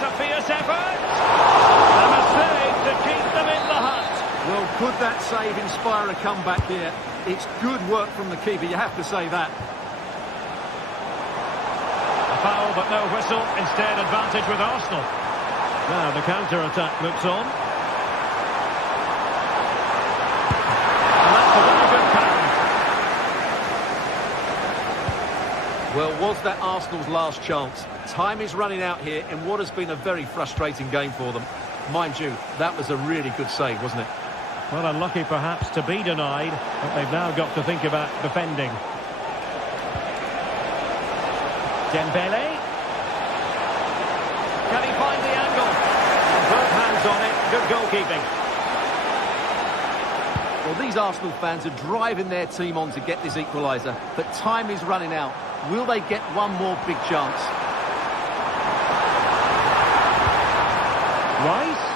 A fierce effort, and a save to keep them in the hunt. Well, could that save inspire a comeback here? It's good work from the keeper, you have to say that. A foul, but no whistle. Instead, advantage with Arsenal. Now the counter-attack looks on. And that's a very good pass. Well, was that Arsenal's last chance? Time is running out here in what has been a very frustrating game for them. Mind you, that was a really good save, wasn't it? Well, unlucky perhaps to be denied, but they've now got to think about defending. Dembele. Can he find the angle? Both hands on it. Good goalkeeping. Well, these Arsenal fans are driving their team on to get this equaliser, but time is running out. Will they get one more big chance? Rice.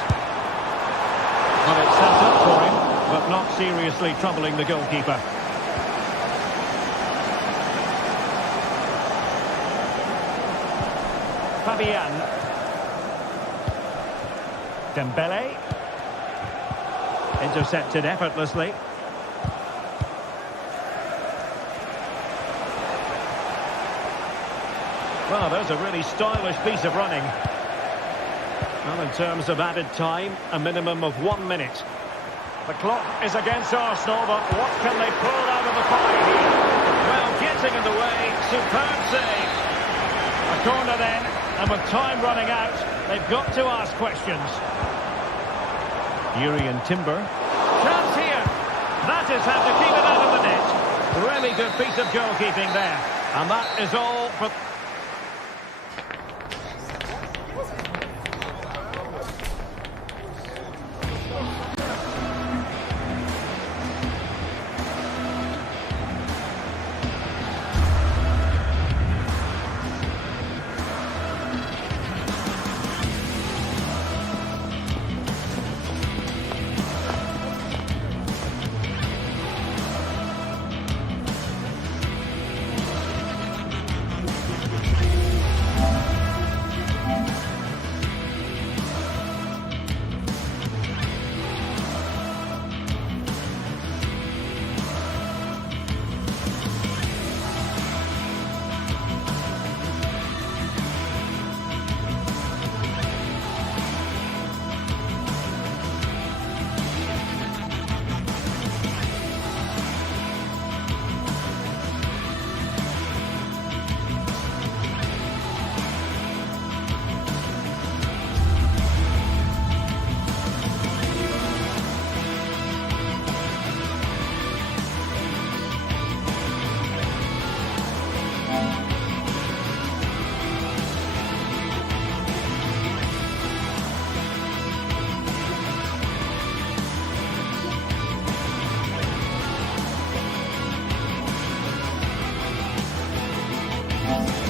Well, it's set up for him, but not seriously troubling the goalkeeper. Fabian. Dembele. Intercepted effortlessly. Well, there's a really stylish piece of running. Well, in terms of added time, a minimum of 1 minute. The clock is against Arsenal, but what can they pull out of the fire here? Well, getting in the way, superb save. A corner then, and with time running out, they've got to ask questions. Urian Timber. Chance here. That is how to keep it out of the net. Really good piece of goalkeeping there. And that is all for... Thank you.